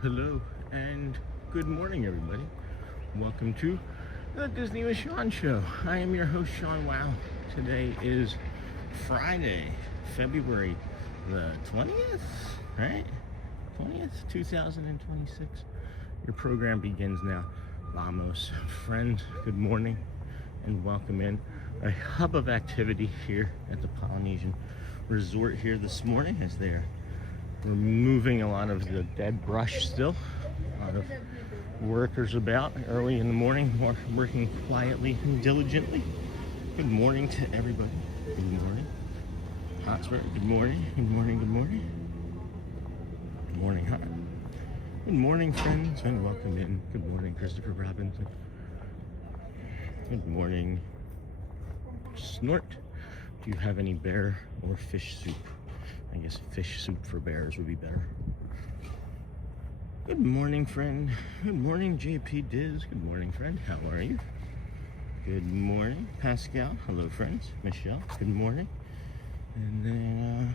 Hello, and good morning, everybody. Welcome to the Disney with Sean show. I am your host, Sean Wow. Today is Friday, February the 20th, right? 20th, 2026. Your program begins now. Vamos, friends, good morning, and welcome in. A hub of activity here at the Polynesian Resort here this morning as they're removing a lot of the dead brush still. A lot of workers about early in the morning, working quietly and diligently. Good morning to everybody. Good morning. Oxford, good morning. Good morning, good morning. Good morning, Hot. Good morning, friends, and welcome in. Good morning, Christopher Robinson. Good morning, Snort. Do you have any bear or fish soup? I guess fish soup for bears would be better. Good morning, friend. Good morning, JP Diz. Good morning, friend. How are you? Good morning, Pascal. Hello, friends. Michelle. Good morning. And then,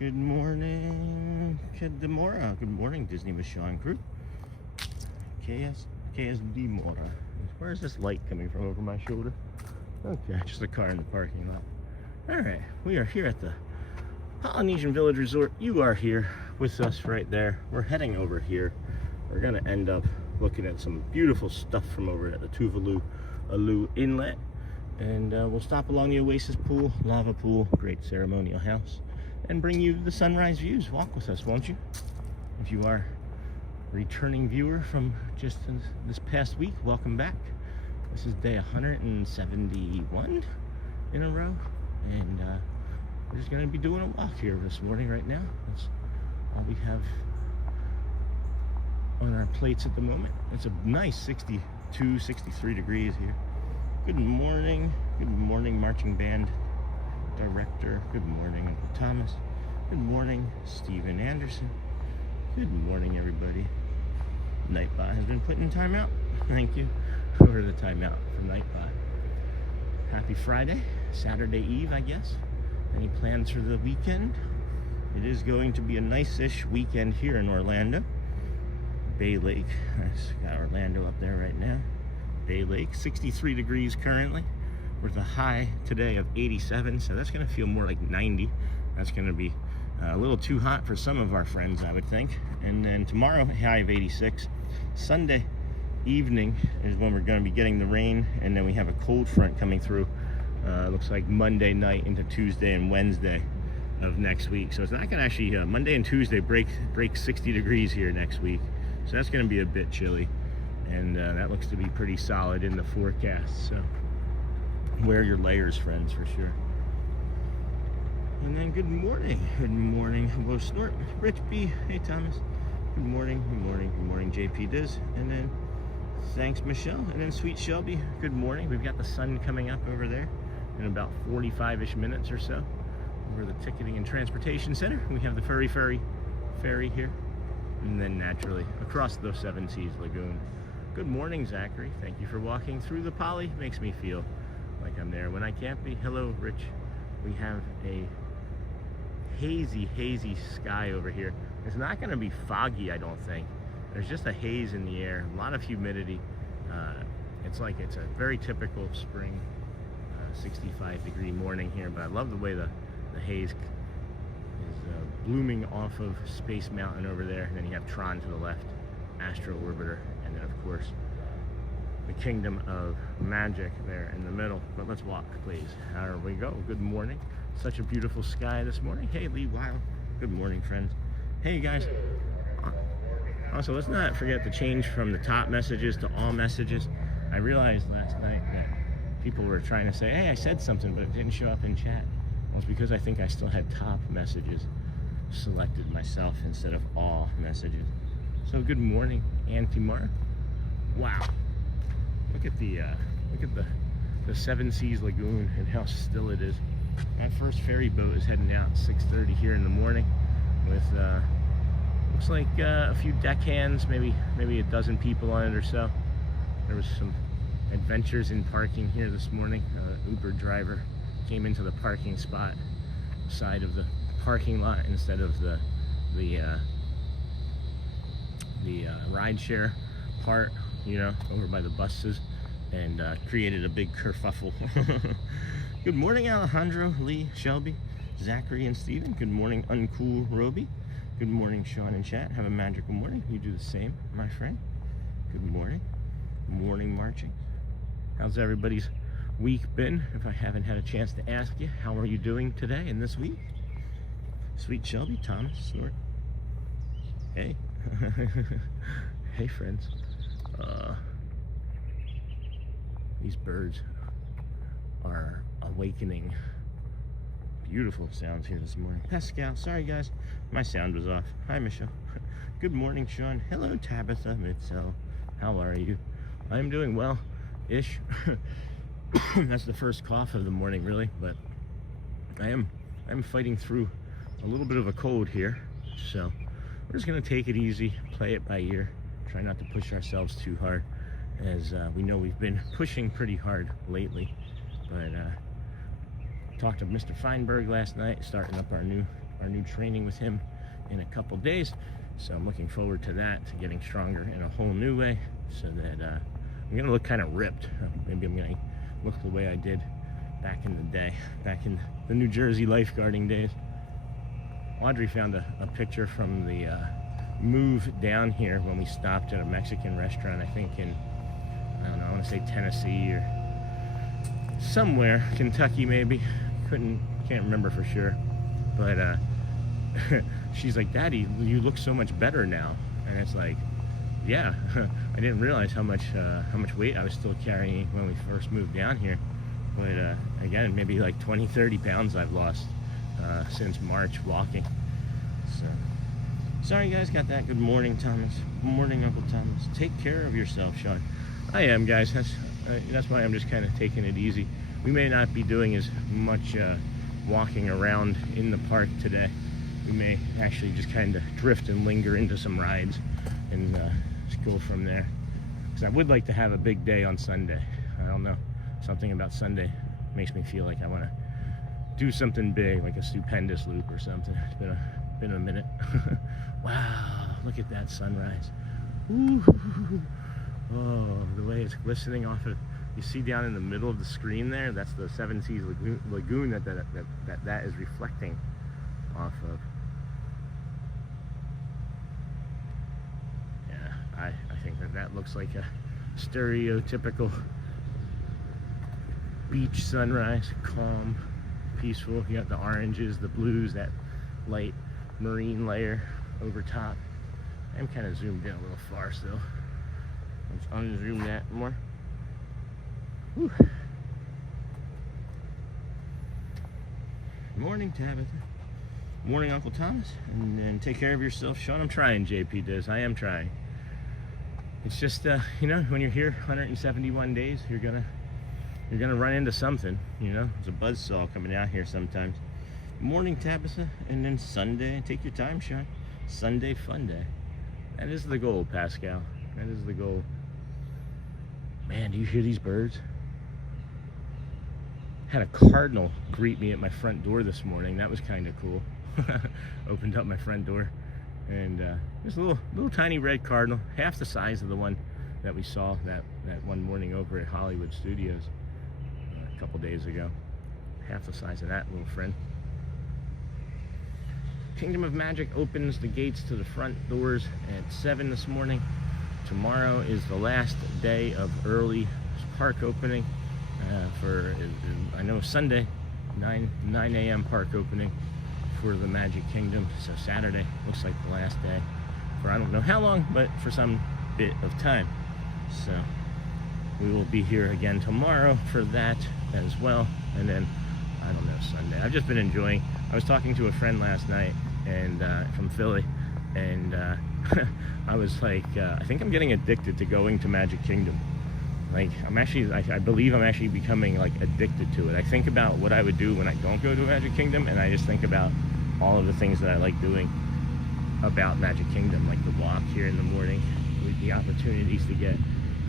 good morning, Kid Demora. Good morning, Disney with Sean crew. KSD Mora. Where is this light coming from over my shoulder? Okay, just a car in the parking lot. All right, we are here at the Polynesian Village Resort. You are here with us right there. We're heading over here. We're gonna end up looking at some beautiful stuff from over at the Tuvalu Alu Inlet. And we'll stop along the Oasis Pool, Lava Pool, great ceremonial house, and bring you the sunrise views. Walk with us, won't you? If you are a returning viewer from just this past week, welcome back. This is day 171 in a row. And we're just going to be doing a walk here this morning right now. That's all we have on our plates at the moment. It's a nice 62, 63 degrees here. Good morning, marching band director. Good morning, Uncle Thomas. Good morning, Stephen Anderson. Good morning, everybody. Nightbot has been put in timeout. Thank you for the timeout from Nightbot. Happy Friday, Saturday Eve, I guess. Any plans for the weekend? It is going to be a nice-ish weekend here in Orlando. Bay Lake. I got Orlando up there right now. Bay Lake, 63 degrees currently, with a high today of 87, so that's going to feel more like 90. That's going to be a little too hot for some of our friends, I would think. And then tomorrow, high of 86. Sunday evening is when we're going to be getting the rain, and then we have a cold front coming through. Looks like Monday night into Tuesday and Wednesday of next week. So it's not going to actually, Monday and Tuesday break 60 degrees here next week. So that's going to be a bit chilly. And that looks to be pretty solid in the forecast. So wear your layers, friends, for sure. And then good morning, hello Snort, Rich B, hey Thomas, good morning, JP Diz, and then thanks Michelle, and then Sweet Shelby, good morning. We've got the sun coming up over there in about 45-ish minutes or so over the Ticketing and Transportation Center. We have the ferry here, and then naturally across the Seven Seas Lagoon. Good morning, Zachary. Thank you for walking through the Poly. Makes me feel like I'm there when I can't be. Hello, Rich. We have a hazy sky over here. It's not going to be foggy, I don't think. There's just a haze in the air, a lot of humidity. It's like it's a very typical spring 65-degree morning here, but I love the way the The haze is blooming off of Space Mountain over there. And then you have Tron to the left, Astro Orbiter, and then of course the Kingdom of Magic there in the middle. But let's walk, please. There we go. Good morning. Such a beautiful sky this morning. Hey, Lee Weil. Good morning, friends. Hey, guys. Also, let's not forget to change from the top messages to all messages. I realized last night that people were trying to say, hey, I said something, but it didn't show up in chat. Well, it's because I think I still had top messages selected myself instead of all messages. So good morning, Auntie Mar. Wow. Look at the Seven Seas Lagoon and how still it is. My first ferry boat is heading out at 6:30 here in the morning with looks like a few deckhands, maybe a dozen people on it or so. There was some adventures in parking here this morning. Uber driver came into the parking spot side of the parking lot instead of the rideshare part, you know, over by the buses, and created a big kerfuffle. Good morning, Alejandro, Lee, Shelby, Zachary, and Steven. Good morning, Uncool Roby. Good morning, Sean and chat. Have a magical morning. You do the same, my friend. Good morning. Morning marching. How's everybody's week been? If I haven't had a chance to ask you, how are you doing today and this week? Sweet Shelby, Thomas, Snort. Hey. Hey, friends. These birds are awakening. Beautiful sounds here this morning. Pascal, sorry guys, my sound was off. Hi, Michelle. Good morning, Sean. Hello, Tabitha Mitzel. How are you? I'm doing well-ish. That's the first cough of the morning, really, but I'm fighting through a little bit of a cold here, so we're just gonna take it easy, play it by ear, try not to push ourselves too hard, as we know we've been pushing pretty hard lately. But talked to Mr. Feinberg last night, starting up our new training with him in a couple days, so I'm looking forward to that, to getting stronger in a whole new way, so that I'm gonna look kind of ripped. Maybe I'm gonna look the way I did back in the day, back in the New Jersey lifeguarding days. Audrey found a picture from the move down here when we stopped at a Mexican restaurant, I think in, I don't know, I want to say Tennessee or somewhere, Kentucky maybe, can't remember for sure, but she's like, Daddy, you look so much better now. And it's like, yeah, I didn't realize how much weight I was still carrying when we first moved down here, but again, maybe like 20-30 pounds I've lost since March walking. So sorry guys, got that. Good morning, Thomas. Good morning, Uncle Thomas. Take care of yourself, Sean. I am, guys. That's why I'm just kind of taking it easy. We may not be doing as much walking around in the park today. We may actually just kind of drift and linger into some rides and just go from there. Because I would like to have a big day on Sunday. I don't know, something about Sunday makes me feel like I want to do something big, like a stupendous loop or something. It's been a minute. Wow, look at that sunrise. Ooh. Oh, the way it's glistening off of, you see down in the middle of the screen there, that's the Seven Seas Lagoon that is reflecting off of. Yeah, I think that looks like a stereotypical beach sunrise, calm, peaceful. You got the oranges, the blues, that light marine layer over top. I'm kind of zoomed in a little far still. Let's unzoom that more. Whew. Morning, Tabitha. Morning, Uncle Thomas. And take care of yourself, Sean. I'm trying, JP Diz. I am trying. It's just, you know, when you're here 171 days, you're gonna run into something, you know. There's a buzzsaw coming out here sometimes. Morning, Tabitha. And then Sunday, take your time, Sean. Sunday fun day. That is the goal, Pascal. That is the goal. Man, do you hear these birds? Had a cardinal greet me at my front door this morning. That was kind of cool. Opened up my front door, and there's a little tiny red cardinal, half the size of the one that we saw that one morning over at Hollywood Studios a couple days ago. Half the size of that little friend. Kingdom of Magic opens the gates to the front doors at 7 this morning. Tomorrow is the last day of early park opening for, I know, Sunday, 9 a.m. park opening for the Magic Kingdom. So Saturday looks like the last day for I don't know how long, but for some bit of time. So we will be here again tomorrow for that as well. And then, I don't know, Sunday. I've just been enjoying. I was talking to a friend last night and from Philly, and I was like, I think I'm getting addicted to going to Magic Kingdom. Like, I believe I'm actually becoming like addicted to it. I think about what I would do when I don't go to Magic Kingdom, and I just think about all of the things that I like doing about Magic Kingdom, like the walk here in the morning, with the opportunities to get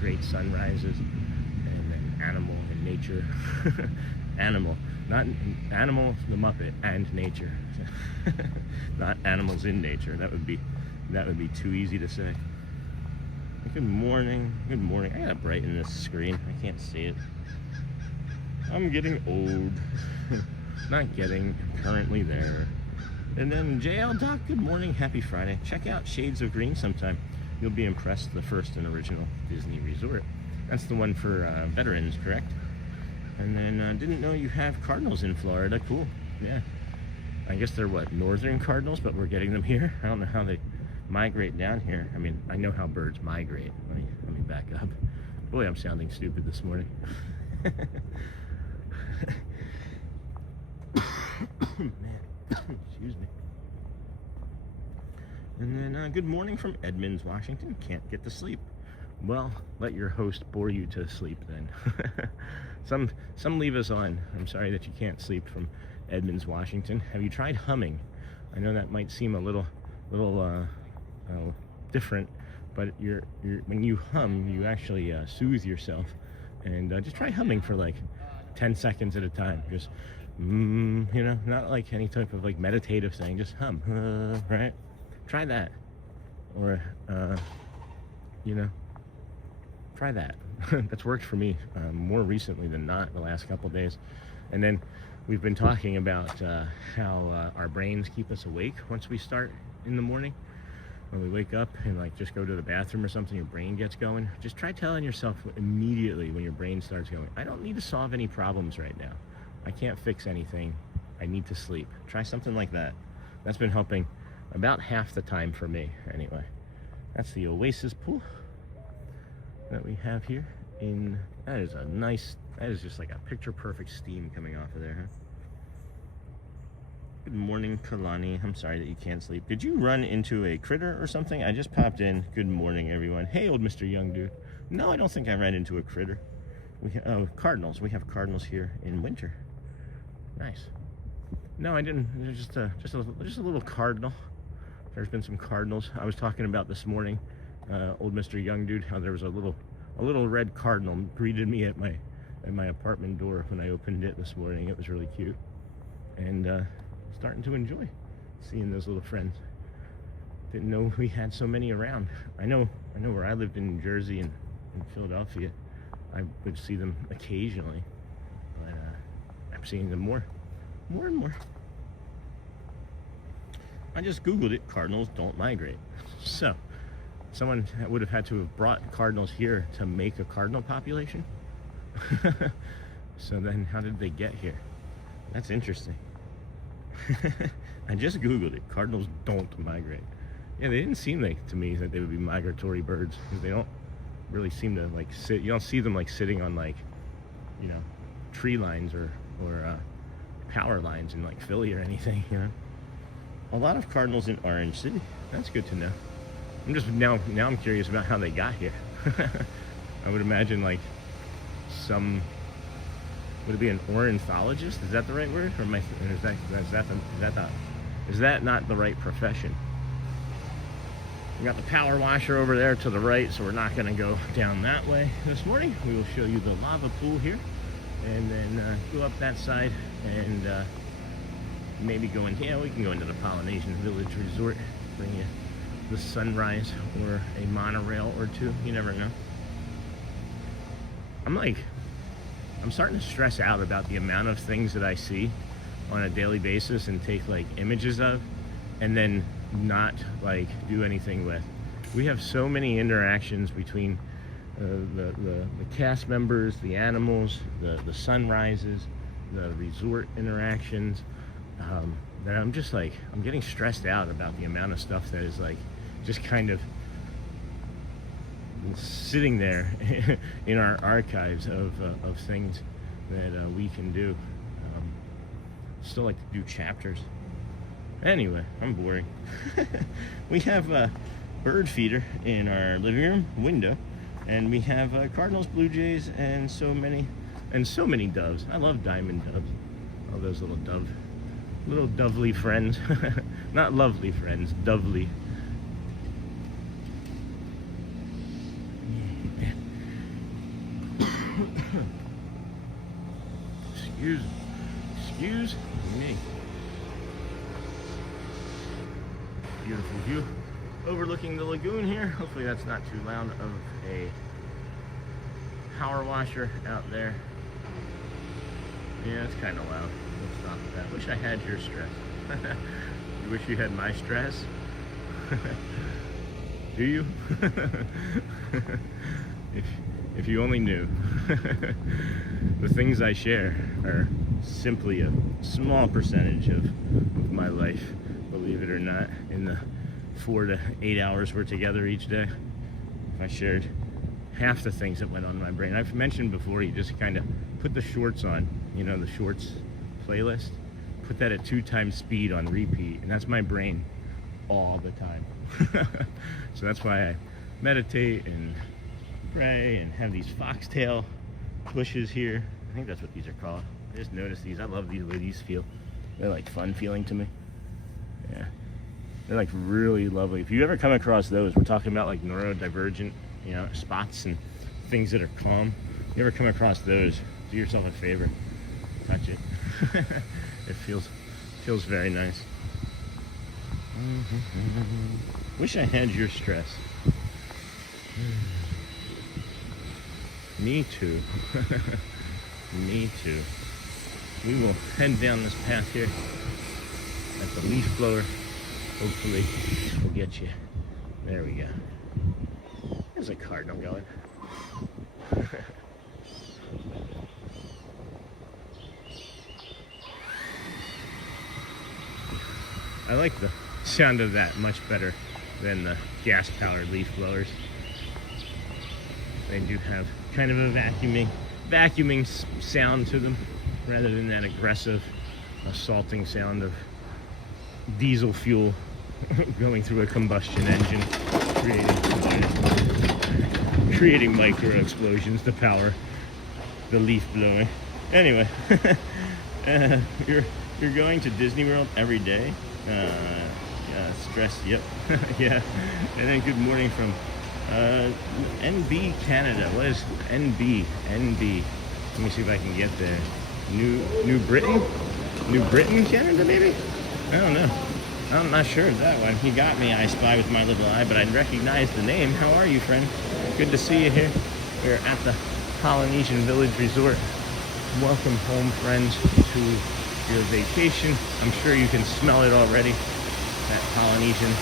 great sunrises, and then animal and nature. Animal, not animal, the Muppet, and nature. Not animals in nature. That would be too easy to say. Good morning. Good morning. I gotta brighten this screen. I can't see it. I'm getting old. Not getting, currently there. And then JL Doc, good morning. Happy Friday. Check out Shades of Green sometime. You'll be impressed. The first and original Disney resort. That's the one for veterans, correct? And then didn't know you have cardinals in Florida. Cool. Yeah. I guess they're what, northern cardinals, but we're getting them here. I don't know how they migrate down here. I mean, I know how birds migrate. Let me back up. Boy, I'm sounding stupid this morning. Man, excuse me. And then good morning from Edmonds, Washington. Can't get to sleep. Well, let your host bore you to sleep then. Some leave us on. I'm sorry that you can't sleep from Edmonds, Washington. Have you tried humming? I know that might seem a little different, but when you hum, you actually soothe yourself. And just try humming for like 10 seconds at a time. Just, you know, not like any type of like meditative thing. Just hum, right? Try that, or you know, try that. That's worked for me more recently than not, the last couple days. And then we've been talking about how our brains keep us awake once we start in the morning. When we wake up and like just go to the bathroom or something, your brain gets going. Just try telling yourself immediately when your brain starts going, I don't need to solve any problems right now. I can't fix anything. I need to sleep. Try something like that. That's been helping about half the time for me anyway. That's the Oasis pool that we have here that is just like a picture perfect steam coming off of there, huh? Good morning, Kalani. I'm sorry that you can't sleep. Did you run into a critter or something? I just popped in. Good morning, everyone. Hey, old Mr. Young Dude. No, I don't think I ran into a critter. Cardinals. We have cardinals here in winter. Nice. No, I didn't. There's just a little cardinal. There's been some cardinals. I was talking about this morning, old Mr. Young Dude, how there was a little red cardinal greeted me at my apartment door when I opened it this morning. It was really cute, and starting to enjoy seeing those little friends. Didn't know we had so many around. I know where I lived in New Jersey and in Philadelphia, I would see them occasionally, but I'm seeing them more and more. I just Googled it. Cardinals don't migrate. So someone would have had to have brought cardinals here to make a cardinal population. So then how did they get here? That's interesting. I just Googled it. Cardinals don't migrate. Yeah, they didn't seem like to me that they would be migratory birds, because they don't really seem to like sit. You don't see them like sitting on like, you know, tree lines or power lines in like Philly or anything, you know. A lot of cardinals in Orange City. That's good to know. I'm just now I'm curious about how they got here. I would imagine like would it be an ornithologist? Is that the right word? Or is that not the right profession? We got the power washer over there to the right, so we're not going to go down that way this morning. We will show you the lava pool here, and then go up that side, and maybe go in. Yeah, we can go into the Polynesian Village Resort, bring you the sunrise or a monorail or two. You never know. I'm starting to stress out about the amount of things that I see on a daily basis and take like images of, and then not like do anything with. We have so many interactions between the cast members, the animals, the sunrises, the resort interactions, that I'm just like, I'm getting stressed out about the amount of stuff that is like just kind of sitting there in our archives of things that we can do. Still like to do chapters. Anyway, I'm boring. We have a bird feeder in our living room window, and we have cardinals, blue jays, and so many doves. I love diamond doves. All those little dovely friends. Not lovely friends, dovely. Excuse me. Beautiful view overlooking the lagoon here. Hopefully that's not too loud of a power washer out there. Yeah, it's kind of loud. Let's stop that. Wish I had your stress. You wish you had my stress? Do you? If you only knew. The things I share are simply a small percentage of my life, believe it or not. In the 4 to 8 hours we're together each day, if I shared half the things that went on in my brain. I've mentioned before, you just kind of put the shorts on, you know, the shorts playlist, put that at 2 times speed on repeat, and that's my brain all the time. So that's why I meditate and pray and have these foxtail bushes here. I think that's what these are called. I just noticed these. I love these, the way these feel. They're like fun feeling to me. Yeah, they're like really lovely. If you ever come across those, we're talking about like neurodivergent, you know, spots and things that are calm. If you ever come across those, do yourself a favor, touch it. It feels very nice. Wish I had your stress. Me too. Me too. We will head down this path here at the leaf blower. Hopefully we'll get you. There we go. There's a cardinal going. I like the sound of that much better than the gas-powered leaf blowers. They do have kind of a vacuuming sound to them, rather than that aggressive, assaulting sound of diesel fuel going through a combustion engine, creating micro explosions to power the leaf blowing. Anyway, you're going to Disney World every day. Stress, yep. Yeah. And then good morning from NB Canada. What is NB? NB. Let me see if I can get there. New Britain? New Britain, Canada, maybe? I don't know. I'm not sure of that one. You got me, I spy with my little eye, but I recognize the name. How are you, friend? Good to see you here. We're at the Polynesian Village Resort. Welcome home, friends, to your vacation. I'm sure you can smell it already. That Polynesian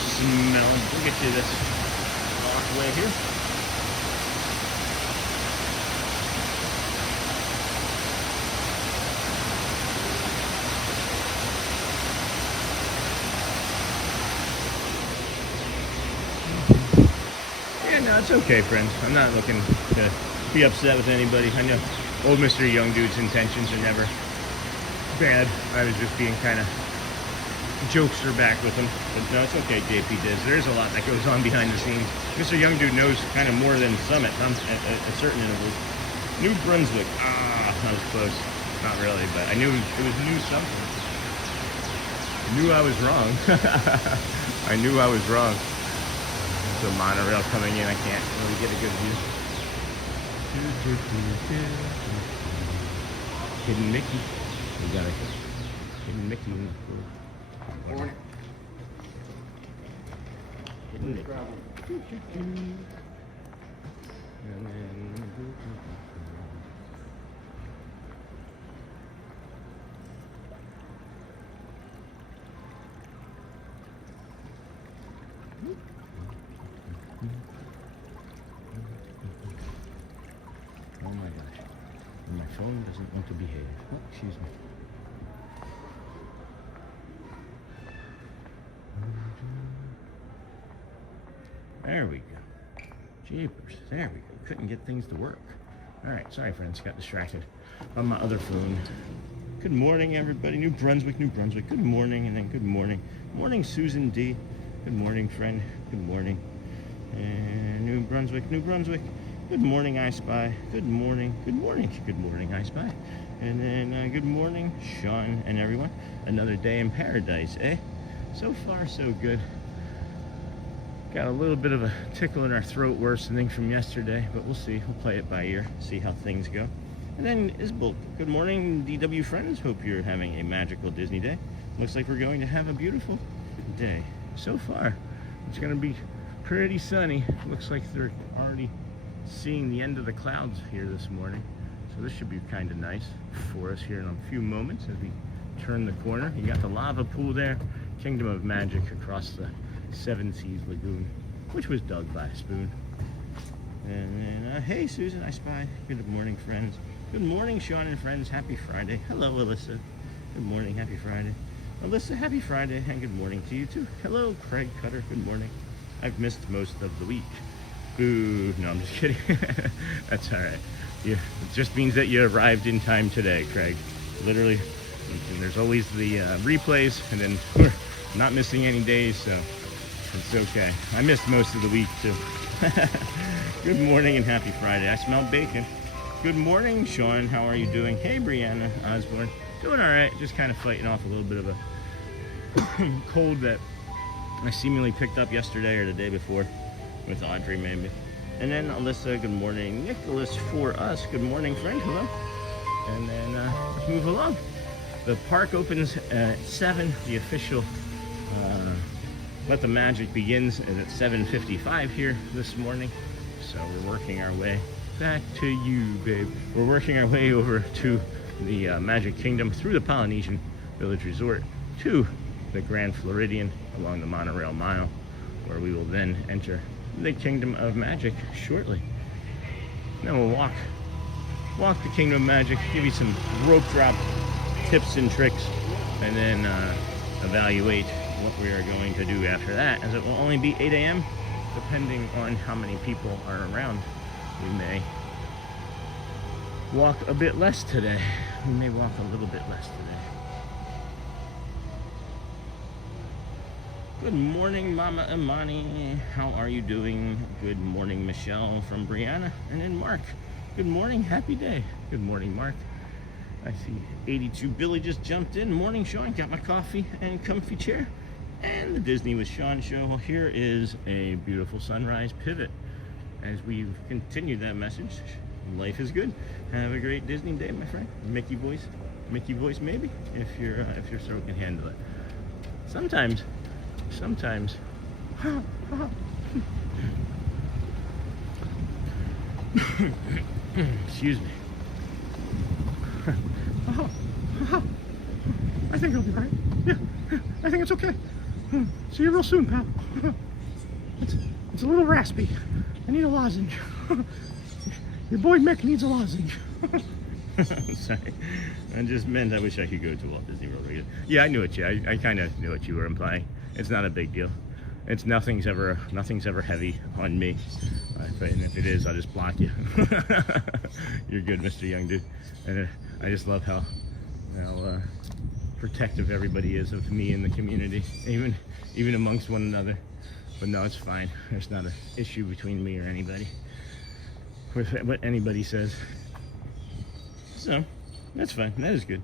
smell. We'll get you this walkway here. Yeah, no, it's okay, friends. I'm not looking to be upset with anybody. I know old Mr. Young Dude's intentions are never bad. I was just being kind of jokester back with him. But no, it's okay, JP Diz. There's a lot that goes on behind the scenes. Mr. Young Dude knows kind of more than some at certain intervals. New Brunswick. Ah, that was close. Not really, but I knew it was new something. I knew I was wrong. I knew I was wrong. There's a monorail coming in. I can't really get a good view. Hidden Mickey. We got a Hidden Mickey in the pool. Morning. Hidden Mickey. And then doesn't want to behave. Oh, excuse me. There we go. Jeepers. There we go. Couldn't get things to work. All right. Sorry, friends. Got distracted on my other phone. Good morning, everybody. New Brunswick, New Brunswick. Good morning, and then good morning. Morning, Susan D. Good morning, friend. Good morning. And New Brunswick, New Brunswick. Good morning, I Spy. Good morning. Good morning. Good morning, I Spy. And then good morning, Sean and everyone. Another day in paradise, eh? So far, so good. Got a little bit of a tickle in our throat worsening from yesterday, but we'll see. We'll play it by ear, see how things go. And then Isbel, good morning, DW friends. Hope you're having a magical Disney day. Looks like we're going to have a beautiful day. So far, it's going to be pretty sunny. Looks like they're already seeing the end of the clouds here this morning. So this should be kind of nice for us here in a few moments as we turn the corner. You got the lava pool there, Kingdom of Magic across the Seven Seas Lagoon, which was dug by a spoon. And then, hey Susan, I Spy. Good morning, friends. Good morning, Sean and friends. Happy Friday. Hello, Alyssa. Good morning. Happy Friday. Alyssa, happy Friday, and good morning to you too. Hello, Craig Cutter. Good morning. I've missed most of the week. Boo. No, I'm just kidding. That's all right. Yeah, it just means that you arrived in time today, Craig. Literally. And there's always the replays, and then we're not missing any days, so it's okay. I missed most of the week too. Good morning and happy Friday. I smell bacon. Good morning, Sean. How are you doing? Hey, Brianna Osborne. Doing all right. Just kind of fighting off a little bit of a cold that I seemingly picked up yesterday or the day before with Audrey, maybe. And then Alyssa, good morning. Nicholas for us. Good morning, friend. Hello. And then let's move along. The park opens at 7. The official Let the Magic begins at 7:55 here this morning. So we're working our way back to you, babe. We're working our way over to the Magic Kingdom through the Polynesian Village Resort to the Grand Floridian along the monorail mile, where we will then enter the Kingdom of Magic shortly. Then we'll walk the Kingdom of Magic, give you some rope drop tips and tricks, and then evaluate what we are going to do after that, as it will only be 8 a.m. depending on how many people are around. We may walk a bit less today. We may walk a little bit less today. Good morning, Mama Imani. How are you doing? Good morning, Michelle from Brianna. And then Mark. Good morning. Happy day. Good morning, Mark. I see 82 Billy just jumped in. Morning, Sean. Got my coffee and comfy chair. And the Disney with Sean show. Here is a beautiful sunrise pivot. As we've continued that message, life is good. Have a great Disney day, my friend. Mickey voice maybe, if your throat can handle it. Sometimes. Excuse me. I think it'll be right. Yeah, I think it's okay. See you real soon, pal. It's a little raspy. I need a lozenge. Your boy Mick needs a lozenge. Sorry. I just meant I wish I could go to Walt Disney World again. Yeah, I knew it, yeah. I kind of knew what you were implying. It's not a big deal. It's nothing's ever heavy on me. And if it is, I'll just block you. You're good, Mr. Young Dude. And I just love how protective everybody is of me and the community, even amongst one another. But no, it's fine. There's not an issue between me or anybody with what anybody says. So that's fine. That is good.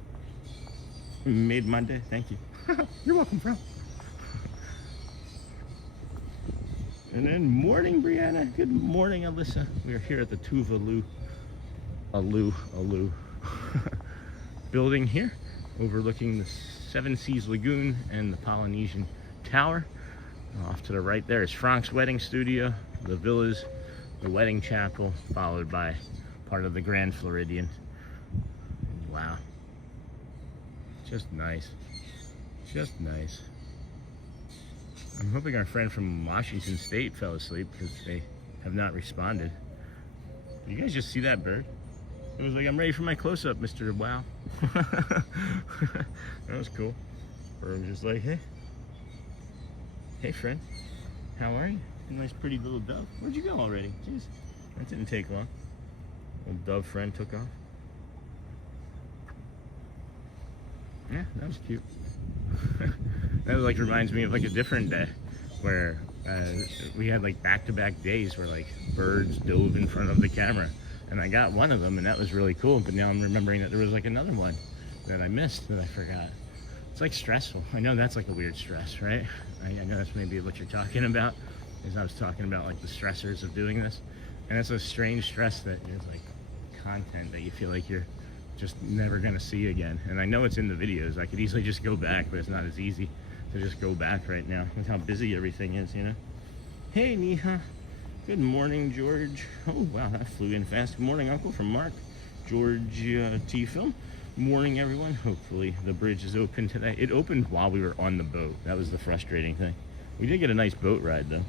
Made my day. Thank you. You're welcome, bro. And then morning, Brianna. Good morning, Alyssa. We are here at the Tuvalu building here, overlooking the Seven Seas Lagoon and the Polynesian Tower. Off to the right there is Frank's wedding studio, the villas, the wedding chapel, followed by part of the Grand Floridian. Wow. Just nice. Just nice. I'm hoping our friend from Washington State fell asleep because they have not responded. Did you guys just see that bird? It was like, I'm ready for my close-up, Mr. Wow. That was cool. Or I'm just like, hey. Hey, friend. How are you? A nice pretty little dove. Where'd you go already? Jeez, that didn't take long. Little dove friend took off. Yeah, that was cute. That like reminds me of like a different day where we had like back-to-back days where like birds dove in front of the camera, and I got one of them, and that was really cool. But now I'm remembering that there was like another one that I missed that I forgot. It's like stressful. I know that's like a weird stress, right? I know that's maybe what you're talking about. Is I was talking about like the stressors of doing this, and it's a strange stress that is like content that you feel like you're just never gonna see again. And I know it's in the videos. I could easily just go back, but it's not as easy to just go back right now with how busy everything is, you know? Hey, Neha. Good morning, George. Oh, wow, that flew in fast. Good morning, Uncle, from Mark. George T. Film. Morning, everyone. Hopefully the bridge is open today. It opened while we were on the boat. That was the frustrating thing. We did get a nice boat ride, though.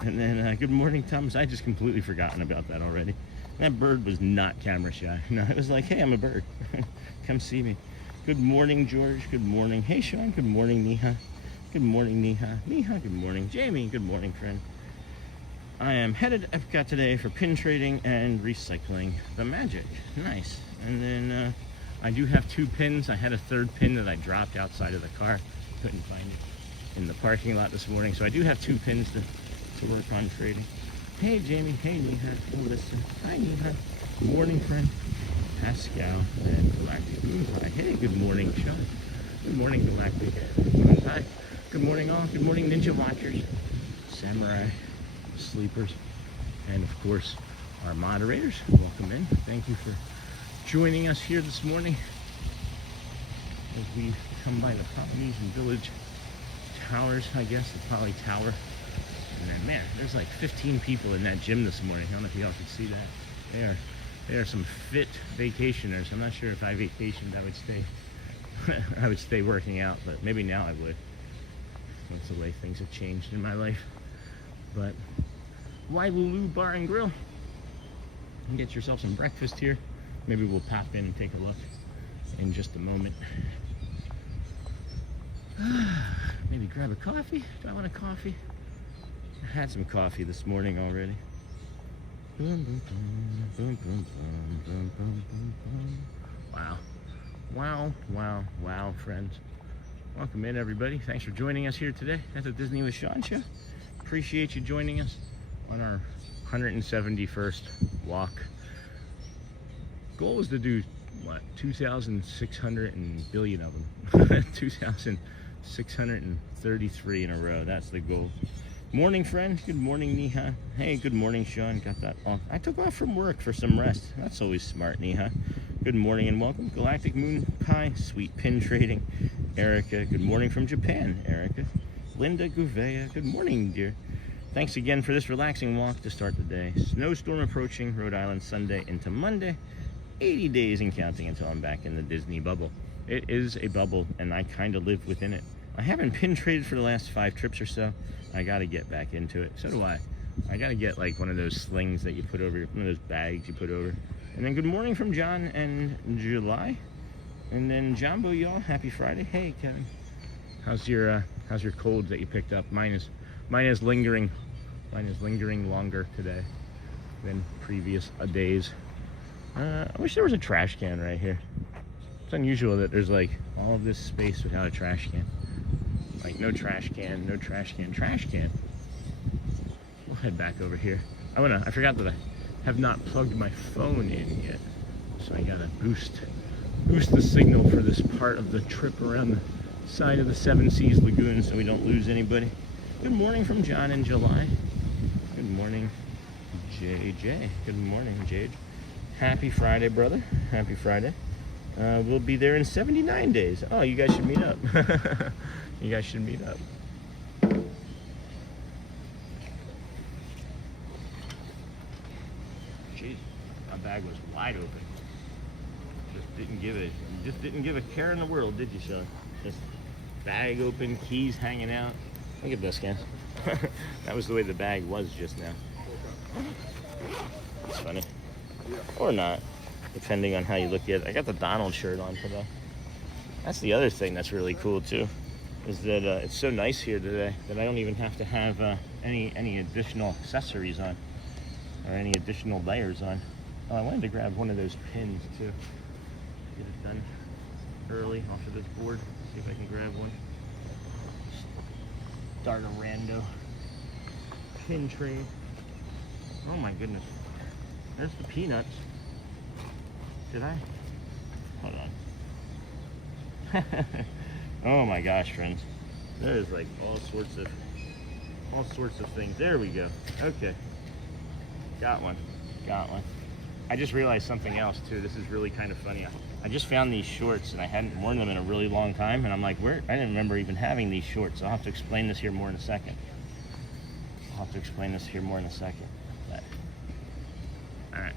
And then, good morning, Thomas. I just completely forgotten about that already. That bird was not camera shy. No, it was like, hey, I'm a bird. Come see me. Good morning, George. Good morning. Hey, Sean. Good morning, Neha. Good morning, Neha. Neha, good morning. Jamie, good morning, friend. I am headed to Epcot today for pin trading and recycling the magic. Nice. And then I do have 2 pins. I had a 3rd pin that I dropped outside of the car. Couldn't find it in the parking lot this morning. So I do have 2 pins to work on trading. Hey, Jamie. Hey, Neha. Melissa. Hi, Neha. Good morning, friend. Pascal and Galactic Moon Pie. Hey, good morning, Sean. Good morning, Galactic Moon Pie. Good morning, all. Good morning, Ninja Watchers, Samurai, Sleepers, and of course, our moderators. Welcome in. Thank you for joining us here this morning as we come by the Polynesian Village Towers, I guess, the Poly Tower. And then, man, there's like 15 people in that gym this morning. I don't know if y'all can see that. They are some fit vacationers. I'm not sure if I vacationed, I would stay working out, but maybe now I would. That's the way things have changed in my life. But Wailulu Bar and Grill. You can get yourself some breakfast here. Maybe we'll pop in and take a look in just a moment. Maybe grab a coffee. Do I want a coffee? I had some coffee this morning already. Wow. Wow, wow, wow, friends. Welcome in, everybody. Thanks for joining us here today at the Disney with Sean show. Appreciate you joining us on our 171st walk. Goal is to do, what, 2,600 and billion of them. 2,633 in a row. That's the goal. Morning, friend. Good morning, Neha. Hey, good morning, Sean. Got that off. I took off from work for some rest. That's always smart, Neha. Good morning and welcome. Galactic Moon Pie, Sweet Pin Trading. Erica, good morning from Japan, Erica. Linda Gouveia, good morning, dear. Thanks again for this relaxing walk to start the day. Snowstorm approaching Rhode Island Sunday into Monday. 80 days and counting until I'm back in the Disney bubble. It is a bubble, and I kind of live within it. I haven't pin traded for the last 5 trips or so. I got to get back into it. So do I. I got to get like one of those slings that you put over, one of those bags you put over. And then good morning from John and July. And then Jumbo, y'all. Happy Friday. Hey, Kevin. How's your cold that you picked up? Mine is lingering. Mine is lingering longer today than previous days. I wish there was a trash can right here. It's unusual that there's like all of this space without a trash can. Like no trash can, no trash can, trash can. We'll head back over here. I forgot that I have not plugged my phone in yet. So I gotta boost the signal for this part of the trip around the side of the Seven Seas Lagoon so we don't lose anybody. Good morning from John in July. Good morning, JJ. Good morning, Jade. Happy Friday, brother. Happy Friday. We'll be there in 79 days. Oh, you guys should meet up. You guys should meet up. Jeez, my bag was wide open. Just didn't give a care in the world, did you, Sean? Just bag open, keys hanging out. Look at this, guys. That was the way the bag was just now. That's funny. or not, depending on how you look at it. I got the Donald shirt on today. That's the other thing that's really cool too, is that it's so nice here today that I don't even have to have any additional accessories on, or any additional layers on. Oh, I wanted to grab one of those pins too. Get it done early off of this board. See if I can grab one. Start a rando pin trade. Oh my goodness. There's the peanuts. Did I? Hold on. Oh my gosh, friends. There's like all sorts of things. There we go. Okay. Got one. I just realized something else too. This is really kind of funny. I just found these shorts and I hadn't worn them in a really long time, and I'm like, where? I didn't remember even having these shorts. I'll have to explain this here more in a second. But, all right.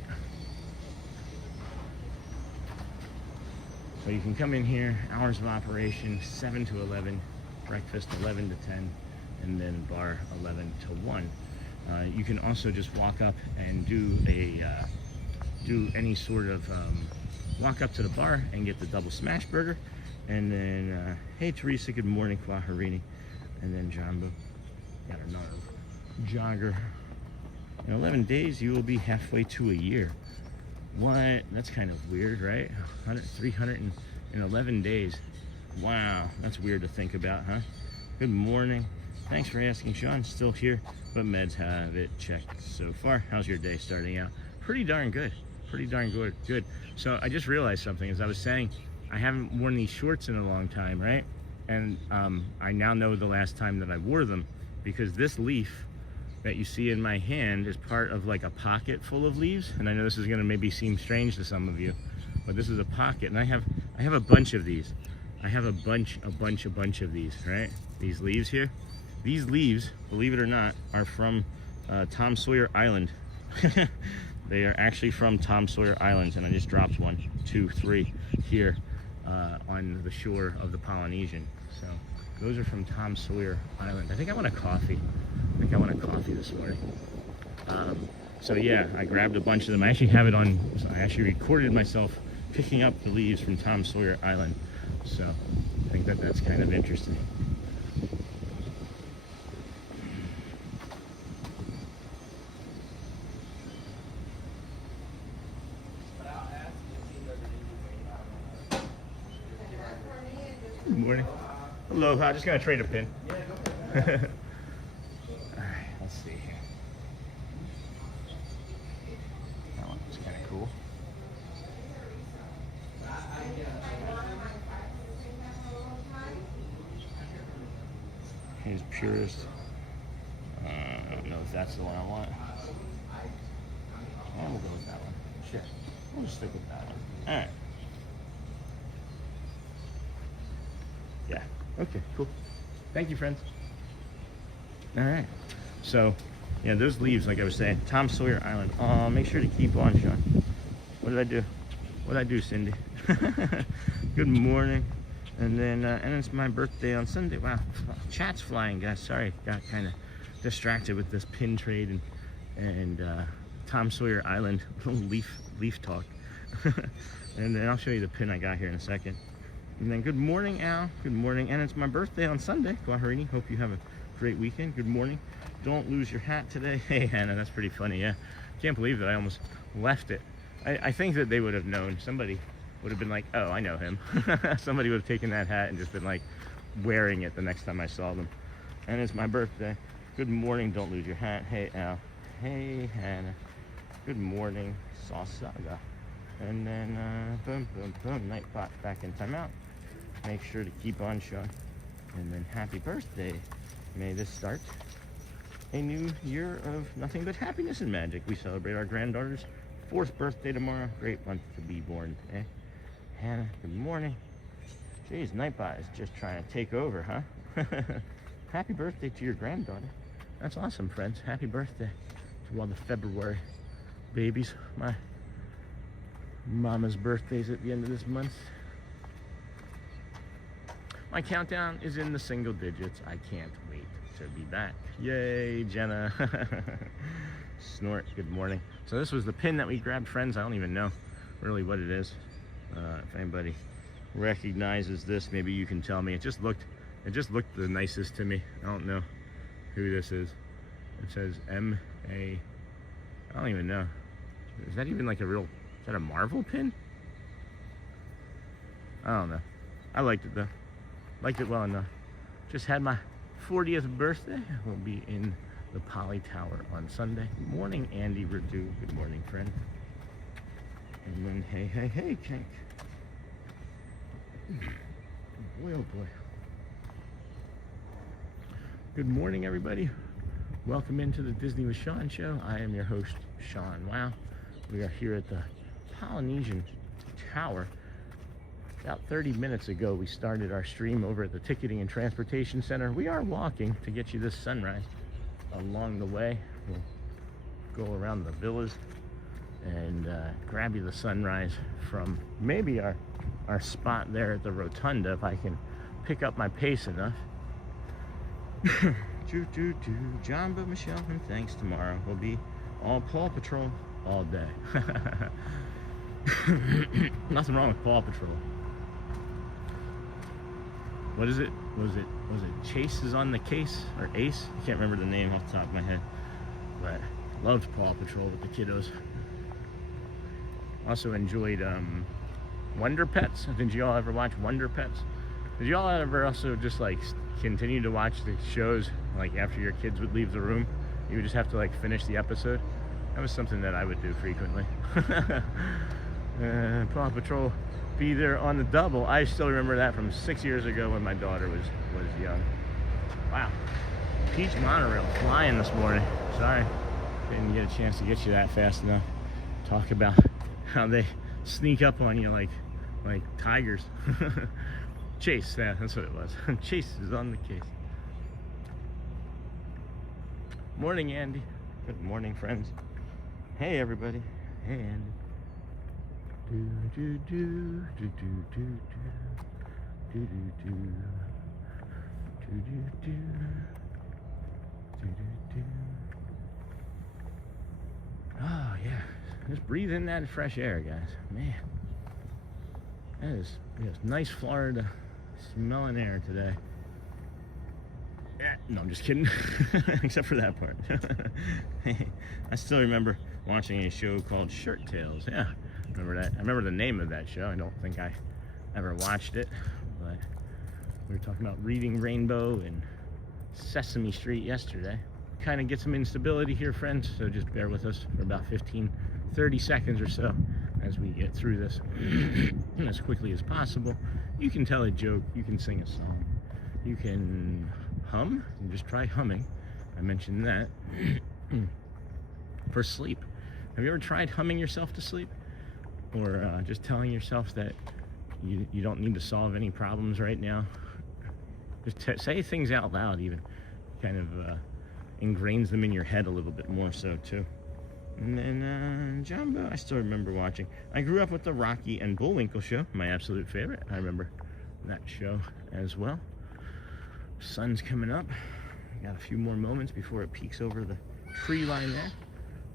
So you can come in here, hours of operation, 7 to 11, breakfast 11 to 10, and then bar 11 to 1. You can also just walk up and do any sort of, walk up to the bar and get the double smash burger. And then, hey Teresa, good morning, Kwaharini. And then Jambu, got another jogger. In 11 days, you will be halfway to a year. What? That's kind of weird, right? 311 days. Wow, that's weird to think about, huh? Good morning. Thanks for asking, Sean. Still here, but meds have it checked so far. How's your day starting out? Pretty darn good. Good. So I just realized something. As I was saying, I haven't worn these shorts in a long time, right? And I now know the last time that I wore them, because this leaf that you see in my hand is part of like a pocket full of leaves. And I know this is gonna maybe seem strange to some of you, but this is a pocket, and I have a bunch of these. I have a bunch of these, right? These leaves here. These leaves, believe it or not, are from Tom Sawyer Island. They are actually from Tom Sawyer Islands, and I just dropped 1, 2, 3 here on the shore of the Polynesian. So those are from Tom Sawyer Island. I think I want a coffee. This morning. So yeah, I grabbed a bunch of them. I actually have it on, I actually recorded myself picking up the leaves from Tom Sawyer Island. So I think that's kind of interesting. Good morning. Aloha. I'm just gonna trade a pin. All right, let's see here. That one was kind of cool. Here's Purist. I don't know if that's the one I want. We'll go with that one. Sure. We'll just stick with that one. All right. Yeah. Okay, cool. Thank you, friends. All right. So, yeah, those leaves, like I was saying, Tom Sawyer Island. Make sure to keep on, Sean. What did I do? What did I do, Cindy? Good morning. And then, and it's my birthday on Sunday. Wow, chat's flying, guys. Sorry, got kind of distracted with this pin trade and Tom Sawyer Island leaf talk. And then I'll show you the pin I got here in a second. And then good morning, Al. Good morning. And it's my birthday on Sunday. Kwaharini, hope you have a great weekend. Good morning. Don't lose your hat today. Hey, Hannah, that's pretty funny, yeah. Can't believe that I almost left it. I think that they would have known. Somebody would have been like, oh, I know him. Somebody would have taken that hat and just been like wearing it the next time I saw them. And it's my birthday. Good morning. Don't lose your hat. Hey, Al. Hey, Hannah. Good morning, Sauce Saga. And then, boom, boom, boom. Nightbot back in timeout. Make sure to keep on, Sean. And then happy birthday. May this start a new year of nothing but happiness and magic. We celebrate our granddaughter's 4th birthday tomorrow. Great month to be born, eh? Hannah, good morning. Jeez, Nightbot is just trying to take over, huh? Happy birthday to your granddaughter. That's awesome, friends. Happy birthday to all the February babies. My mama's birthday's at the end of this month. My countdown is in the single digits. I can't wait to be back. Yay, Jenna. Snort, good morning. So this was the pin that we grabbed, friends. I don't even know really what it is. If anybody recognizes this, maybe you can tell me. It just looked the nicest to me. I don't know who this is. It says M-A, I don't even know. Is that even like a real, is that a Marvel pin? I don't know. I liked it though. Liked it well enough. Just had my 40th birthday. We'll be in the Poly Tower on Sunday. Good morning, Andy Redu. Good morning, friend. And then, hey, Kink. Boy, oh boy. Good morning, everybody. Welcome into the Disney with Sean show. I am your host, Sean. Wow. We are here at the Polynesian Tower. About 30 minutes ago, we started our stream over at the Ticketing and Transportation Center. We are walking to get you this sunrise. Along the way, we'll go around the villas and grab you the sunrise from maybe our spot there at the rotunda, if I can pick up my pace enough. Jamba, Michelle, and thanks. Tomorrow will be all Paw Patrol all day. Nothing wrong with Paw Patrol. What is it? Was it Chase is on the case or Ace? I can't remember the name off the top of my head, but loved Paw Patrol with the kiddos. Also enjoyed Wonder Pets. Did you all ever watch Wonder Pets? Did you all ever also just like continue to watch the shows like after your kids would leave the room? You would just have to like finish the episode. That was something that I would do frequently. Paw Patrol be there on the double. I still remember that from 6 years ago when my daughter was young. Wow. Peach monorail flying this morning. Sorry, didn't get a chance to get you that fast enough. Talk about how they sneak up on you like tigers. Chase, yeah, that's what it was. Chase is on the case. Morning, Andy. Good morning, friends. Hey, everybody. Hey, Andy. Oh yeah, just breathe in that fresh air, guys. Man, that is nice Florida smelling air today. No, I'm just kidding. Except for that part. I still remember watching a show called Shirt Tales. Yeah, remember that. I remember the name of that show. I don't think I ever watched it, but we were talking about Reading Rainbow and Sesame Street yesterday. Kind of get some instability here, friends, so just bear with us for about 15-30 seconds or so as we get through this as quickly as possible. You can tell a joke, you can sing a song, you can hum, and just try humming. I mentioned that. For sleep. Have you ever tried humming yourself to sleep? Or just telling yourself that you don't need to solve any problems right now? Just say things out loud even. Kind of ingrains them in your head a little bit more so too. And then Jumbo, I still remember watching. I grew up with the Rocky and Bullwinkle show, my absolute favorite. I remember that show as well. Sun's coming up. Got a few more moments before it peeks over the tree line there.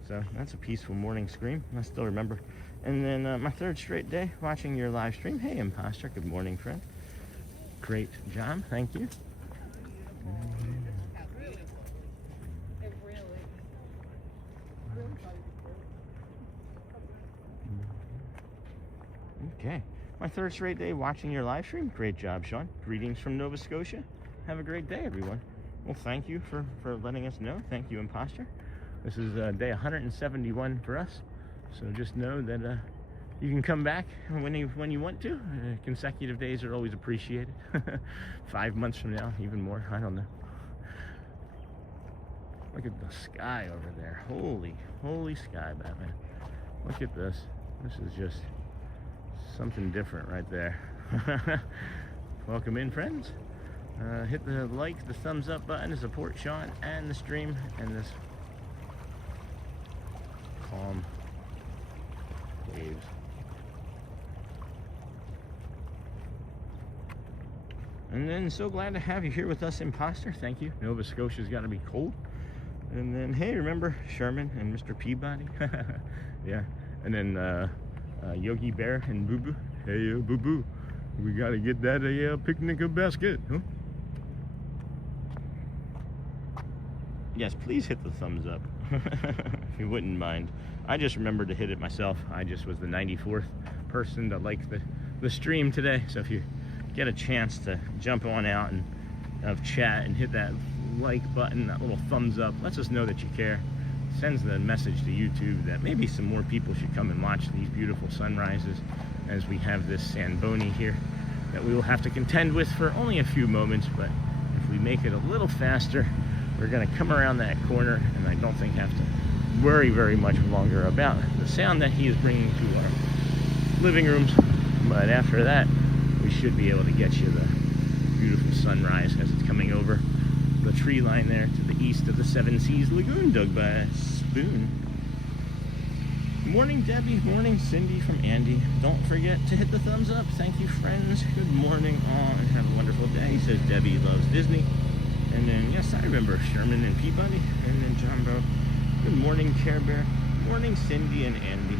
So that's a peaceful morning scream. I still remember. And then my third straight day watching your live stream. Hey, Imposter. Good morning, friend. Great job. Thank you. Okay. My third straight day watching your live stream. Great job, Sean. Greetings from Nova Scotia. Have a great day, everyone. Well, thank you for letting us know. Thank you, Imposter. This is day 171 for us. So just know that you can come back when you want to. Consecutive days are always appreciated. 5 months from now, even more. I don't know. Look at the sky over there. Holy sky, Batman. Look at this. This is just something different right there. Welcome in, friends. Hit the like, the thumbs up button to support Sean and the stream and this calm waves. And then so glad to have you here with us, Imposter. Thank you. Nova Scotia's got to be cold. And then, hey, remember Sherman and Mr. Peabody? Yeah. And then Yogi Bear and Boo Boo. Hey, Boo Boo, we got to get that picnic basket, huh? Yes, please hit the thumbs up, if you wouldn't mind. I just remembered to hit it myself. I just was the 94th person to like the stream today. So if you get a chance to jump on out and chat and hit that like button, that little thumbs up, lets us know that you care. Sends the message to YouTube that maybe some more people should come and watch these beautiful sunrises, as we have this Samboni here that we will have to contend with for only a few moments. But if we make it a little faster, we're going to come around that corner, and I don't think have to worry very much longer about the sound that he is bringing to our living rooms. But after that, we should be able to get you the beautiful sunrise as it's coming over the tree line there to the east of the Seven Seas Lagoon, dug by a spoon. Morning, Debbie. Morning, Cindy from Andy. Don't forget to hit the thumbs up. Thank you, friends. Good morning, all, and have a wonderful day. Says Debbie loves Disney. And then, yes, I remember Sherman and Peabody. And then Jumbo. Good morning, Care Bear. Morning, Cindy and Andy.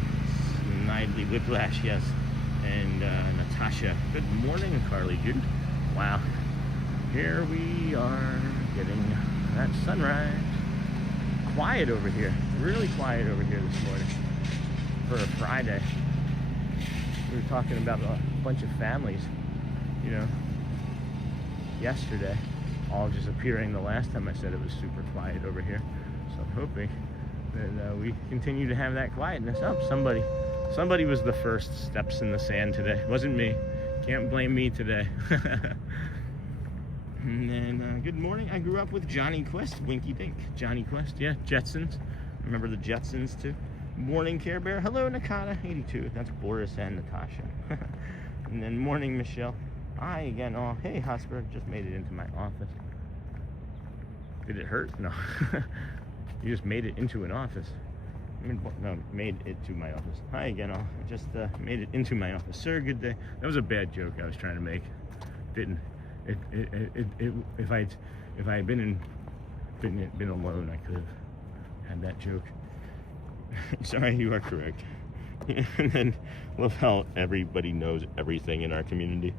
Snidely Whiplash, yes. And Natasha. Good morning, Carly Jude. Wow. Here we are getting that sunrise. Quiet over here. Really quiet over here this morning. For a Friday. We were talking about a bunch of families, you know, yesterday. All just appearing the last time I said it was super quiet over here. So I'm hoping that we continue to have that quietness. Oh, somebody was the first steps in the sand today. It wasn't me. Can't blame me today. And then, good morning. I grew up with Johnny Quest, Winky Dink. Johnny Quest, yeah, Jetsons. Remember the Jetsons too. Morning, Care Bear. Hello, Nakata 82. That's Boris and Natasha. And then morning, Michelle. Hi again. Oh, hey, Hosper. Just made it into my office. Did it hurt? No. You just made it into an office. I mean, no, made it to my office. Hi again. I just made it into my office. Sir, good day. That was a bad joke I was trying to make. Didn't. If I had been alone, I could have had that joke. Sorry, you are correct. And then love how everybody knows everything in our community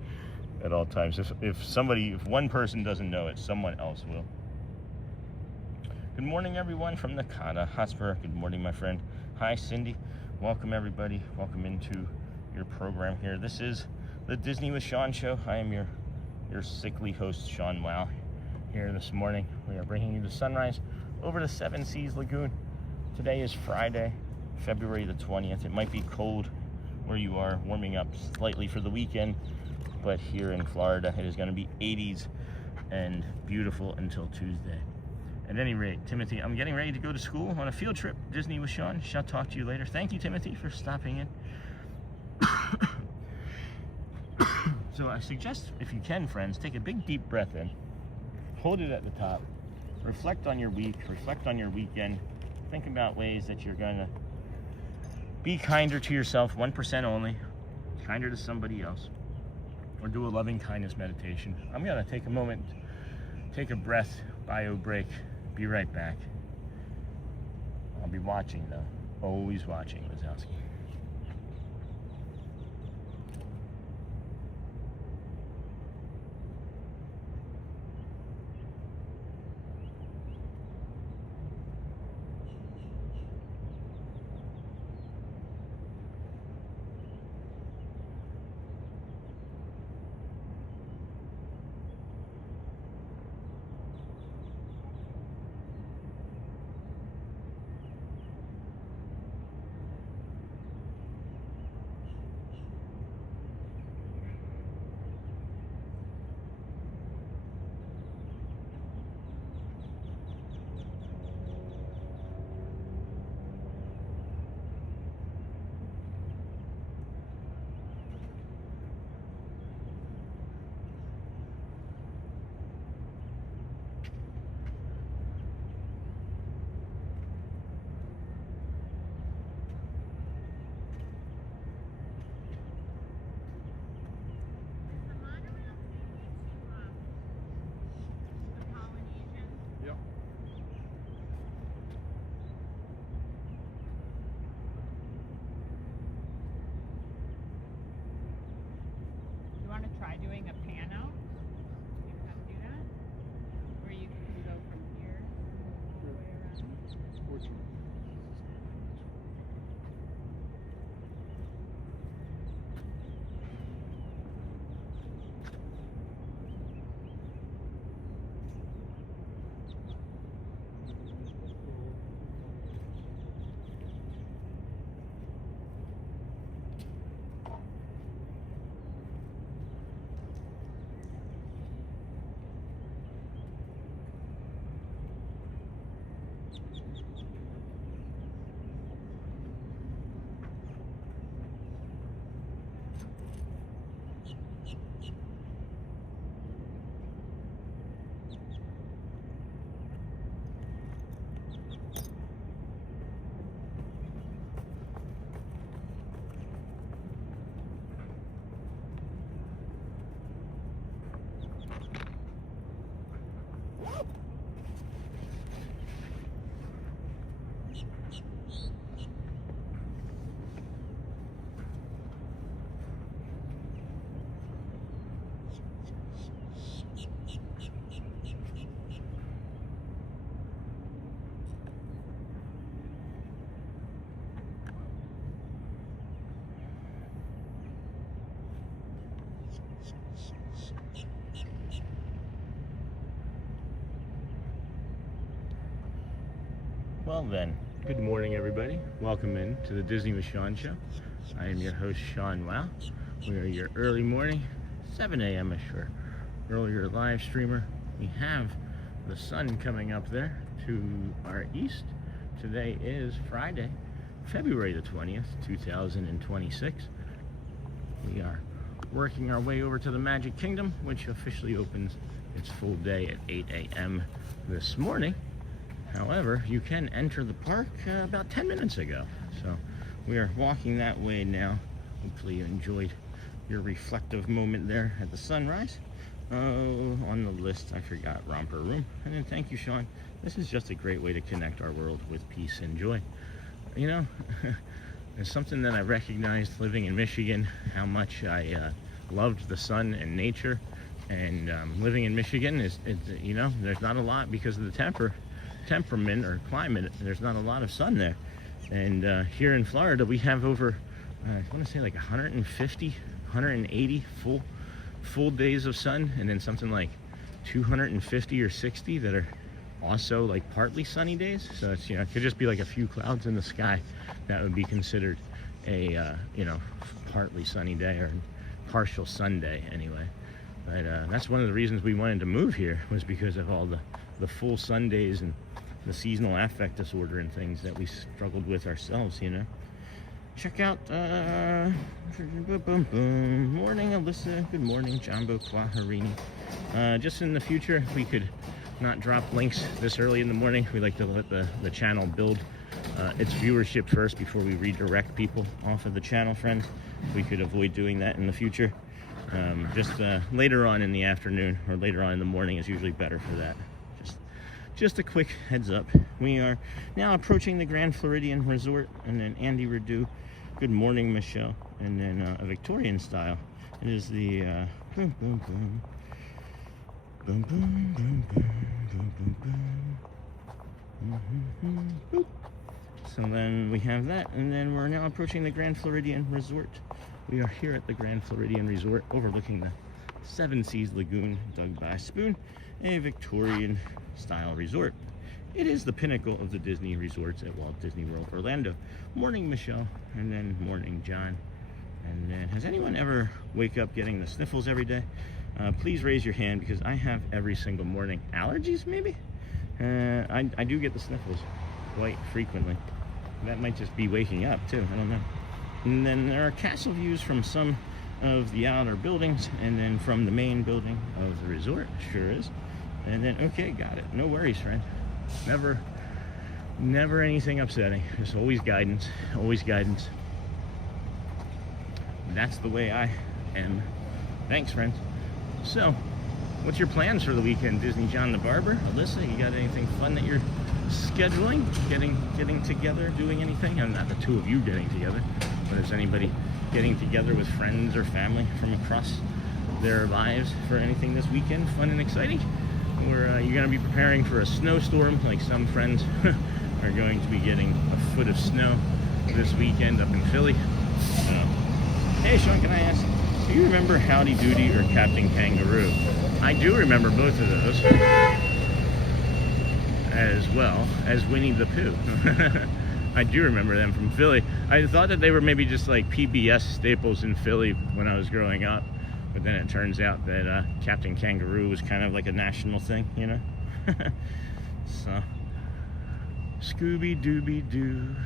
at all times. If one person doesn't know it, someone else will. Good morning, everyone from Nakata Hotspur. Good morning, my friend. Hi, Cindy. Welcome, everybody. Welcome into your program here. This is the Disney with Sean show. I am your sickly host, Sean Wow, here this morning. We are bringing you the sunrise over the Seven Seas Lagoon. Today is Friday, February the 20th. It might be cold where you are, warming up slightly for the weekend, but here in Florida, it is going to be 80s and beautiful until Tuesday. At any rate, Timothy, I'm getting ready to go to school on a field trip. Disney with Sean. Shall talk to you later. Thank you, Timothy, for stopping in. So I suggest, if you can, friends, take a big deep breath in, hold it at the top, reflect on your week, reflect on your weekend, think about ways that you're going to be kinder to yourself, 1% only, kinder to somebody else, or do a loving kindness meditation. I'm going to take a moment, take a breath, bio break, be right back. I'll be watching, though, always watching, Wazowski. Well then, good morning everybody. Welcome in to the Disney with Sean show. I am your host, Sean Wow. We are your early morning, 7 a.m.-ish for earlier live streamer. We have the sun coming up there to our east. Today is Friday, February the 20th, 2026. We are working our way over to the Magic Kingdom, which officially opens its full day at 8 a.m. this morning. However, you can enter the park about 10 minutes ago. So we are walking that way now. Hopefully you enjoyed your reflective moment there at the sunrise. Oh, on the list, I forgot Romper Room. And then thank you, Sean. This is just a great way to connect our world with peace and joy. You know, it's something that I recognized living in Michigan, how much I loved the sun and nature. And living in Michigan is, you know, there's not a lot because of the temperament or climate. There's not a lot of sun there. And here in Florida, we have over, I want to say like 150, 180 full days of sun, and then something like 250 or 60 that are also like partly sunny days. So it's, you know, it could just be like a few clouds in the sky. That would be considered a, you know, partly sunny day or partial sun day anyway. But that's one of the reasons we wanted to move here, was because of all the full sun days and the seasonal affect disorder and things that we struggled with ourselves, you know. Check out, morning Alyssa, good morning, Jambo Kwaharini. Just in the future, if we could not drop links this early in the morning, we like to let the channel build its viewership first before we redirect people off of the channel, friends. We could avoid doing that in the future. Just later on in the afternoon or later on in the morning is usually better for that. Just a quick heads up. We are now approaching the Grand Floridian Resort, and then Andy Redu. Good morning, Michelle. And then a Victorian style. It is the boom, boom, boom. Boom, boom, boom, boom, boom, boom, boom. Boop. So then we have that, and then we're now approaching the Grand Floridian Resort. We are here at the Grand Floridian Resort, overlooking the Seven Seas Lagoon, dug by Spoon, a Victorian style resort. It is the pinnacle of the Disney resorts at Walt Disney World, Orlando. Morning, Michelle, and then morning, John. And then, has anyone ever wake up getting the sniffles every day? Please raise your hand, because I have every single morning. Allergies, maybe? I do get the sniffles quite frequently. That might just be waking up, too. I don't know. And then there are castle views from some of the outer buildings, and then from the main building of the resort. Sure is. And then, okay, got it. No worries, friend. Never anything upsetting. There's always guidance. Always guidance. That's the way I am. Thanks, friends. So, what's your plans for the weekend? Disney John the Barber? Alyssa, you got anything fun that you're scheduling? Getting together? Doing anything? And not the two of you getting together, but is anybody getting together with friends or family from across their lives for anything this weekend? Fun and exciting? Or you're going to be preparing for a snowstorm, like some friends are going to be getting a foot of snow this weekend up in Philly. Hey Sean, can I ask, do you remember Howdy Doody or Captain Kangaroo? I do remember both of those, as well as Winnie the Pooh. I do remember them from Philly. I thought that they were maybe just like PBS staples in Philly when I was growing up. But then it turns out that Captain Kangaroo was kind of like a national thing, you know? So, Scooby-Dooby-Doo,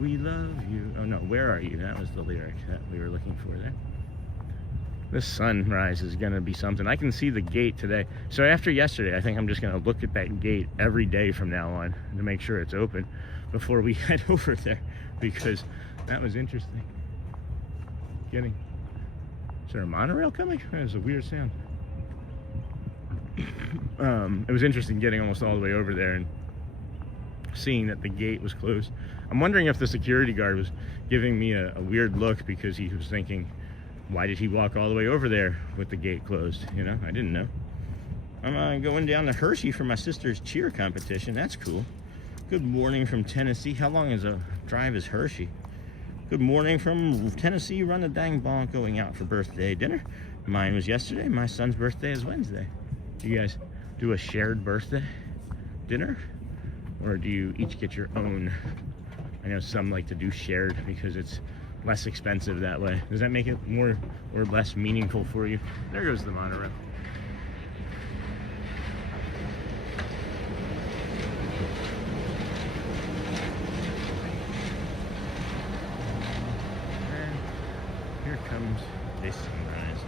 we love you. Oh no, where are you? That was the lyric that we were looking for there. This sunrise is gonna be something. I can see the gate today. So after yesterday, I think I'm just gonna look at that gate every day from now on to make sure it's open before we head over there, because that was interesting. Is there a monorail coming? That was a weird sound. It was interesting getting almost all the way over there and seeing that the gate was closed. I'm wondering if the security guard was giving me a weird look, because he was thinking, why did he walk all the way over there with the gate closed? You know, I didn't know. I'm going down to Hershey for my sister's cheer competition. That's cool. Good morning from Tennessee. How long is a drive is Hershey? Good morning from Tennessee. Run a dang ball going out for birthday dinner. Mine was yesterday. My son's birthday is Wednesday. You guys do a shared birthday dinner? or do you each get your own? I know some like to do shared because it's less expensive that way. Does that make it more or less meaningful for you? There goes the monorail. And here comes a sunrise.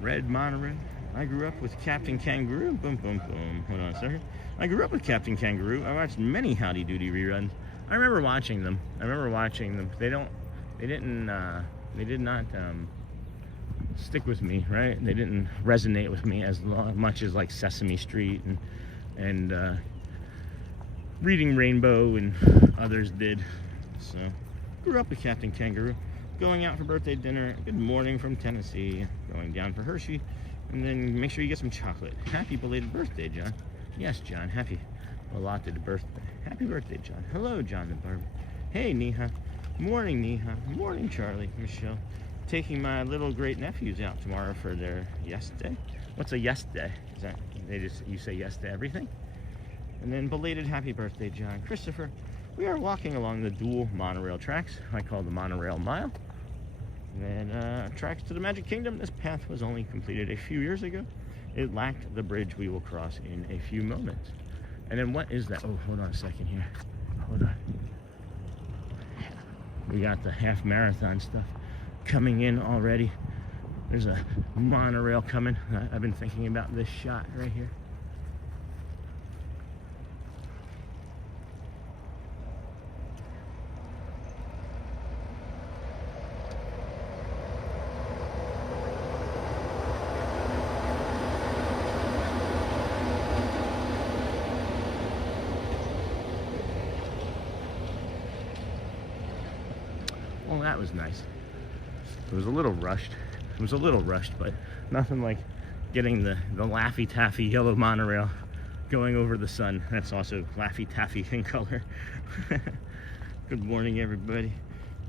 Red monorail. I grew up with Captain Kangaroo. Boom, boom, boom. Hold on a second. I grew up with Captain Kangaroo. I watched many Howdy Doody reruns. I remember watching them. They did not stick with me, right? They didn't resonate with me as much as like Sesame Street and Reading Rainbow and others did. So, grew up with Captain Kangaroo. Going out for birthday dinner. Good morning from Tennessee. Going down for Hershey. And then make sure you get some chocolate. Happy belated birthday, John. Yes, John. Happy belated birthday. Happy birthday, John. Hello, John the Barber. Hey, Neha. Morning, Neha. Morning, Charlie. Michelle. Taking my little great nephews out tomorrow for their yes day. What's a yes day? Is that you say yes to everything? And then belated happy birthday, John. Christopher. We are walking along the dual monorail tracks. I call the monorail mile. And tracks to the Magic Kingdom. This path was only completed a few years ago. It lacked the bridge we will cross in a few moments. And then what is that? Oh, hold on a second here. Hold on. We got the half marathon stuff coming in already. There's a monorail coming. I've been thinking about this shot right here. Well, that was nice. It was a little rushed. But nothing like getting the Laffy Taffy yellow monorail going over the sun. That's also Laffy Taffy in color. Good morning, everybody.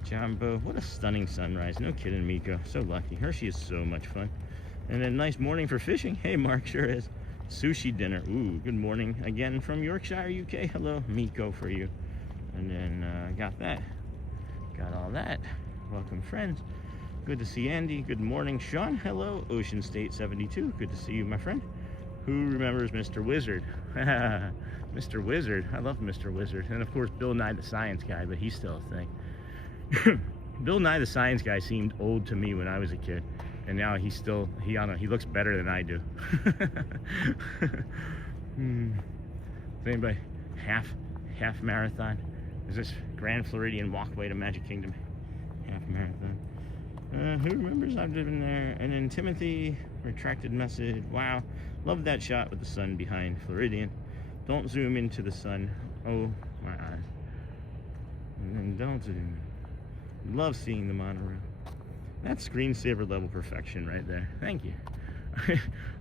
Jumbo, what a stunning sunrise. No kidding, Miko. So lucky. Hershey is so much fun. And a nice morning for fishing. Hey, Mark, sure is. Sushi dinner. Ooh, good morning again from Yorkshire, UK. Hello, Miko for you. And then got that. Got all that. Welcome, friends. Good to see Andy. Good morning, Sean. Hello, Ocean State 72. Good to see you, my friend. Who remembers Mr. Wizard? Mr. Wizard. I love Mr. Wizard. And of course, Bill Nye the Science Guy, but he's still a thing. Bill Nye the Science Guy seemed old to me when I was a kid. And now I don't know, he looks better than I do. Is anybody half marathon? Is this Grand Floridian walkway to Magic Kingdom? Half marathon. Who remembers? I've been there. And then Timothy, retracted message. Wow, love that shot with the sun behind Floridian. Don't zoom into the sun. Oh, my eyes. And then don't zoom. Love seeing the monorail. That's screensaver level perfection right there. Thank you.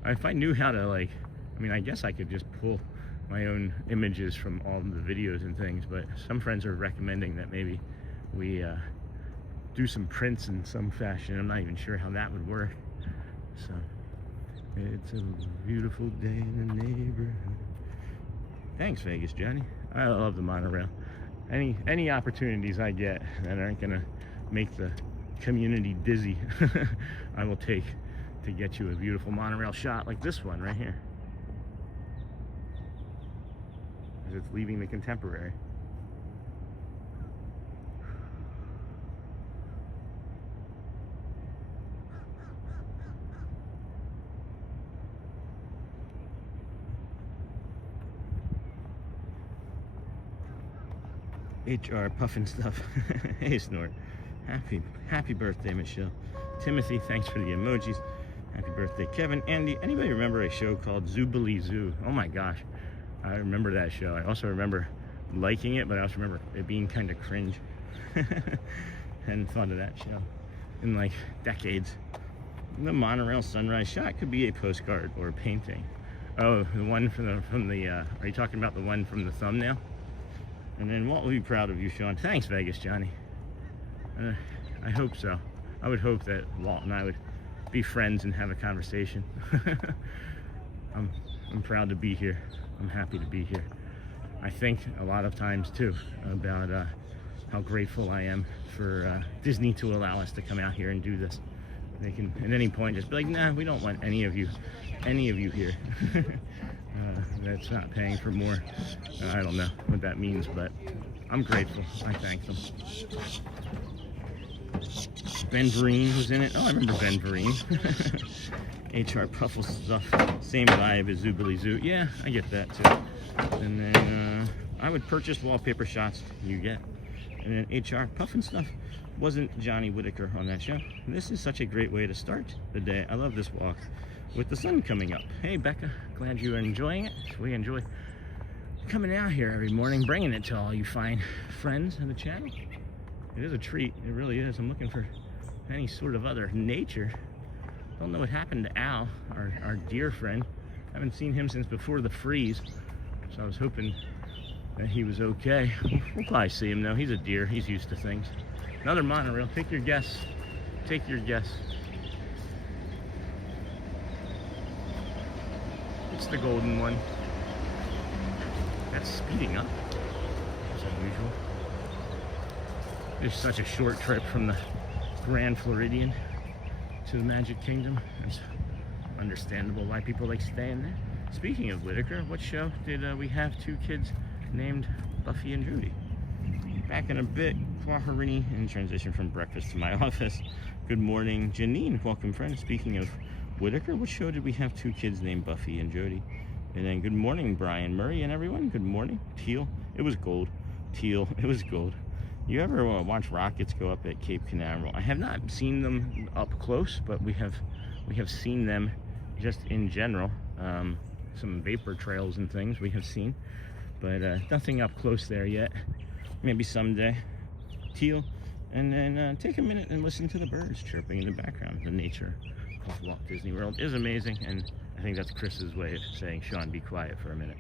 If I knew how to I guess I could just pull my own images from all the videos and things, but some friends are recommending that maybe we do some prints in some fashion. I'm not even sure how that would work. So it's a beautiful day in the neighborhood. Thanks, Vegas Johnny. I love the monorail. Any opportunities I get that aren't gonna make the community dizzy I will take to get you a beautiful monorail shot like this one right here as it's leaving the Contemporary. HR puffin stuff. Hey, Snort. Happy birthday, Michelle. Timothy, thanks for the emojis. Happy birthday, Kevin. Andy, anybody remember a show called Zoobilee Zoo? Oh my gosh, I remember that show. I also remember liking it, but I also remember it being kind of cringe. Hadn't thought of that show in like decades. The monorail sunrise shot could be a postcard or a painting. Oh, the one from the are you talking about the one from the thumbnail? And then Walt will be proud of you, Sean. Thanks, Vegas Johnny. I hope so. I would hope that Walt and I would be friends and have a conversation. I'm proud to be here. I'm happy to be here. I think a lot of times too about how grateful I am for Disney to allow us to come out here and do this. They can at any point just be like, nah, we don't want any of you here. That's not paying for more. I don't know what that means, but I'm grateful. I thank them. Ben Vereen was in it. Oh, I remember Ben Vereen. HR Puffle stuff. Same vibe as Zoobly Zoo. Yeah, I get that too. And then I would purchase wallpaper shots. You get. And then HR Puffin stuff. Wasn't Johnny Whitaker on that show. This is such a great way to start the day. I love this walk with the sun coming up. Hey Becca, glad you're enjoying it. We enjoy coming out here every morning, bringing it to all you fine friends of the channel. It is a treat, it really is. I'm looking for any sort of other nature. Don't know what happened to Al, our dear friend. I haven't seen him since before the freeze, so I was hoping that he was okay. We'll probably see him though. He's a deer, he's used to things. Another monorail. Take your guess. Take your guess. It's the golden one. That's speeding up. That's unusual. It's such a short trip from the Grand Floridian to the Magic Kingdom. It's understandable why people like staying there. Speaking of Whitaker, what show did we have two kids named Buffy and Judy? Back in a bit, Floridian in transition from breakfast to my office. Good morning, Janine. Welcome, friend. Speaking of Whitaker, what show did we have two kids named Buffy and Jody? And then good morning, Brian Murray and everyone. Good morning. Teal. It was gold. Teal. It was gold. You ever watch rockets go up at Cape Canaveral? I have not seen them up close, but we have seen them just in general. Some vapor trails and things we have seen, but nothing up close there yet. Maybe someday. Teal. And then take a minute and listen to the birds chirping in the background. The nature of Walt Disney World is amazing, and I think that's Chris's way of saying, Sean, be quiet for a minute.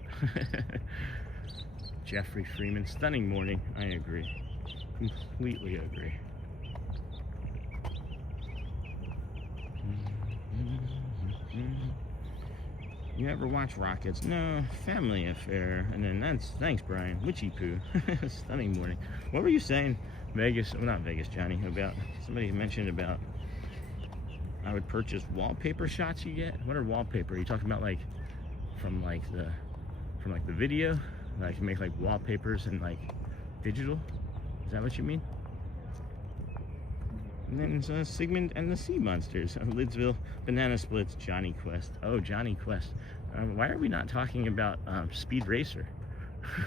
Jeffrey Freeman, stunning morning. I agree. Completely agree. You ever watch Rockets? No, Family Affair. And then that's, thanks Brian, Witchy Poo. Stunning morning. What were you saying? Vegas, well, not Vegas, Johnny, about, somebody mentioned about, I would purchase wallpaper shots you get. What are wallpaper? Are you talking about like, from like the video? Like you make like wallpapers and like digital? Is that what you mean? And then Sigmund and the Sea Monsters, Lidsville, Banana Splits, Johnny Quest. Oh, Johnny Quest. Why are we not talking about Speed Racer?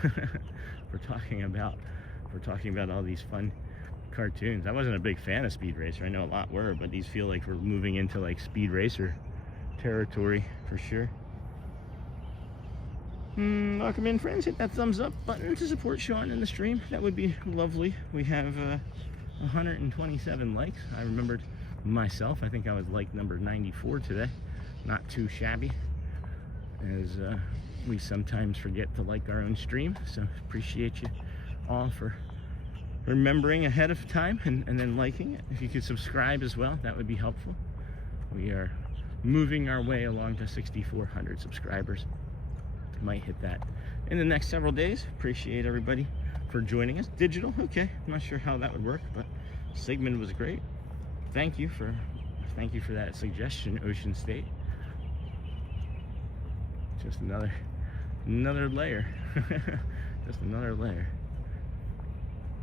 We're talking about all these fun cartoons. I wasn't a big fan of Speed Racer. I know a lot were, but these feel like we're moving into like Speed Racer territory for sure. Welcome in, friends. Hit that thumbs up button to support Sean in the stream. That would be lovely. We have 127 likes. I remembered myself. I think I was like number 94 today. Not too shabby, as we sometimes forget to like our own stream. So appreciate you all for remembering ahead of time and then liking it. If you could subscribe as well, that would be helpful. We are moving our way along to 6,400 subscribers. Might hit that in the next several days. Appreciate everybody for joining us. Digital, okay. I'm not sure how that would work, but Sigmund was great. Thank you for that suggestion, Ocean State. Just another layer. Just another layer.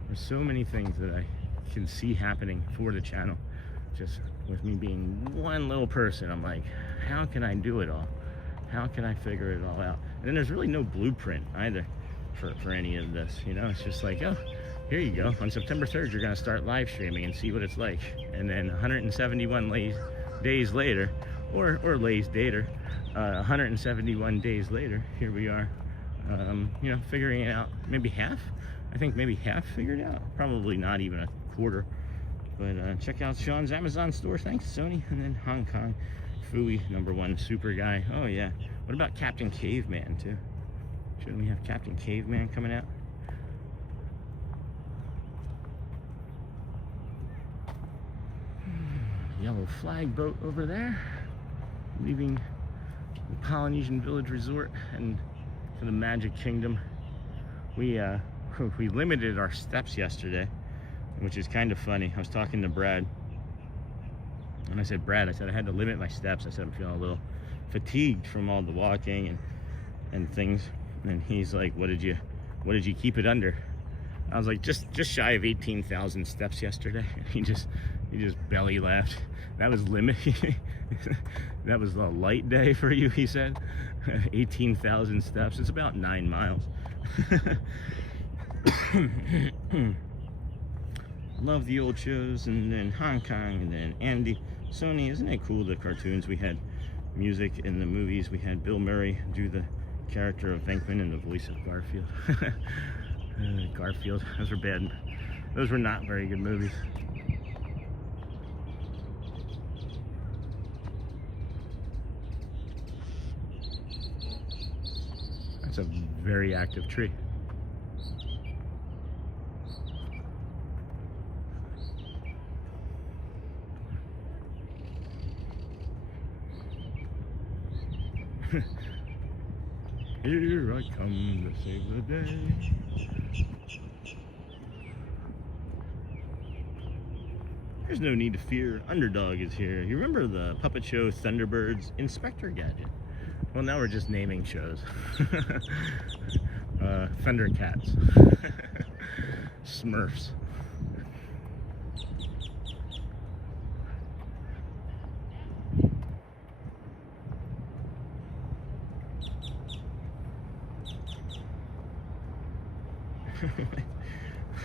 There's so many things that I can see happening for the channel. Just with me being one little person, I'm like, how can I do it all? How can I figure it all out? And then there's really no blueprint either for any of this. You know, it's just like, oh, here you go. On September 3rd, you're gonna start live streaming and see what it's like. And then 171 days later, or lays dater, 171 days later, here we are, you know, figuring it out. Maybe half. I think maybe half figured out. Probably not even a quarter. But check out Sean's Amazon store. Thanks, Sony. And then Hong Kong. Fooey, #1 super guy. Oh yeah. What about Captain Caveman too? Shouldn't we have Captain Caveman coming out? yellow flag boat over there, leaving the Polynesian Village Resort and for the Magic Kingdom. We limited our steps yesterday, which is kind of funny. I was talking to Brad, and I said, Brad, I had to limit my steps. I said, I'm feeling a little fatigued from all the walking and things. And he's like, what did you keep it under? I was like, just shy of 18,000 steps yesterday. He just belly laughed. That was limited. That was a light day for you, he said. 18,000 steps. It's about 9 miles. Love the old shows, and then Hong Kong, and then Andy, Sony. Isn't it cool, the cartoons? We had music in the movies. We had Bill Murray do the character of Venkman and the voice of Garfield. Garfield. Those were bad. Those were not very good movies. That's a very active tree. Here I come to save the day. There's no need to fear. Underdog is here. You remember the puppet show Thunderbirds? Inspector Gadget. Well, now we're just naming shows. Thundercats. Smurfs.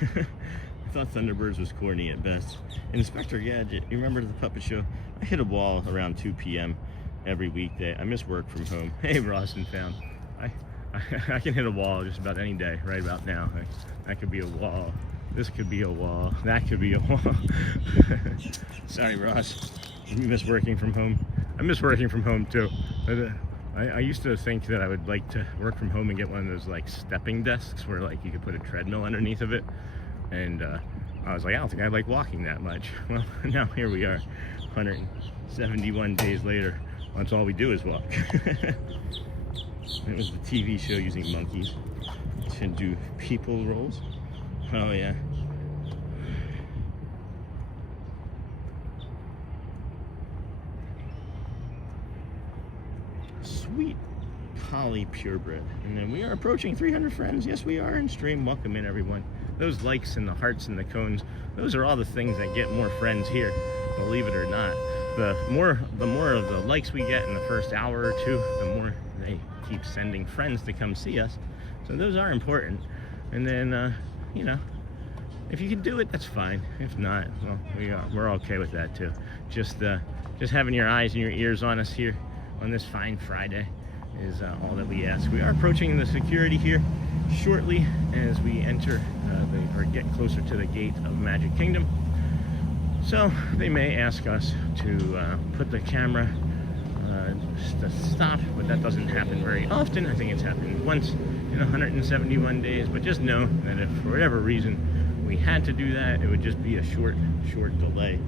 I thought Thunderbirds was corny at best. Inspector Gadget, you remember the puppet show? I hit a wall around 2 p.m. every weekday. I miss work from home. Hey, Ross and Found. I can hit a wall just about any day right about now. That could be a wall. This could be a wall. That could be a wall. Sorry, Ross. You miss working from home? I miss working from home too. I used to think that I would like to work from home and get one of those like stepping desks where like you could put a treadmill underneath of it. And I was like, I don't think I like walking that much. Well, now here we are, 171 days later. That's all we do is walk. It was the TV show using monkeys to do people roles. Oh yeah. Sweet Collie purebred. And then we are approaching 300 friends. Yes, we are in stream. Welcome in, everyone. Those likes and the hearts and the cones, those are all the things that get more friends here, believe it or not. The more of the likes we get in the first hour or two, the more they keep sending friends to come see us. So those are important. And then, you know, if you can do it, that's fine. If not, well, we're okay with that too. Just having your eyes and your ears on us here on this fine Friday is all that we ask. We are approaching the security here shortly as we enter or get closer to the gate of Magic Kingdom. So they may ask us to put the camera to stop, but that doesn't happen very often. I think it's happened once in 171 days, but just know that if for whatever reason we had to do that, it would just be a short delay,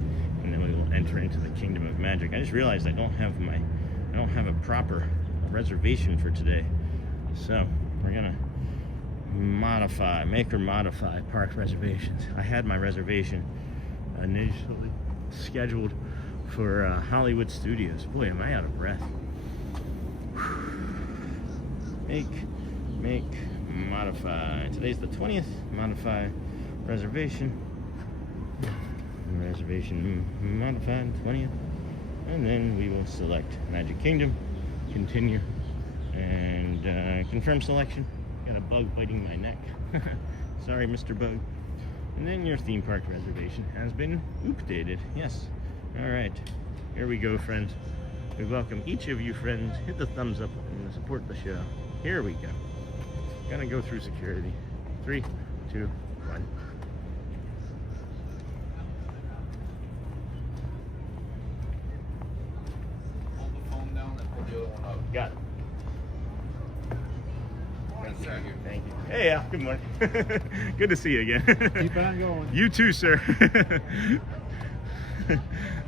and then we will enter into the Kingdom of Magic. I just realized I don't have a proper reservation for today, so we're gonna make or modify park reservations. I had my reservation initially scheduled for Hollywood Studios. Boy, am I out of breath. Make, modify. Today's the 20th. Modify reservation. Reservation modified, 20th. And then we will select Magic Kingdom, continue, and confirm selection. Got a bug biting my neck. Sorry, Mr. Bug. And then your theme park reservation has been updated. Yes. All right. Here we go, friends. We welcome each of you, friends. Hit the thumbs up and support the show. Here we go. Gonna go through security. 3, 2, 1. Hold the phone down and pull the other one up. Got it. Thank you. Thank you. Hey, Al. Good morning. Good to see you again. Keep on going. You too, sir.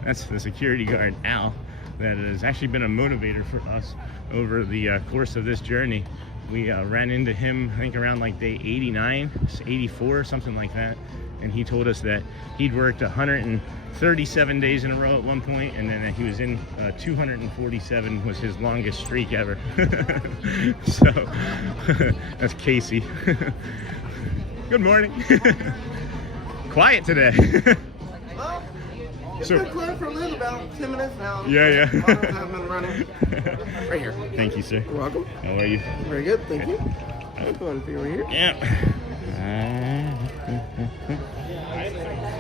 That's the security guard, Al, that has actually been a motivator for us over the course of this journey. We ran into him, I think around like day 89, 84, something like that. And he told us that he'd worked 137 days in a row at one point, and then he was in 247 was his longest streak ever. So that's Casey. Good morning. Quiet today. Well, it's So- been quiet for a little, about 10 minutes now. Yeah. I've been running. Right here. Thank you, sir. You're welcome. How are you? Very good, thank you. I'm going to be over here. Yeah.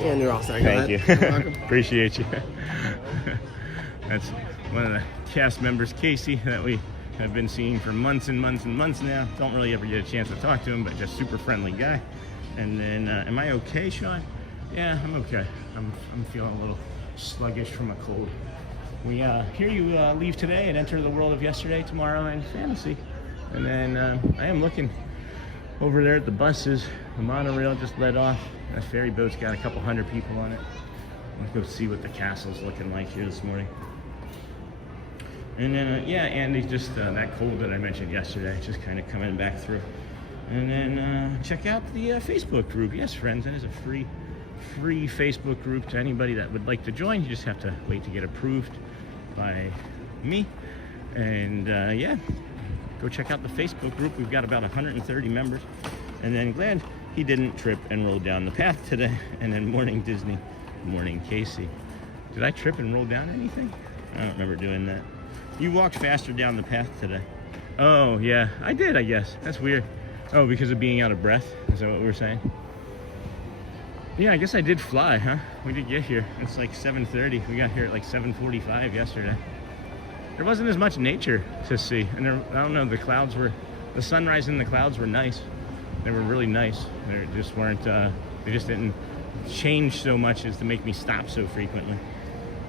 And you're all set. Thank you. You're welcome. Appreciate you. That's one of the cast members, Casey, that we have been seeing for months and months and months now. Don't really ever get a chance to talk to him, but just super friendly guy. And then, am I okay, Sean? Yeah, I'm okay. I'm feeling a little sluggish from a cold. We hear you leave today and enter the world of yesterday, tomorrow, and fantasy. And then I am looking over there at the buses. The monorail just let off. That ferry boat's got a couple hundred people on it. Let's go see what the castle's looking like here this morning. And then, yeah, Andy, just that cold that I mentioned yesterday, just kind of coming back through. And then check out the Facebook group. Yes, friends, that is a free Facebook group to anybody that would like to join. You just have to wait to get approved by me. And yeah, go check out the Facebook group. We've got about 130 members. And then glad he didn't trip and roll down the path today. And then morning Disney, morning Casey. Did I trip and roll down anything? I don't remember doing that. You walked faster down the path today. Oh yeah, I did, I guess. That's weird. Oh, because of being out of breath? Is that what we're saying? Yeah, I guess I did fly, huh? We did get here. It's like 7:30. We got here at like 7:45 yesterday. There wasn't as much nature to see. And there, I don't know, the sunrise and the clouds were nice. They were really nice. They just weren't, they just didn't change so much as to make me stop so frequently.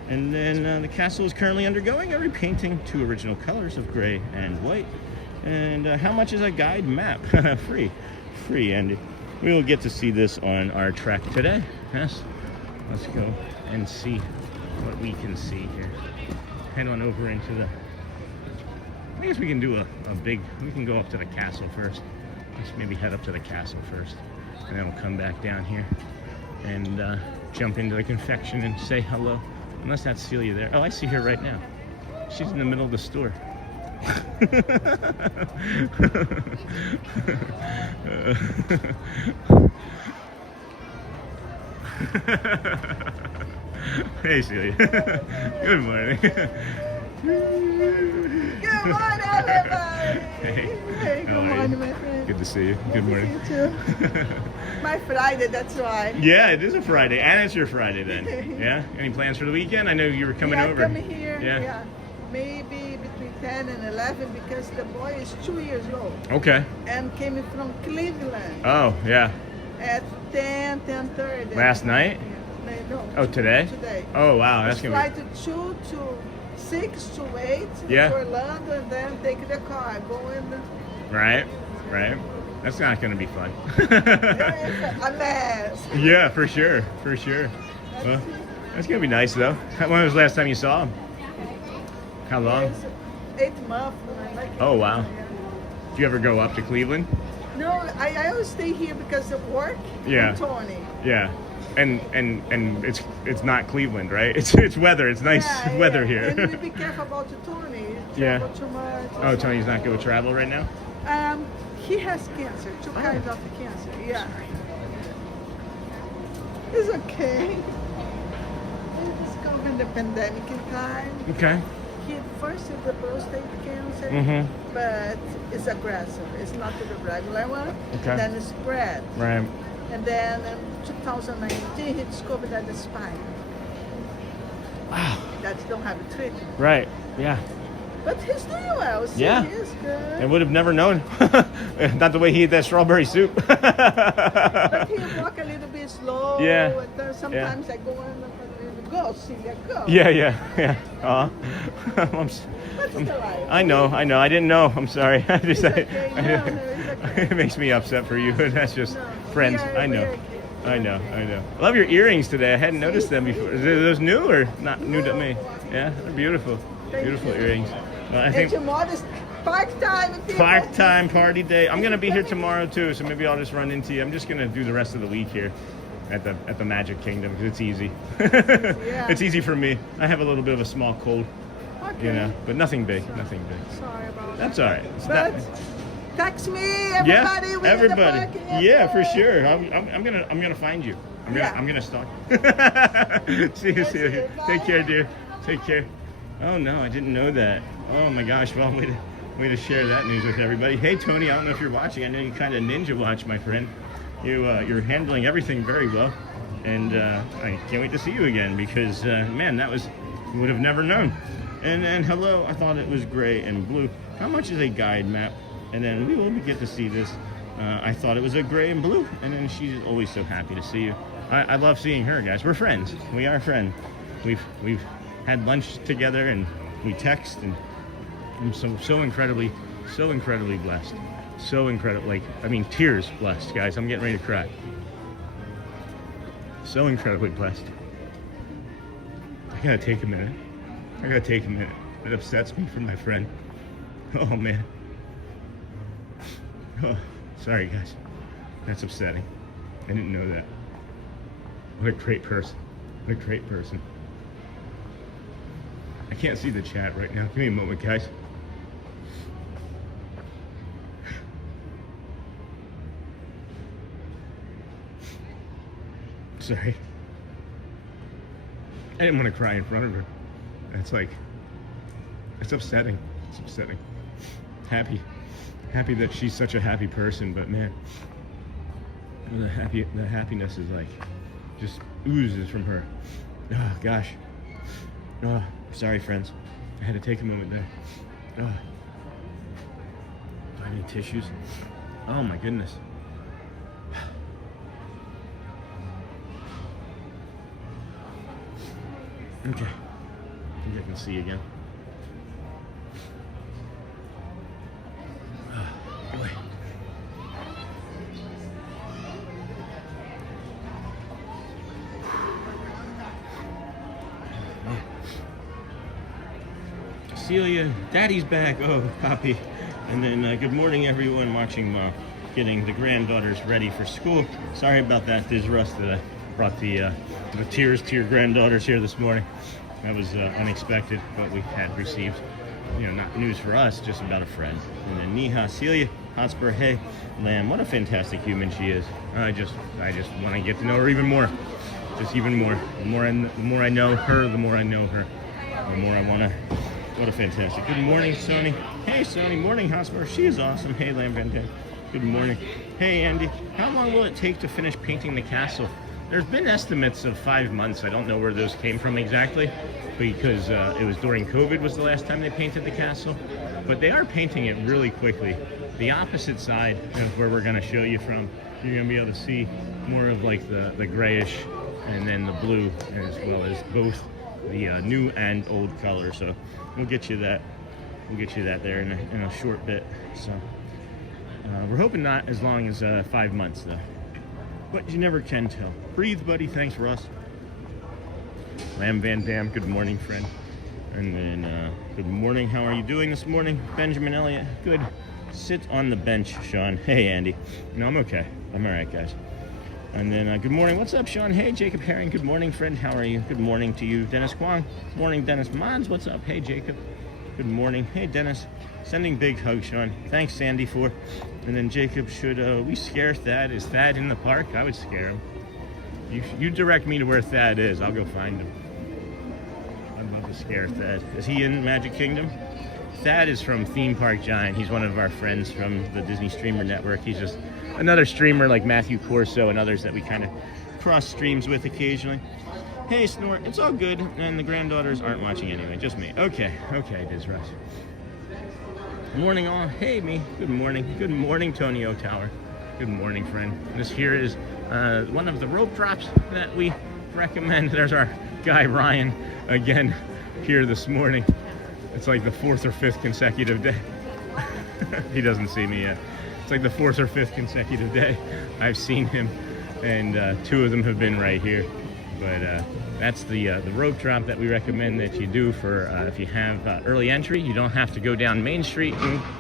And then the castle is currently undergoing a repainting to original colors of gray and white. And how much is a guide map? Free, Andy. We will get to see this on our trek today. Yes, let's go and see what we can see here. Head on over into the, I guess we can do we can go up to the castle first. Let's maybe head up to the castle first, and then we'll come back down here and jump into the confection and say hello. Unless that's Celia there. Oh, I see her right now. She's in the middle of the store. Hey, Celia. Good morning. Good morning, everybody. Hey. Hey, How good are you? morning, my friend. Good to see you. Good morning. You too. My Friday, that's right. Yeah, it is a Friday, and it's your Friday then. Yeah? Any plans for the weekend? I know you were coming over. Coming here. Yeah. Maybe between 10 and 11 because the boy is 2 years old Okay. and came from Cleveland Oh, yeah. at 10:30. Last night? No. Oh, today? Today. Oh, wow. That's It's going to flight 2 to 6 to 8 Yeah. to Orlando and then take the car, go in the... be... Right. That's not going to be fun. A mess. Yeah, for sure. Well, that's going to be nice, though. When was the last time you saw him? How long? It's 8 months. Oh, wow. Do you ever go up to Cleveland? No, I always stay here because of work. Yeah. And Tony. Yeah. And it's not Cleveland, right? It's weather. It's nice weather here. And we be careful about Tony. Yeah. Travel too much. Oh, Tony's not good with travel right now? He has cancer. Two Oh. kinds of cancer. Yeah. It's okay. It's COVID the pandemic time. Okay. He first had the prostate cancer, Mm-hmm. but it's aggressive. It's not the regular one. Okay. Then it spread. Right. And then in 2019, he discovered that the spine. Wow. That don't have a treatment. Right. Yeah. But he's doing well. See, Yeah. He's good. I would have never known. Not the way he ate that strawberry soup. But he walk a little bit slow. Yeah. And then sometimes I go in, go, Celia, go. Yeah. What's the life? I know. I didn't know. I'm sorry. It's okay. No, it's okay. It makes me upset for you. That's just No, friends. we are- I know. I know. I love your earrings today. I hadn't noticed them before. Are those new or not new to me? Yeah, they're beautiful. Beautiful earrings. Well, I And think tomorrow's park time. park time, party day. I'm gonna be here tomorrow too, so maybe I'll just run into you. I'm just gonna do the rest of the week here at the Magic Kingdom because it's easy. It's easy for me. I have a little bit of a small cold, Okay. you know, but nothing big. Nothing big. Sorry about That's that. all right. It's But not- text me, everybody. Yeah, we're in the everybody. parking Yeah, for area. sure. I'm gonna find you. I'm gonna stalk. See you. you. Take care, dear. Take care. Oh no, I didn't know that. Oh my gosh. Well, way to share that news with everybody. Hey Tony, I don't know if you're watching. I know you kind of ninja watch, my friend. You're handling everything very well, and I can't wait to see you again because man, that was you would have never known. And then hello, I thought it was gray and blue. How much is a guide map? And then we will get to see this. I thought it was a gray and blue, and then she's always so happy to see you. I love seeing her, guys. We're friends. We are friends. We've had lunch together and we text, and I'm so incredibly blessed. So incredible, like I mean tears blessed, guys. I'm getting ready to cry. So incredibly blessed. I gotta take a minute. It upsets me for my friend. Oh man. Oh, sorry guys. That's upsetting. I didn't know that. What a great person. What a great person. I can't see the chat right now. Give me a moment, guys. Sorry. I didn't want to cry in front of her. It's upsetting. It's upsetting. Happy that she's such a happy person, but man, the happiness is like just oozes from her. Oh gosh. Oh, sorry friends. I had to take a moment there. Oh. Do I have any tissues? Oh my goodness. Okay. I think I can see again. Oh, boy. Celia, Daddy's back. Oh, Poppy. And then good morning, everyone watching, getting the granddaughters ready for school. Sorry about that, Diz Russ, that I brought the tears to your granddaughters here this morning. That was unexpected, but we had received, not news for us, just about a friend. And then Neha, Celia, Hotspur, hey, Lamb, what a fantastic human she is. I just want to get to know her even more. Just even more. The more I know her, the more I know her. The more I want to. What a fantastic. Good morning, Sony. Hey, Sony. Morning, Hotspur. She is awesome. Hey, Lamb Van Dam. Good morning. Hey, Andy. How long will it take to finish painting the castle? There's been estimates of 5 months. I don't know where those came from exactly, because it was during COVID was the last time they painted the castle. But they are painting it really quickly. The opposite side of where we're going to show you from, you're going to be able to see more of like the grayish and then the blue, as well as both the new and old color. So we'll get you that. We'll get you that there in a short bit. So we're hoping not as long as 5 months though. But you never can tell. Breathe, buddy. Thanks, Russ. Lamb Van Dam, good morning, friend. And then, good morning. How are you doing this morning? Benjamin Elliott, good. Sit on the bench, Sean. Hey, Andy. No, I'm okay. I'm all right, guys. And then, good morning. What's up, Sean? Hey, Jacob Herring. Good morning, friend. How are you? Good morning to you. Dennis Kwong. Morning, Dennis Mons. What's up? Hey, Jacob. Good morning. Hey, Dennis. Sending big hugs, Sean. Thanks, Sandy, for. And then Jacob, should we scare Thad? Is Thad in the park? I would scare him. You direct me to where Thad is. I'll go find him. I'd love to scare Thad. Is he in Magic Kingdom? Thad is from Theme Park Giant. He's one of our friends from the Disney Streamer Network. He's just another streamer like Matthew Corso and others that we kind of cross streams with occasionally. Hey, Snort, it's all good. And the granddaughters aren't watching anyway, just me. Okay, Diz Russ. Morning all. Hey, me. Good morning. Good morning, Tony O'Tower. Good morning, friend. This here is one of the rope drops that we recommend. There's our guy, Ryan, again here this morning. It's like the 4th or 5th consecutive day. He doesn't see me yet. It's like the 4th or 5th consecutive day I've seen him and 2 of them have been right here. But that's the rope drop that we recommend that you do for if you have early entry. You don't have to go down Main Street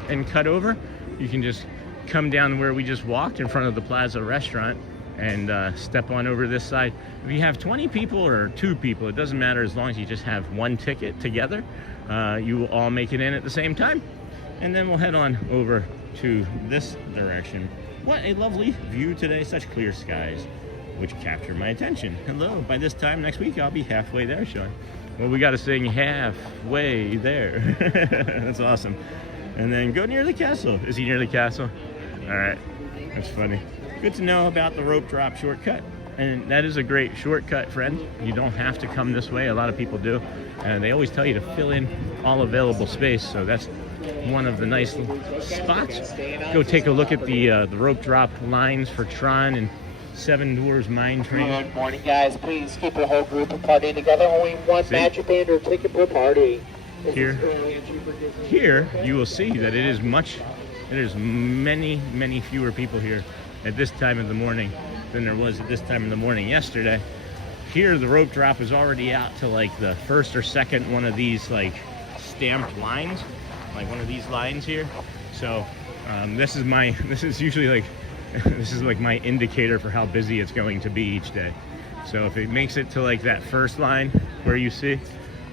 and cut over. You can just come down where we just walked in front of the Plaza restaurant and step on over this side. If you have 20 people or 2 people, it doesn't matter as long as you just have 1 ticket together. You will all make it in at the same time. And then we'll head on over to this direction. What a lovely view today, such clear skies, which capture my attention. Hello, by this time next week, I'll be halfway there, Sean. Well, we got to sing halfway there. That's awesome. And then go near the castle. Is he near the castle? All right, that's funny. Good to know about the rope drop shortcut. And that is a great shortcut, friend. You don't have to come this way. A lot of people do. And they always tell you to fill in all available space. So that's one of the nice spots. Go take a look at the rope drop lines for Tron and Seven Dwarfs Mine Train. Good morning, guys. Please keep the whole group of party together. Only one Magic Band or ticket per party. Here you will see that it is many fewer people here at this time of the morning than there was at this time of the morning yesterday. Here the rope drop is already out to like the first or second one of these like stamped lines, like one of these lines here. So this is usually like this is like my indicator for how busy it's going to be each day. So if it makes it to like that first line where you see,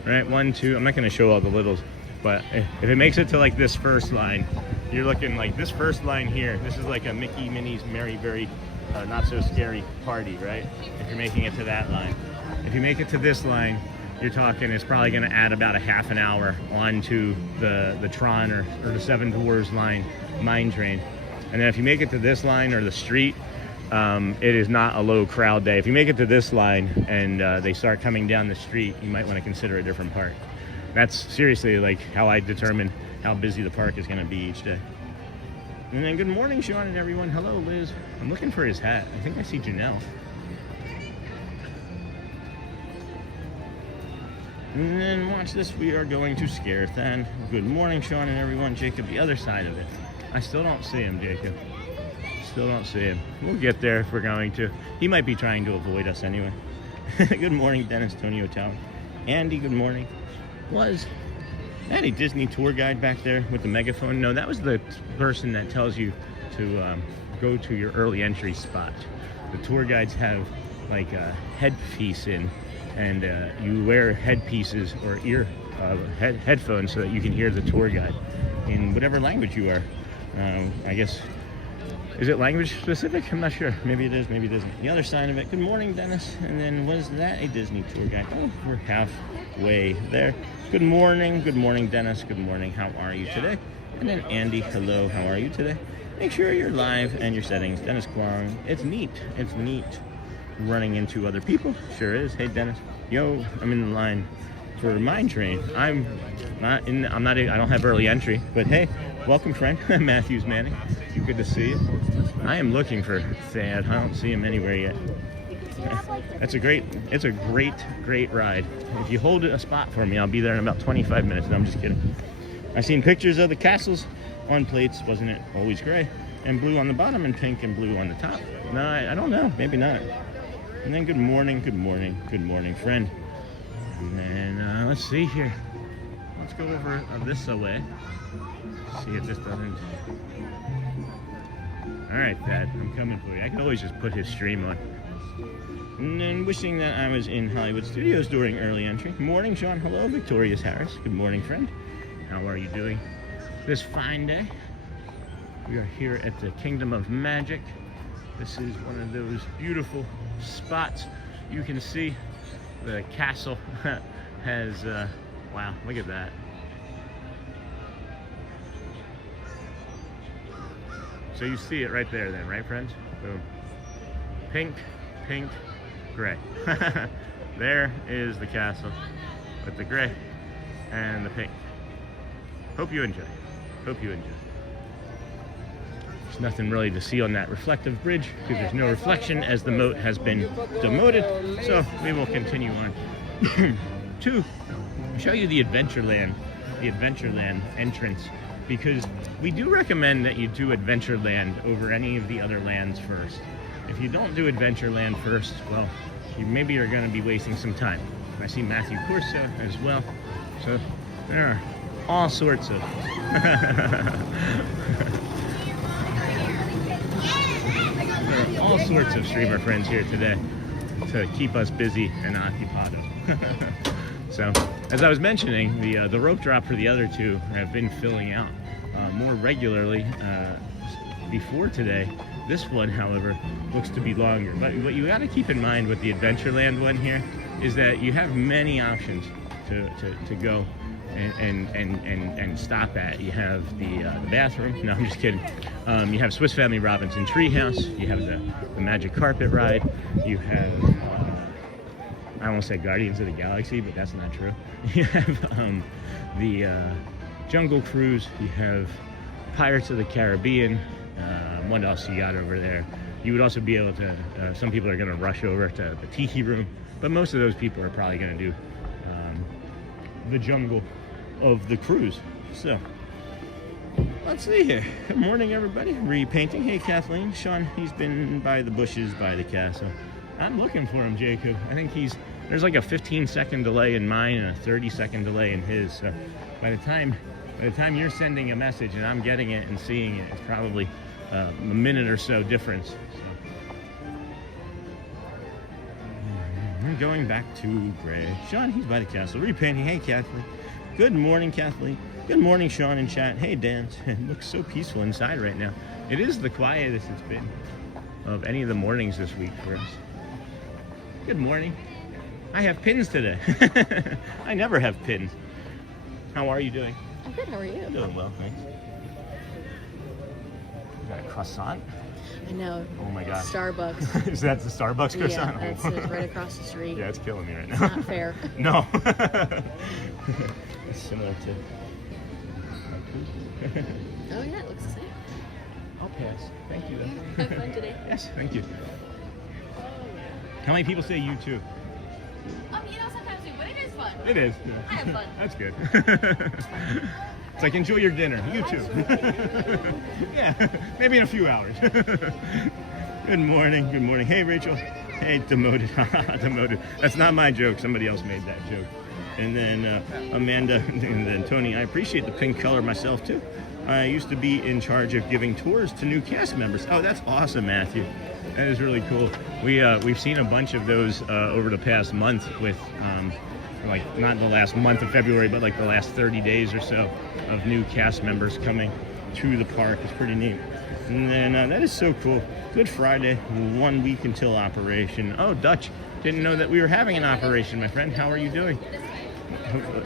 right, 1, 2, I'm not going to show all the littles, but if it makes it to like this first line, you're looking like this first line here. This is like a Mickey Minnie's Merry Very Not So Scary Party, right? If you're making it to that line. If you make it to this line, you're talking it's probably going to add about a half an hour onto the Tron or the Seven Dwarfs line mine train. And then if you make it to this line or the street, it is not a low crowd day. If you make it to this line and they start coming down the street, you might want to consider a different park. That's seriously like how I determine how busy the park is going to be each day. And then good morning, Sean and everyone. Hello, Liz. I'm looking for his hat. I think I see Janelle. And then watch this. We are going to Scarethan. Good morning, Sean and everyone. Jacob, the other side of it. I still don't see him, Jacob. Still don't see him. We'll get there if we're going to. He might be trying to avoid us anyway. Good morning, Dennis, Tony Hotel. Andy, good morning. Was that a Disney tour guide back there with the megaphone? No, that was the person that tells you to go to your early entry spot. The tour guides have like a headpiece in, and you wear headpieces or headphones so that you can hear the tour guide in whatever language you are. I guess, is it language specific? I'm not sure. Maybe it is, maybe it isn't. The other side of it. Good morning, Dennis. And then was that a Disney tour guide? Oh, we're halfway there. Good morning, Dennis. Good morning. How are you today? And then Andy, hello. How are you today? Make sure you're live and your settings. Dennis Kwong. It's neat. It's neat running into other people. Sure is. Hey, Dennis. Yo, I'm in the line for Mine Train. I don't have early entry, but hey, welcome, friend. Matthews Manning. Good to see you. I am looking for Thad. I don't see him anywhere yet. It's a great ride. If you hold a spot for me, I'll be there in about 25 minutes. No, I'm just kidding. I've seen pictures of the castles on plates. Wasn't it always gray and blue on the bottom and pink and blue on the top? No, I don't know. Maybe not. And then good morning, friend. And then let's see here. Let's go over this way. See if this doesn't. All right, Thad, I'm coming for you. I can always just put his stream on. And then wishing that I was in Hollywood Studios during early entry. Morning, Sean. Hello, Victorious Harris. Good morning, friend. How are you doing this fine day? We are here at the Kingdom of Magic. This is one of those beautiful spots. You can see the castle has, wow, look at that. So you see it right there then, right, friends? Boom. Pink, pink, gray. There is the castle with the gray and the pink. Hope you enjoy. Hope you enjoy. There's nothing really to see on that reflective bridge because there's no reflection as the moat has been demoted. So we will continue on to show you the Adventureland entrance, because we do recommend that you do Adventureland over any of the other lands first. if you don't do Adventureland first, well, you maybe are going to be wasting some time. I see Matthew Corso as well. So there are all sorts of streamer friends here today to keep us busy and occupied. So, as I was mentioning, the rope drop for the other two have been filling out more regularly before today. This one, however, looks to be longer. But what you got to keep in mind with the Adventureland one here is that you have many options to go and stop at. You have the bathroom. No, I'm just kidding. You have Swiss Family Robinson Treehouse. You have the Magic Carpet Ride. You have I don't want to say Guardians of the Galaxy, but that's not true. You have the Jungle Cruise. You have Pirates of the Caribbean. What else you got over there? You would also be able to, some people are going to rush over to the Tiki Room, but most of those people are probably going to do the jungle of the cruise. So, let's see here. Good morning, everybody. Repainting. Hey, Kathleen. Sean, he's been by the bushes by the castle. I'm looking for him, Jacob. I think there's like a 15-second delay in mine and a 30-second delay in his. So by the time you're sending a message and I'm getting it and seeing it, it's probably a minute or so difference. So. I'm going back to gray. Sean, he's by the castle. Repainting. Hey, Kathleen. Good morning, Kathleen. Good morning, Sean in chat. Hey, Dan. It looks so peaceful inside right now. It is the quietest it's been of any of the mornings this week for us. Good morning. I have pins today. I never have pins. How are you doing? I'm good. How are you? Doing well, thanks. You got a croissant? I know. Oh my God. Starbucks. Is that the Starbucks croissant? Yeah, it's right across the street. Yeah, it's killing me right now. It's not fair. No. It's similar to my poop. Oh yeah, it looks the same. I'll pass. Thank you, though. Have fun today. Yes, thank you. How many people say you too? You know, sometimes we, but it is fun. It is. I have fun. That's good. It's like, enjoy your dinner. You too. Yeah, maybe in a few hours. Good morning. Good morning. Hey, Rachel. Hey, demoted. Demoted. That's not my joke. Somebody else made that joke. And then Amanda and then Tony. I appreciate the pink color myself too. I used to be in charge of giving tours to new cast members. Oh, that's awesome, Matthew. That is really cool. We've seen a bunch of those over the past month with like not the last month of February, but like the last 30 days or so of new cast members coming to the park. It's pretty neat. And then that is so cool. Good Friday, 1 week until operation. Oh, Dutch, didn't know that we were having an operation, my friend. How are you doing?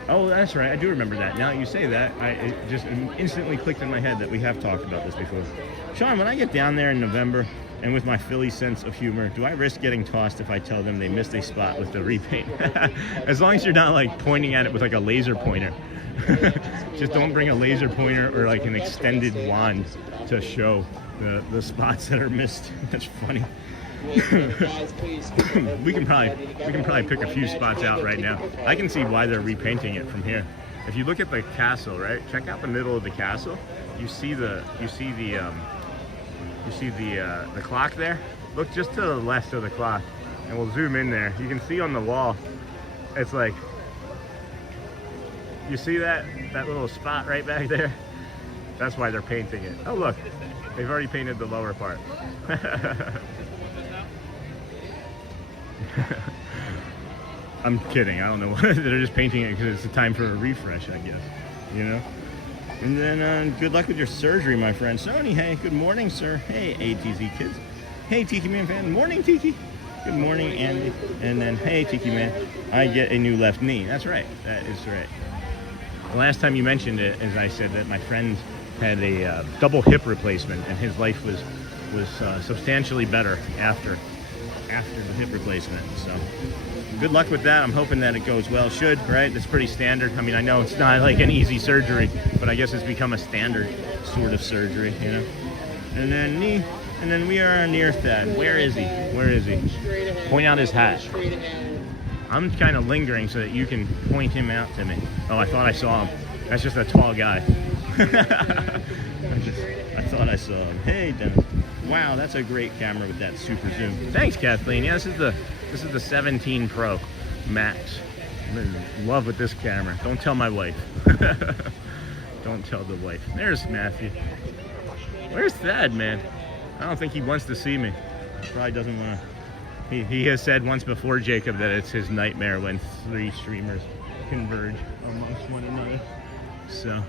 Oh, that's right. I do remember that. Now that you say that, it just instantly clicked in my head that we have talked about this before. Sean, when I get down there in November, and with my Philly sense of humor, do I risk getting tossed if I tell them they missed a spot with the repaint? As long as you're not like pointing at it with like a laser pointer. Just don't bring a laser pointer or like an extended wand to show the spots that are missed. That's funny. we can probably pick a few spots out right now. I can see why they're repainting it from here. If you look at the castle, right? Check out the middle of the castle. You see the clock there? Look just to the left of the clock, and we'll zoom in there. You can see on the wall, it's like, you see that little spot right back there? That's why they're painting it. Oh look, they've already painted the lower part. I'm kidding, I don't know. They're just painting it because it's the time for a refresh, I guess, you know? And then good luck with your surgery, my friend. Sony, hey, good morning, sir. Hey, ATZ kids. Hey, Tiki Man fan. Morning, Tiki. Good morning, Andy. And then, hey, Tiki Man, I get a new left knee. That's right. That is right. The last time you mentioned it, as I said, that my friend had a double hip replacement, and his life was substantially better after the hip replacement. So good luck with that. I'm hoping that it goes well. Should, right? It's pretty standard. I mean, I know it's not like an easy surgery, but I guess it's become a standard sort of surgery, you know? And then knee, and then we are near Thad. Where is he? Where is he? Point out his hat. I'm kind of lingering so that you can point him out to me. Oh, I thought I saw him. That's just a tall guy. I thought I saw him. Hey, Dennis. Wow, that's a great camera with that super zoom. Thanks, Kathleen. Yeah, this is the 17 Pro Max. I'm in love with this camera. Don't tell my wife. Don't tell the wife. There's Matthew. Where's Thad, man? I don't think he wants to see me. Probably doesn't want to. He has said once before, Jacob, that it's his nightmare when 3 streamers converge amongst one another. So.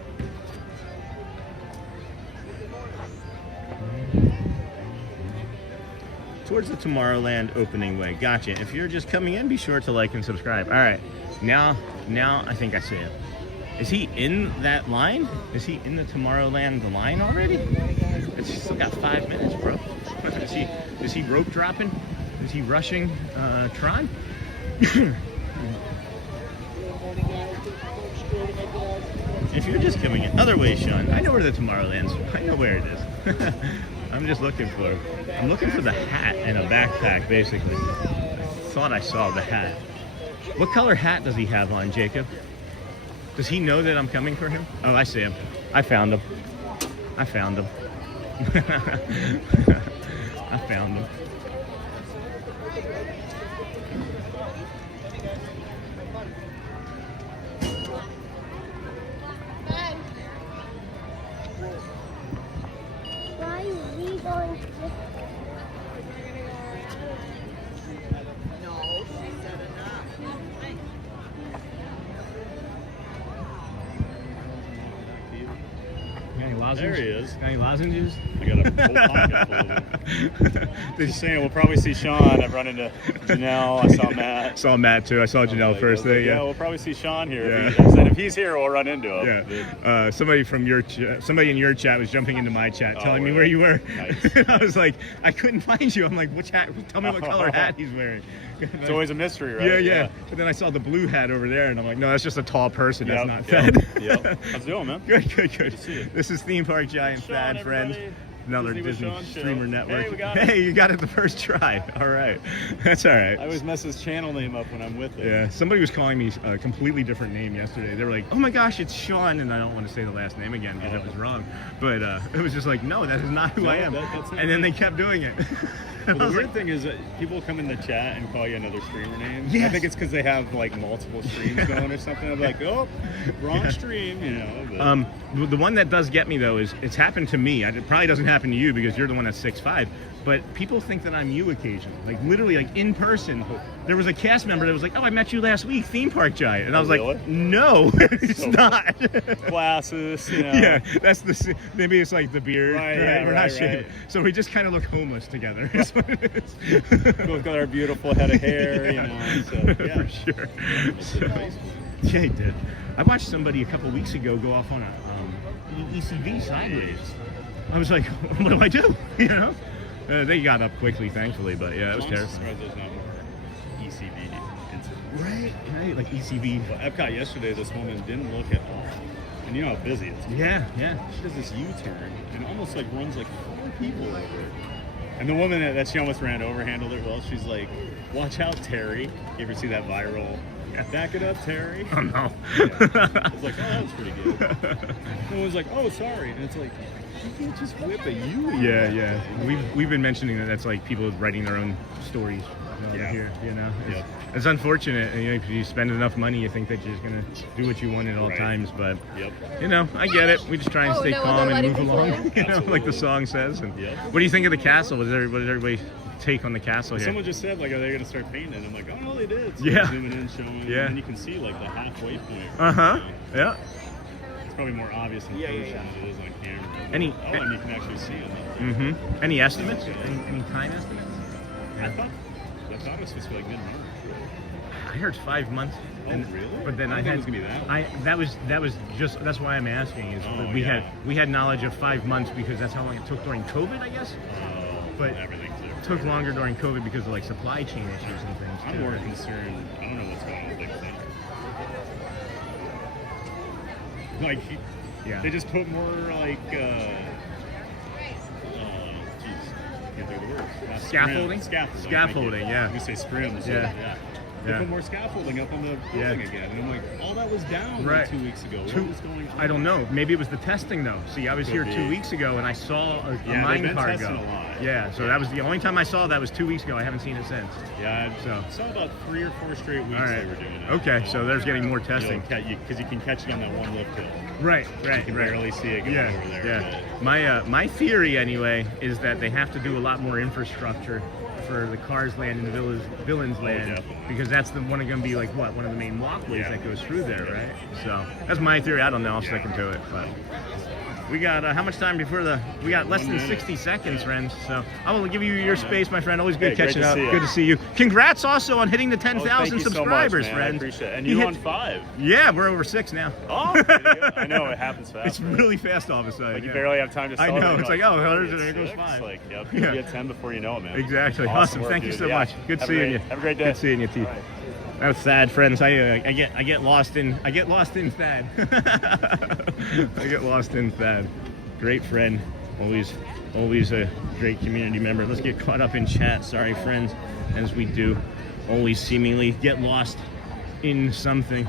Towards the Tomorrowland opening way. Gotcha. If you're just coming in, be sure to like and subscribe. All right. Now I think I see it. Is he in that line? Is he in the Tomorrowland line already? It's still got 5 minutes, bro. Is he rope dropping? Is he rushing Tron? If you're just coming in, other way, Sean. I know where the Tomorrowland's. I know where it is. I'm just looking for it. I'm looking for the hat and a backpack, basically. I thought I saw the hat. What color hat does he have on, Jacob? Does he know that I'm coming for him? Oh, I see him. I found him. I found him. I found him. Why are we going to No, she said enough. Got any lozenges? There he is. Got any lozenges? I got a whole pocket full of them. Just saying, we'll probably see Sean. I've run into Janelle. I saw Matt. Saw Matt too. I saw Janelle first thing. Yeah, Yeah. we'll probably see Sean here. Yeah. I said if he's here, we'll run into him. Yeah. Somebody from your somebody in your chat was jumping into my chat, telling me where you were. Nice. I was like, I couldn't find you. I'm like, which hat? Tell me what color hat he's wearing. It's always a mystery, right? Yeah. But then I saw the blue hat over there, and I'm like, no, that's just a tall person. That's not Yep. Thad. Yep. How's it going, man? Good. to see you. This is Theme Park Giant Sean, Thad Friend. everybody. Another Disney with Disney Sean show. streamer network. Hey, we got it. Hey, you got it the first try. All right. That's all right. I always mess his channel name up when I'm with it. Yeah, somebody was calling me a completely different name yesterday. They were like, oh my gosh, it's Sean, and I don't want to say the last name again because it was wrong. But it was just like, no, that is not who I am. That's not And then they kept doing it. Well, I the was weird like, thing is that people come in the chat and call you another streamer name. I Yes. think it's because they have like multiple streams going or something. I'm like, oh, wrong stream, you know. But the one that does get me though is it's happened to me. It probably doesn't happen to you because you're the one that's 6'5". But people think that I'm you occasionally, like literally, like in person. There was a cast member that was like, "Oh, I met you last week, Theme Park Giant," and I was really? like, "No, it's So- not." Glasses, you know. Yeah, that's maybe it's like the beard. Right, yeah, We're right, not shaved, right. so we just kind of look homeless together. Is what it is. Both got our beautiful head of hair, you know. So, yeah. For sure. So, yeah, he did. I watched somebody a couple weeks ago go off on a ECV sideways. I was like, what do I do? You know? They got up quickly, thankfully, but yeah, it was I'm terrible. surprised there's not more ECV incidents. Right, like ECV. Well, Epcot yesterday, this woman didn't look at all. And you know how busy it's. Yeah. She does this U-turn and almost like runs like 4 people over it. And the woman that she almost ran over handled it well. She's like, watch out, Terry. You ever see that viral? Back it up, Terry. Oh, no. Yeah. I was like, oh, that was pretty good. No one's like, oh, sorry. And it's like, you can't just whip a U. Yeah. We've been mentioning that that's like people writing their own stories over Yeah. here, you know? Yep. It's unfortunate, you know, if you spend enough money, you think that you're just going to do what you want at all Right. times, but, Yep. you know, I get it. We just try and Oh, stay no calm other and move wedding along, before? you know, like the Absolutely. song says. And Yep. what do you think of the castle? What does everybody take on the castle here? Someone just said, like, are they going to start painting? I'm like, oh, no, they did. So Yeah. zooming in, showing. Yeah. And then you can see, like, the halfway point. Uh-huh, yeah. It's probably more obvious in person than it is on camera. And and you can actually see it. Mm-hmm. Any estimates? Any time estimates? I thought it was supposed to be like mid-March. I heard 5 months. Oh, really? But then I I thought had it was gonna be that long. that was just that's why I'm asking is Oh, we yeah. had knowledge of 5 months because that's how long it took during COVID, I guess. But Everything too. it took longer during COVID because of like supply chain issues and things. I'm too. more concerned. I don't know what's going on with Big Thing. Like, Yeah. they just put more like, jeez, can't think of the word. Scaffolding? Scaffolding. Scaffolding, thank you. yeah. You say scrims. Yeah. They Yeah. put more scaffolding up on the building again. And I'm like, all that was down Right. like 2 weeks ago. What was going on? I don't know. Maybe it was the testing though. See, I was here Could 2 be. weeks ago and I saw a Yeah, mine they've been car testing go. a lot. Yeah, so that was the only time I saw that was 2 weeks ago. I haven't seen it since. Yeah, So. I saw about 3 or 4 straight weeks All right. they were doing it. Okay, so there's getting more testing. Because you can catch it on that one lift hill. Right, You can barely see it going over there. Yeah. My theory anyway is that they have to do a lot more infrastructure for the Cars Land and the Villains Land, definitely. because that's the one going to be like one of the main walkways Yeah. that goes through there, right? So that's my theory. I don't know. I'll stick to it, but. We got how much time before we got less 1 than minute. 60 seconds, friends. So I will give you your space, my friend. Always good Hey, great catching to up. see you. Good to see you. Congrats also on hitting the Oh, thank 10,000 you so much, subscribers, man. I friends. appreciate it. And You you hit- on 5. Yeah, we're over 6 now. Oh, I know it happens fast. It's right? really fast all of a sudden. Like you yeah. barely have time to I celebrate. know. You're It's like, oh, "Hey, there goes it's 5. 6." Like, yep, Yeah. you'll be at 10 before you know it, man. Exactly. Awesome. work, Thank you dude. so Yeah. much. Good Have a seeing great- you. Have a great day. Good seeing you, T. All right. That's sad, friends. I get lost in Thad. I get lost in Thad. Great friend. Always a great community member. Let's get caught up in chat. Sorry, friends, as we do always seemingly get lost in something.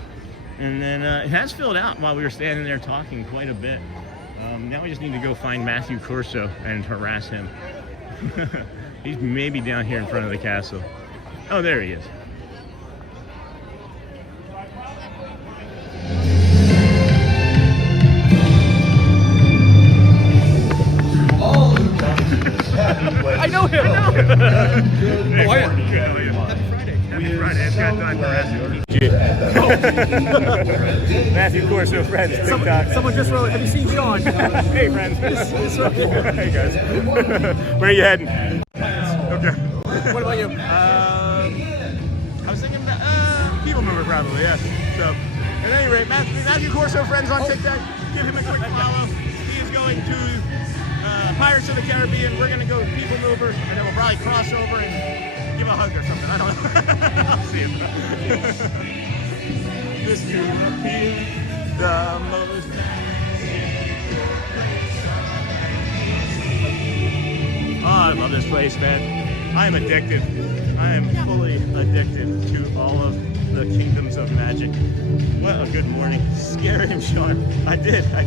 And then it has filled out while we were standing there talking quite a bit. Now we just need to go find Matthew Corso and harass him. He's maybe down here in front of the castle. Oh, there he is. I know him. Hey, Oh, yeah. good. How are you? Happy Friday. It's got time for harassing. Matthew Corso, friends. TikTok. Someone just wrote, have you seen Sean? Hey, friends. Hey, guys. Where are you heading? Okay. What about you? I was thinking People Mover, probably, yeah. So, at any rate, Matthew Corso, friends on TikTok. Give him a quick follow. He is going to Pirates of the Caribbean. We're going to go People Mover, and then we'll probably cross over and give a hug or something. I don't know. I'll see him. This European, the most. Oh, I love this place, man. I am addicted. I am fully addicted to all of the kingdoms of magic. Well, good morning. Scare him, Sean. I did. I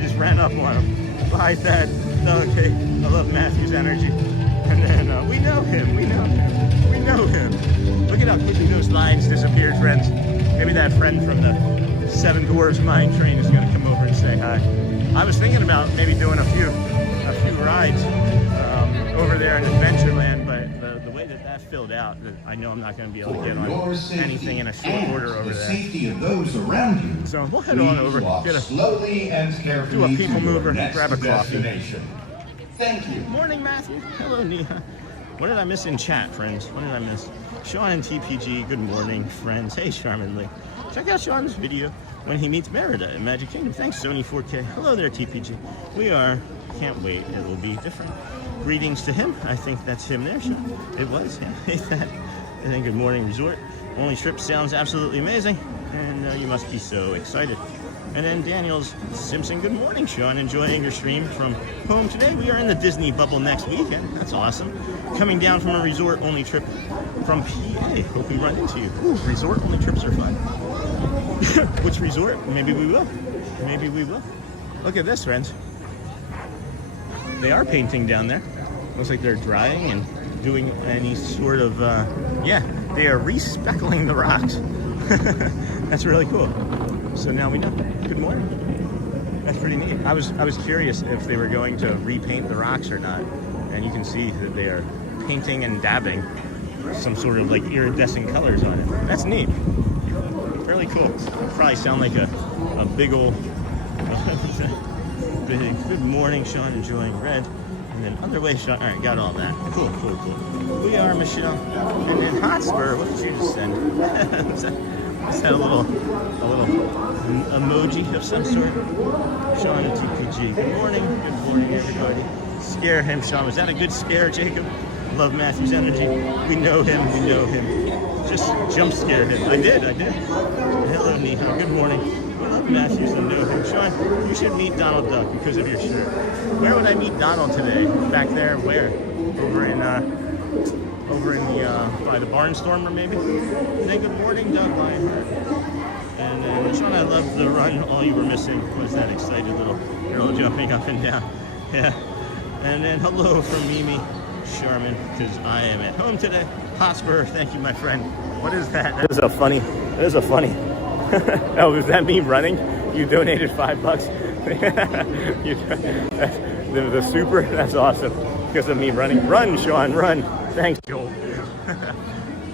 just ran up on him. Bye, Thad. Okay. I love Matthew's energy. And then we know him. Look at how quickly those lines disappeared, friends. Maybe that friend from the Seven Dwarves Mine Train is going to come over and say hi. I was thinking about maybe doing a few rides over there in Adventureland, but the way that filled out, I know I'm not going to be able to get on anything in a short order over the there. safety of those around you. So we'll head on over, Walk slowly and carefully do a people to your mover, next grab a coffee. destination. Thank you. Morning, Matthew. Hello, Neha. What did I miss in chat, friends? What did I miss? Sean and TPG, good morning, friends. Hey, Charminley. Check out Sean's video when he meets Merida in Magic Kingdom. Thanks, Sony 4K. Hello there, TPG. Can't wait. It will be different. Greetings to him. I think that's him there, Sean. It was him. And then good morning, resort. Only trip sounds absolutely amazing. And you must be so excited. And then Daniels Simpson, good morning, Sean. Enjoying your stream from home today. We are in the Disney bubble next weekend. That's awesome. Coming down from a resort-only trip from PA. Hope we run into you. Ooh, resort-only trips are fun. Which resort? Maybe we will. Maybe we will. Look at this, friends. They are painting down there. Looks like they're drying and doing any sort of, they are respeckling the rocks. That's really cool. So now we know. Good morning. That's pretty neat. I was curious if they were going to repaint the rocks or not. And you can see that they are painting and dabbing some sort of like iridescent colors on it. That's neat. Fairly cool. It'll probably sound like a big old good morning, Sean, enjoying red. And then underway, Sean. All right, got all that. Cool. We are Michelle. And then Hotspur, what did you just send? Is that a little emoji of some sort? Sean and TPG. Good morning, everybody. Scare him, Sean. Was that a good scare, Jacob? Love Matthew's energy. We know him. Just jump scare him. I did. Hello, Neha. Good morning. We love Matthews and know him. Sean, you should meet Donald Duck because of your shirt. Where would I meet Donald today? Back there, where? Over in, over in the by the barnstormer maybe. And then good morning, Doug Lionheart. And then Sean, I love the run. All you were missing was that excited little girl jumping up and down. Yeah. And then hello from Mimi Sharman, because I am at home today. Hotspur, thank you, my friend. What is that? That is a funny. Oh, is that me running? You donated $5. The super, that's awesome. Because of me running. Run, Sean, run. Thanks, Joel.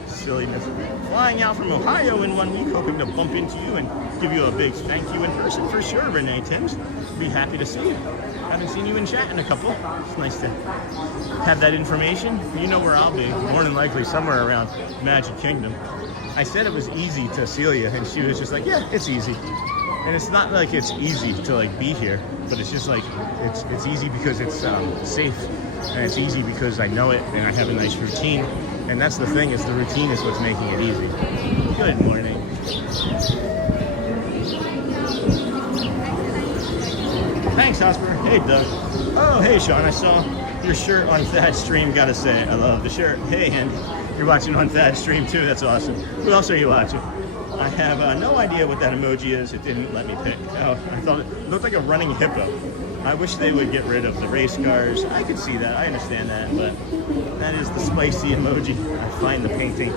Silliness. Flying out from Ohio in 1 week, hoping to bump into you and give you a big thank you in person for sure, Renee Timms. Be happy to see you. Haven't seen you in chat in a couple. It's nice to have that information. You know where I'll be, more than likely somewhere around Magic Kingdom. I said it was easy to Celia, and she was just like, yeah, it's easy. And it's not like it's easy to like be here, but it's just like, it's easy because it's safe. And it's easy because I know it and I have a nice routine. And that's the thing, is the routine is what's making it easy. Good morning. Thanks, Hosper. Hey, Doug. Oh, hey, Sean. I saw your shirt on Thad's stream. Gotta say, I love the shirt. Hey, and you're watching on Thad's stream too. That's awesome. Who else are you watching? I have no idea what that emoji is. It didn't let me pick. Oh, I thought it looked like a running hippo. I wish they would get rid of the race cars. I could see that. I understand that, but that is the spicy emoji. I find the painting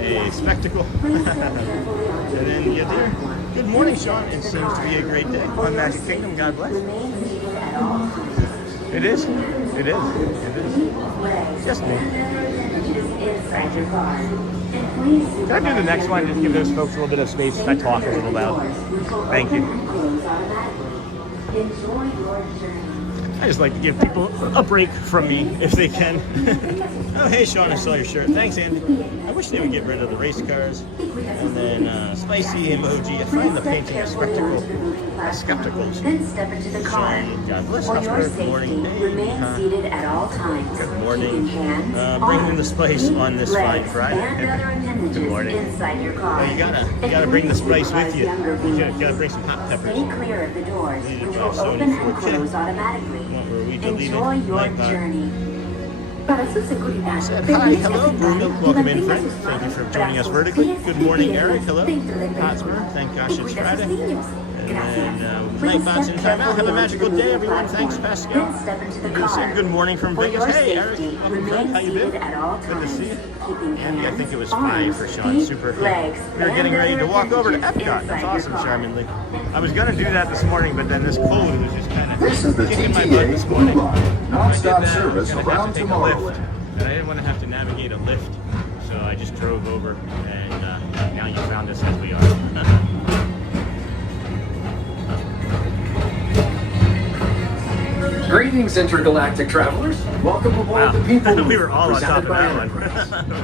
a spectacle. And then Yadir. Good morning, Sean. It seems to be a great day on Magic Kingdom. God bless. It is. It is. It is. Just me. Can I do the next one? Just give those folks a little bit of space. I talk a little loud. Thank you. I just like to give people a break from me if they can. Oh, hey, Sean, I saw your shirt. Thanks, Andy. I wish they would get rid of the race cars. And then spicy emoji. I find the painting a spectacle. Skeptical. Sean, God bless. Good morning. Good morning. Bringing the spice on this fine Friday. Good morning. Well, you gotta bring the spice with you. You gotta bring some hot peppers. Be clear of the doors. Open and close automatically. Enjoy your journey. Said hi, hello, Bruno. Welcome in, friend. Thank you for joining us vertically. Good morning, Eric. Hello. Hotspur. Thank gosh it's Friday. And then Nightbots in time out. Have a magical day, everyone. Thanks, Pascal. Good morning from Vegas. Hey, Eric. Welcome, friend. How you been? Good to see you. Andy, I think it was 5 for Sean. Super. We were getting ready to walk over to Epcot. That's awesome, Charmingly. I was going to do that this morning, but then this cold was just kind of kicking my butt this morning. Non-stop service around tomorrow. And I didn't want to have to navigate a lift, so I just drove over, and now you found us as we are. Greetings, intergalactic travelers. Welcome aboard the People Mover. We were all on top of that one.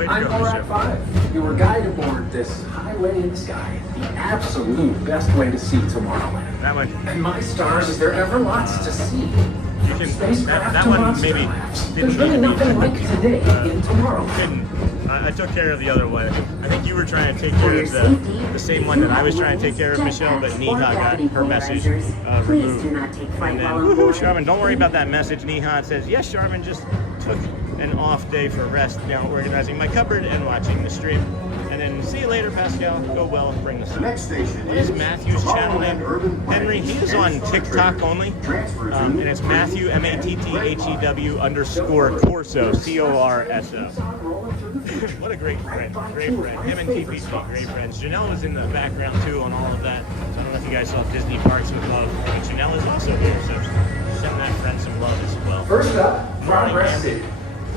I'm Borat 5, your guide aboard this highway in the sky. The absolute best way to see Tomorrowland. That one. And my stars, is there ever lots to see? You can, that one maybe There's really nothing like today in Tomorrowland. I took care of the other one. I think you were trying to take care of the same one that I was trying to take care of, Michelle, but Neha got her message removed. And then, woohoo, Charmin, don't worry about that message, Neha. It says, yes, Charmin, just took an off day for rest, now organizing my cupboard and watching the stream. And then see you later, Pascal. Go well and bring the sun. Next station What is Matthew's channel name? Henry, he is on TikTok only. And it's Matthew, MATTHEW_Corso, CORSO. What a great friend. Great friend. Him and TPC, great friends. Janelle was in the background too on all of that. So I don't know if you guys saw Disney Parks with Love, but Janelle is also here, so send that friend some love as well. First up, Progress City.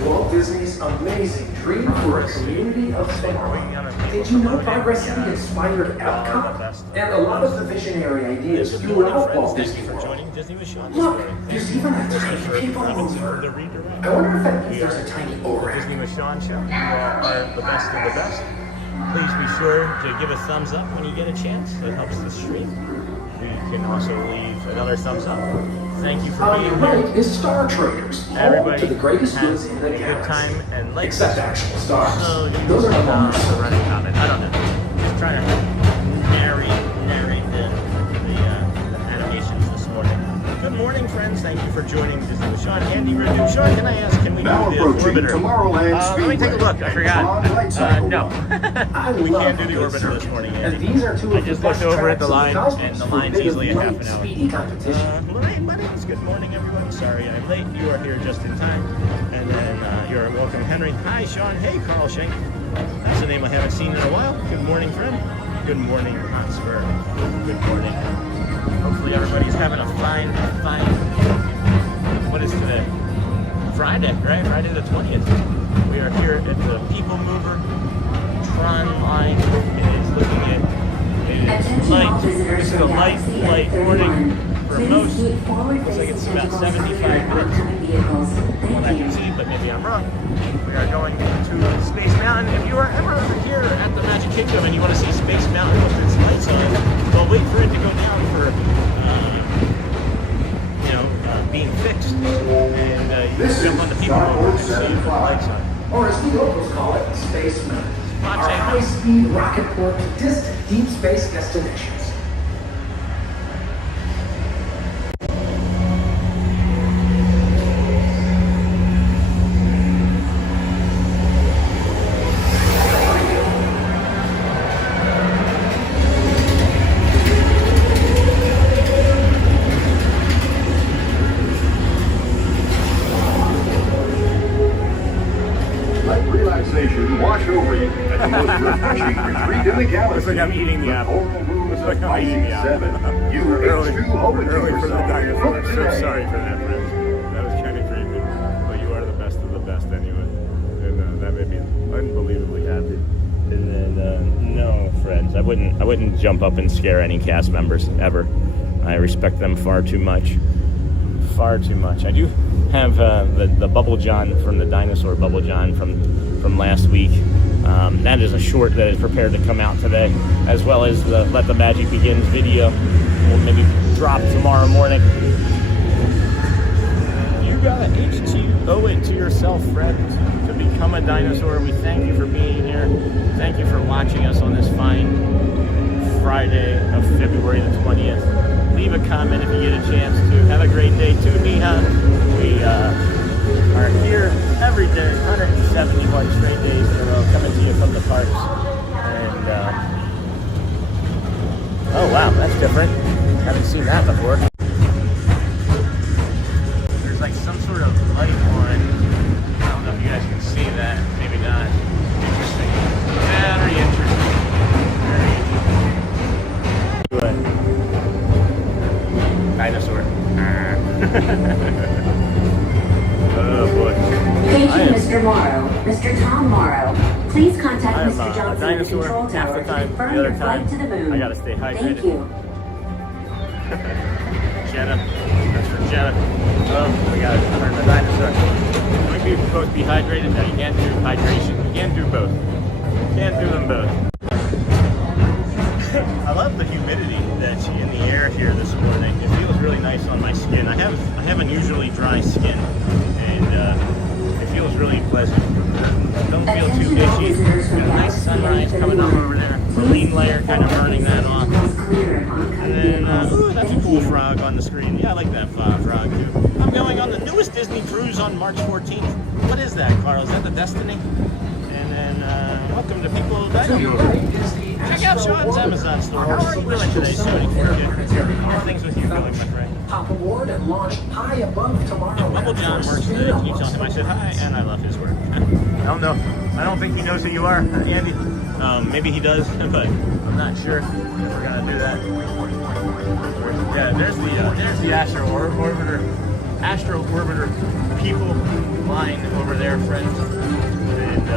Walt Disney's amazing dream for a community of fans. Did you know Progress City inspired Epcot? And a lot of the visionary ideas throughout Walt Disney World. Look, there's even a tiny people mover. I wonder if that means there's a tiny aura. Disney with Sean show. You all are the best of the best. Please be sure to give a thumbs up when you get a chance. It helps the stream. You can also leave another thumbs up. Thank you for being right here. Is Star Traders, Everybody to the greatest goods in the good galaxy. time and like Except actual stars. So, Those are the ones. the running comment. I don't know. Just trying to narrate the animations this morning. Good morning, friends. Thank you for joining Disney with Sean. Andy Redu. Sean, can I ask, can we do approaching orbiter. Tomorrowland Let me take a Speedway look. I and forgot. Tron Light Cycle No. Run. We can't do the orbiter this morning, And Andy. these are two I of just the looked best over at the tracks in line, cosmos and the for line's big easily a half light an hour. speedy competition. Buddies, good morning, everyone. Sorry I'm late. You are here just in time. And then you're welcome, Henry. Hi, Sean. Hey, Carl Schenk. That's a name I haven't seen in a while. Good morning, friend. Good morning, Hotspur. Good morning. Hopefully everybody's having a fine, what is today? Friday, right? Friday the 20th. We are here at the People Mover Tron line. It is looking at, it is light. This is a light morning for most. Looks like it's about 75 minutes. Well, I can see, but maybe I'm wrong. We are going to Space Mountain. If you are ever here at the Magic Kingdom and you want to see Space Mountain with its lights on, well, wait for it to go down for, being fixed. And you can jump on the People Mover and see the lights on. Or as we locals call it, Space Mountain. Our high-speed rocket port to distant deep space destinations. Wash over you at the most refreshing retreat in the galaxy. Looks like I'm eating the apple. Looks like I'm eating the apple. You are early too open to for the yourself. dinosaur. So sorry for that, friends. That was kind of creepy. But you are the best of the best anyway. And that made me unbelievably happy. And then, no, friends, I wouldn't jump up and scare any cast members ever. I respect them far too much. Far too much. I do have the Bubble John from the dinosaur Bubble John from last week. That is a short that is prepared to come out today, as well as the Let the Magic Begins video. Will maybe drop tomorrow morning. You got to owe it to yourself, friends, to become a dinosaur. We thank you for being here. Thank you for watching us on this fine Friday of February the 20th. Leave a comment if you get a chance to. Have a great day too, Neha. We are here every day, 171 straight days in a row, coming to you from the parks. And, oh wow, that's different. Haven't seen that before. There's like some sort of light on. I don't know if you guys can see that. Maybe not. Interesting. Very interesting. Very interesting. Dinosaur. Oh boy. Thank you, Mr. Morrow. Mr. Tom Morrow, please contact I am Mr. a Johnson at the dinosaur control half tower the to time, confirm the other your flight time to the moon. I gotta stay hydrated. Thank you. Jenna. That's for Jenna. Oh, we gotta turn the dinosaur. We be both be hydrated. No, you can't do hydration. You can't do both. Can't do them both. I love the humidity that's in the air here this morning. It feels really nice on my skin. I have unusually dry skin, and it feels really pleasant. Don't feel too itchy. Got a nice sunrise coming up over there. Marine layer kind of burning that off. And then, ooh, that's a cool frog on the screen. Yeah, I like that frog too. I'm going on the newest Disney cruise on March 14th. What is that, Carl? Is that the Destiny? And then, welcome to People Dino Mover. Check out Sean's Amazon store. How are you doing today, Sony? How are things with you going, my friend? Top award and launch high above tomorrow. Bubble John works today. Can you tell him I said hi? And I love his work. I don't know. I don't think he knows who you are, Andy. Maybe he does, but I'm not sure if we're gonna do that. Yeah, there's the Astro Orbiter people line over there, friends. And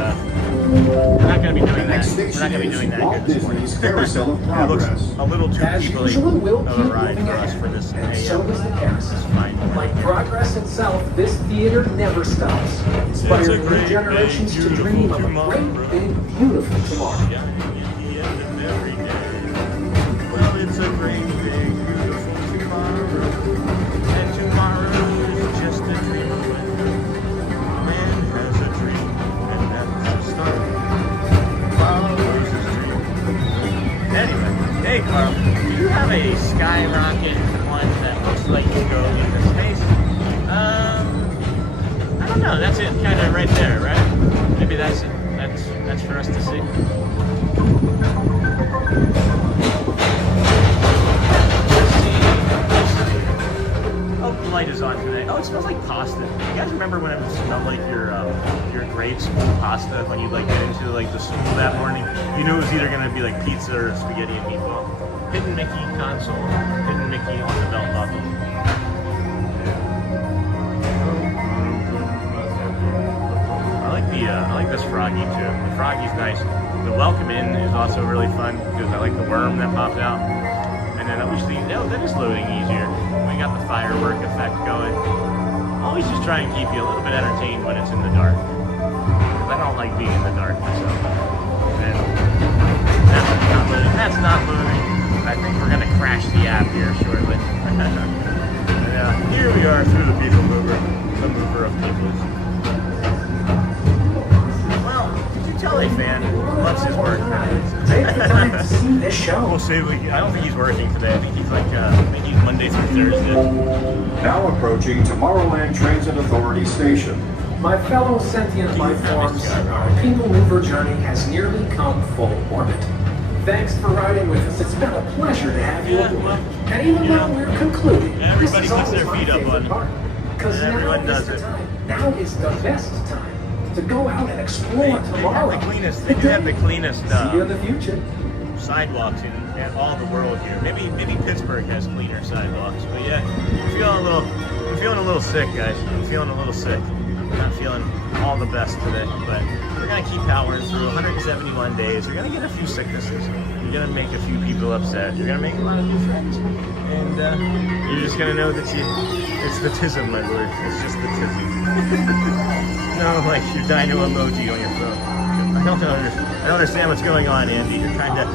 we're not gonna be doing that. We're not gonna be doing that Walt here this morning. Disney's Carousel of It looks Progress. a little too As peoply usual, we'll of a keep ride moving for us ahead. for this And AM. so does the cast. This fine morning. Like progress itself, this theater never stops, inspiring new generations to dream of a great, big, beautiful tomorrow. Well, it's a great, big, beautiful tomorrow, and tomorrow is just a dream away. Man has a dream, and that's the start. Follows his dream. Anyway, hey Carl, do you have a skyrocket one that looks like you go into space? I don't know. That's it, kind of right there, right? Maybe that's it. That's for us to see. Oh, the light is on today. Oh, it smells like pasta. You guys remember when it smelled like your grapes pasta when you like get into like the school that morning? You knew it was either gonna be like pizza or spaghetti and meatball. Hidden Mickey console, Hidden Mickey on the belt buckle. I like this Froggy too. The Froggy's nice. The Welcome In is also really fun because I like the worm that popped out. And then I wish that is loading easier. We got the firework effect going. Always just try and keep you a little bit entertained when it's in the dark. Because I don't like being in the dark myself. And that's not moving. I think we're gonna crash the app here shortly. Here we are through the people mover, the mover of peoples. Tell a fan loves his work. Take the time to see this show. We'll see. I don't think he's working today. I think he's like maybe Monday through Thursday. Now approaching Tomorrowland Transit Authority Station. My fellow sentient life forms, our people mover journey has nearly come full orbit. Thanks for riding with us. It's been a pleasure to have you aboard. And even though we're concluding, everybody this is puts their always feet my up on favorite it. part. Because Everyone does it. Now is the best time to go out and explore tomorrow. They have the cleanest See you in the future. sidewalks in all the world here. Maybe Pittsburgh has cleaner sidewalks. But yeah, I'm feeling a little sick, guys. I'm feeling a little sick. I'm not feeling all the best today. But we're gonna keep powering through 171 days. We're gonna get a few sicknesses. You're gonna make a few people upset. You're gonna make a lot of new friends. And you're just gonna know that it's the tism, my lord. It's just the tism. No, like your dino emoji on your phone. I don't understand what's going on, Andy. You're kind of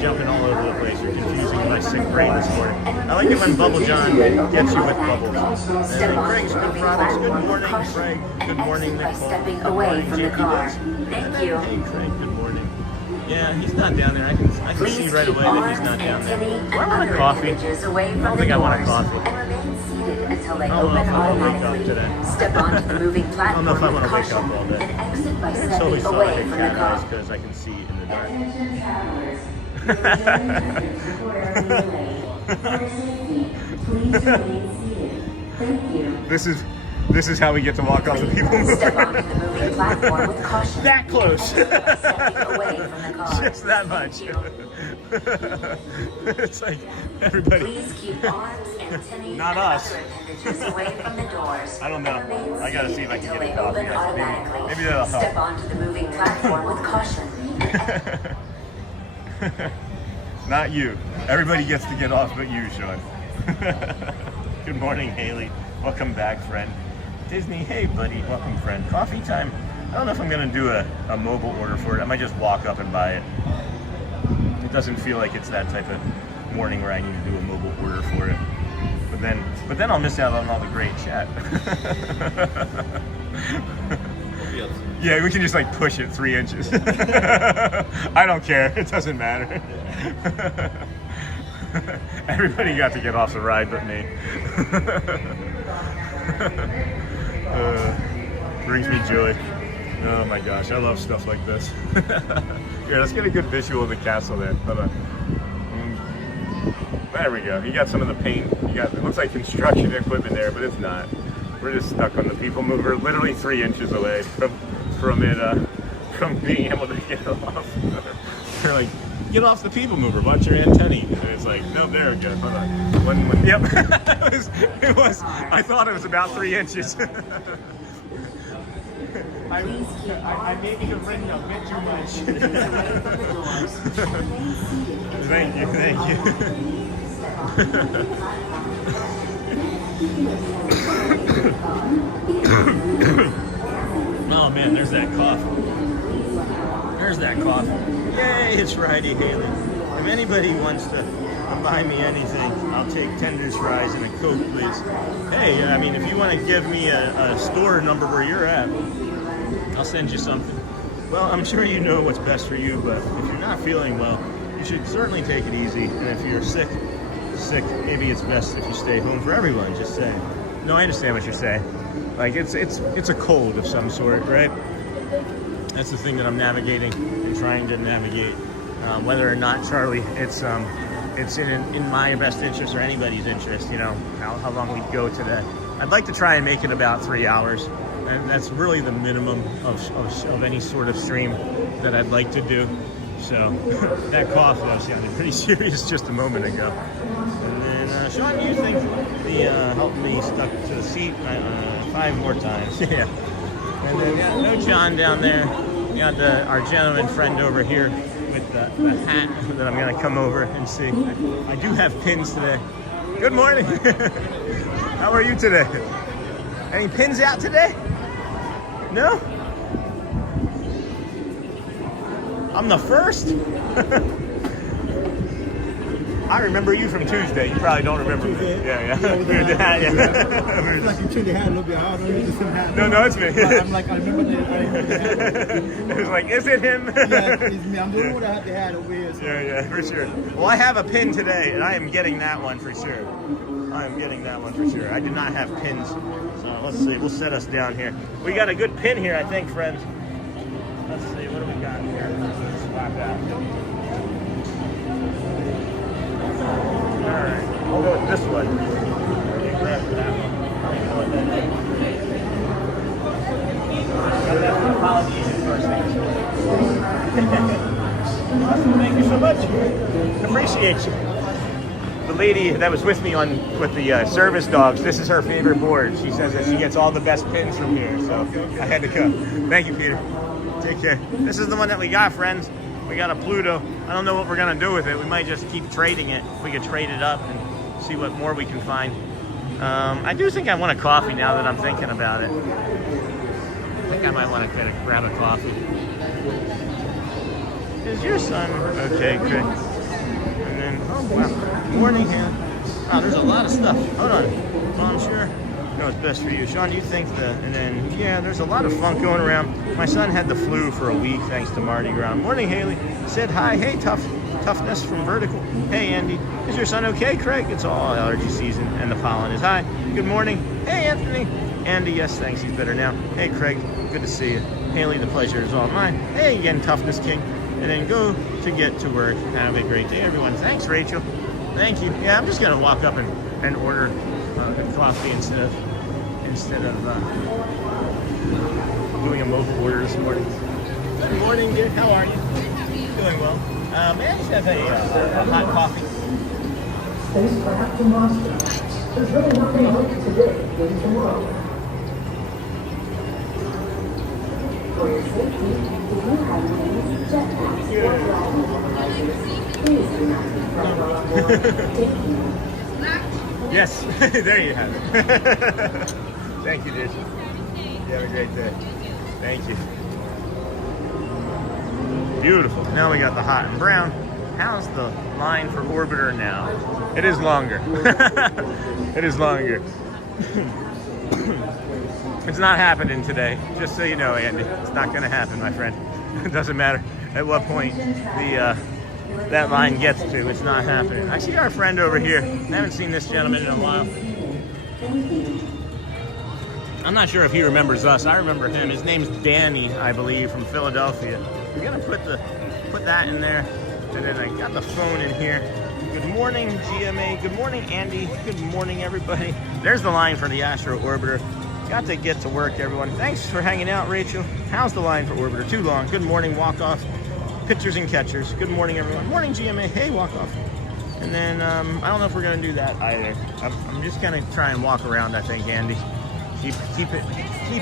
jumping all over the place. You're confusing my sick brain this morning. I like it when Bubble John gets you with bubbles. And Craig's good products. Good morning, Craig. Good morning, Nicole. Stepping away from the car. Thank you. Hey, Craig. Good morning. Yeah, he's not down there. I can see right away that he's not down there. Do I want a coffee? I don't think I want a coffee. Until they I don't know open if I want to wake up automatically. today. Step onto the moving I don't platform know if I with want to wake caution up all day. and exit by I stepping always thought I away had from the cat eyes car. because I can see in the dark. Attention travelers. For safety, please remain seated. Thank you. This is how we get to walk off the people mover. Step onto the moving platform with caution. That close. Stepping away from the car. Just that much. Thank you. It's like everybody. Please keep arms, antennae, Not and us. other appendages away from the doors. I don't know. Remain I gotta see if I seated can get a until they coffee. open automatically. Maybe that'll help. Step onto the moving platform with caution. Not you. Everybody gets to get off but you, Sean. Good morning, Haley. Welcome back, friend. Disney, hey buddy, welcome friend. Coffee time. I don't know if I'm gonna do a mobile order for it. I might just walk up and buy it. It doesn't feel like it's that type of morning where I need to do a mobile order for it. But then I'll miss out on all the great chat. Yeah, we can just like push it 3 inches. I don't care. It doesn't matter. Everybody got to get off the ride but me. Brings me joy. Oh my gosh, I love stuff like this. Here, let's get a good visual of the castle then. Hold on. There we go. You got some of the paint. It looks like construction equipment there, but it's not. We're just stuck on the people mover, literally 3 inches away from being able to get off. They're like, get off the people mover, watch your antennae. And it's like, no, there we go. Hold on. Yep. it was. I thought it was about 3 inches. I'm making a ring a bit too much. Thank you. Oh man, there's that cough. There's that cough. Yay, it's Friday, Haley. If anybody wants to buy me anything, I'll take tenders fries and a Coke, please. Hey, I mean, if you want to give me a store number where you're at, I'll send you something. Well, I'm sure you know what's best for you, but if you're not feeling well, you should certainly take it easy. And if you're sick, maybe it's best if you stay home for everyone, just saying. No, I understand what you're saying. Like it's a cold of some sort, right? That's the thing that I'm navigating and trying to navigate. Whether or not, Charlie, it's in my best interest or anybody's interest, you know, how long we go today. I'd like to try and make it about 3 hours. And that's really the minimum of any sort of stream that I'd like to do. So that cough though sounded pretty serious just a moment ago. And then Sean, do you think the helping me stuck to the seat 5 more times? Yeah. And then got no John down there. We got our gentleman friend over here with the hat that I'm gonna come over and see. I do have pins today. Good morning. How are you today? Any pins out today? No? I'm the first? I remember you from Tuesday. You probably don't remember me. Yeah. It's like you turned your hat a little bit. I don't know, it's him hat. No, it's me. I'm like, I remember the It was like, is it him? Yeah, it's me. I'm the only one that had the hat over here. So. Yeah, for sure. Well, I have a pin today, and I am getting that one for sure. I am getting that one for sure. I do not have pins. So let's see. We'll set us down here. We got a good pin here, I think, friends. Let's see. What do we got here? Let's swap out. All right. We'll go with this one. Okay, grab that one. I don't know what that is. Got that from Polynesian first thing. Awesome. Thank you so much. Appreciate you. The lady that was with me with the service dogs, this is her favorite board. She says that she gets all the best pins from here, so I had to come. Thank you, Peter. Take care. This is the one that we got, friends. We got a Pluto. I don't know what we're gonna do with it. We might just keep trading it. We could trade it up and see what more we can find. I do think I want a coffee now that I'm thinking about it. I think I might want to kind of grab a coffee. Is your son okay, Craig? And then, oh wow. Morning here. Wow, there's a lot of stuff. Hold on. Mom, sure. No, it's best for you. Sean, do you think and then, yeah, there's a lot of funk going around. My son had the flu for a week thanks to Mardi Gras. Morning, Haley. Said hi. Hey, toughness from Vertical. Hey, Andy. Is your son okay, Craig? It's all allergy season and the pollen is high. Good morning. Hey, Anthony. Andy, yes, thanks. He's better now. Hey, Craig. Good to see you. Haley, the pleasure is all mine. Hey, again, Toughness King. And then go to get to work. Have a great day, everyone. Thanks, Rachel. Thank you. Yeah, I'm just gonna walk up and order the coffee instead of doing a mobile order this morning. Good morning, dear. How are you? Doing well. May I just have a hot coffee? Thanks for having Monster. There's really nothing like it today, maybe tomorrow. For your safety, if you have wings, jetpacks, or flying organizers, please do not be front. Thank you. Yes, there you have it. Thank you, dear. You have a great day. Thank you. Beautiful. Now we got the hot and brown. How's the line for Orbiter now? It is longer. It is longer. It's not happening today, just so you know, Andy. It's not going to happen, my friend. It doesn't matter at what point that line gets to. It's not happening. I see our friend over here. I haven't seen this gentleman in a while. I'm not sure if he remembers us. I remember him. His name's Danny, I believe, from Philadelphia. We're gonna put that in there, and then I got the phone in here. Good morning, GMA. Good morning, Andy. Good morning, everybody. There's the line for the Astro Orbiter. Got to get to work, everyone. Thanks for hanging out, Rachel. How's the line for Orbiter? Too long. Good morning, walk-off. Pitchers and catchers. Good morning, everyone. Morning, GMA. Hey, walk-off. And then, I don't know if we're going to do that either. I'm just going to try and walk around, I think, Andy. Keep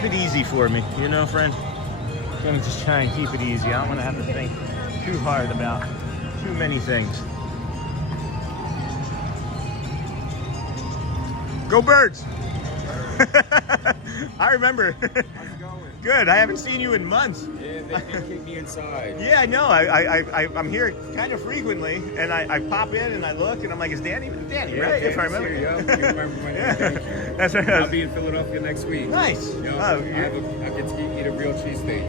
it easy for me, you know, friend? I'm going to just try and keep it easy. I don't want to have to think too hard about too many things. Go Birds! I remember. How's it going? Good. I haven't seen you in months. Yeah, they kicked me inside. Yeah, I know. I'm here kind of frequently, and I pop in and I look, and I'm like, "Is Danny, Yeah, right?" If I remember. You remember my name. That's right. I'll be in Philadelphia next week. Nice. You know, Oh, I get to eat a real cheesesteak.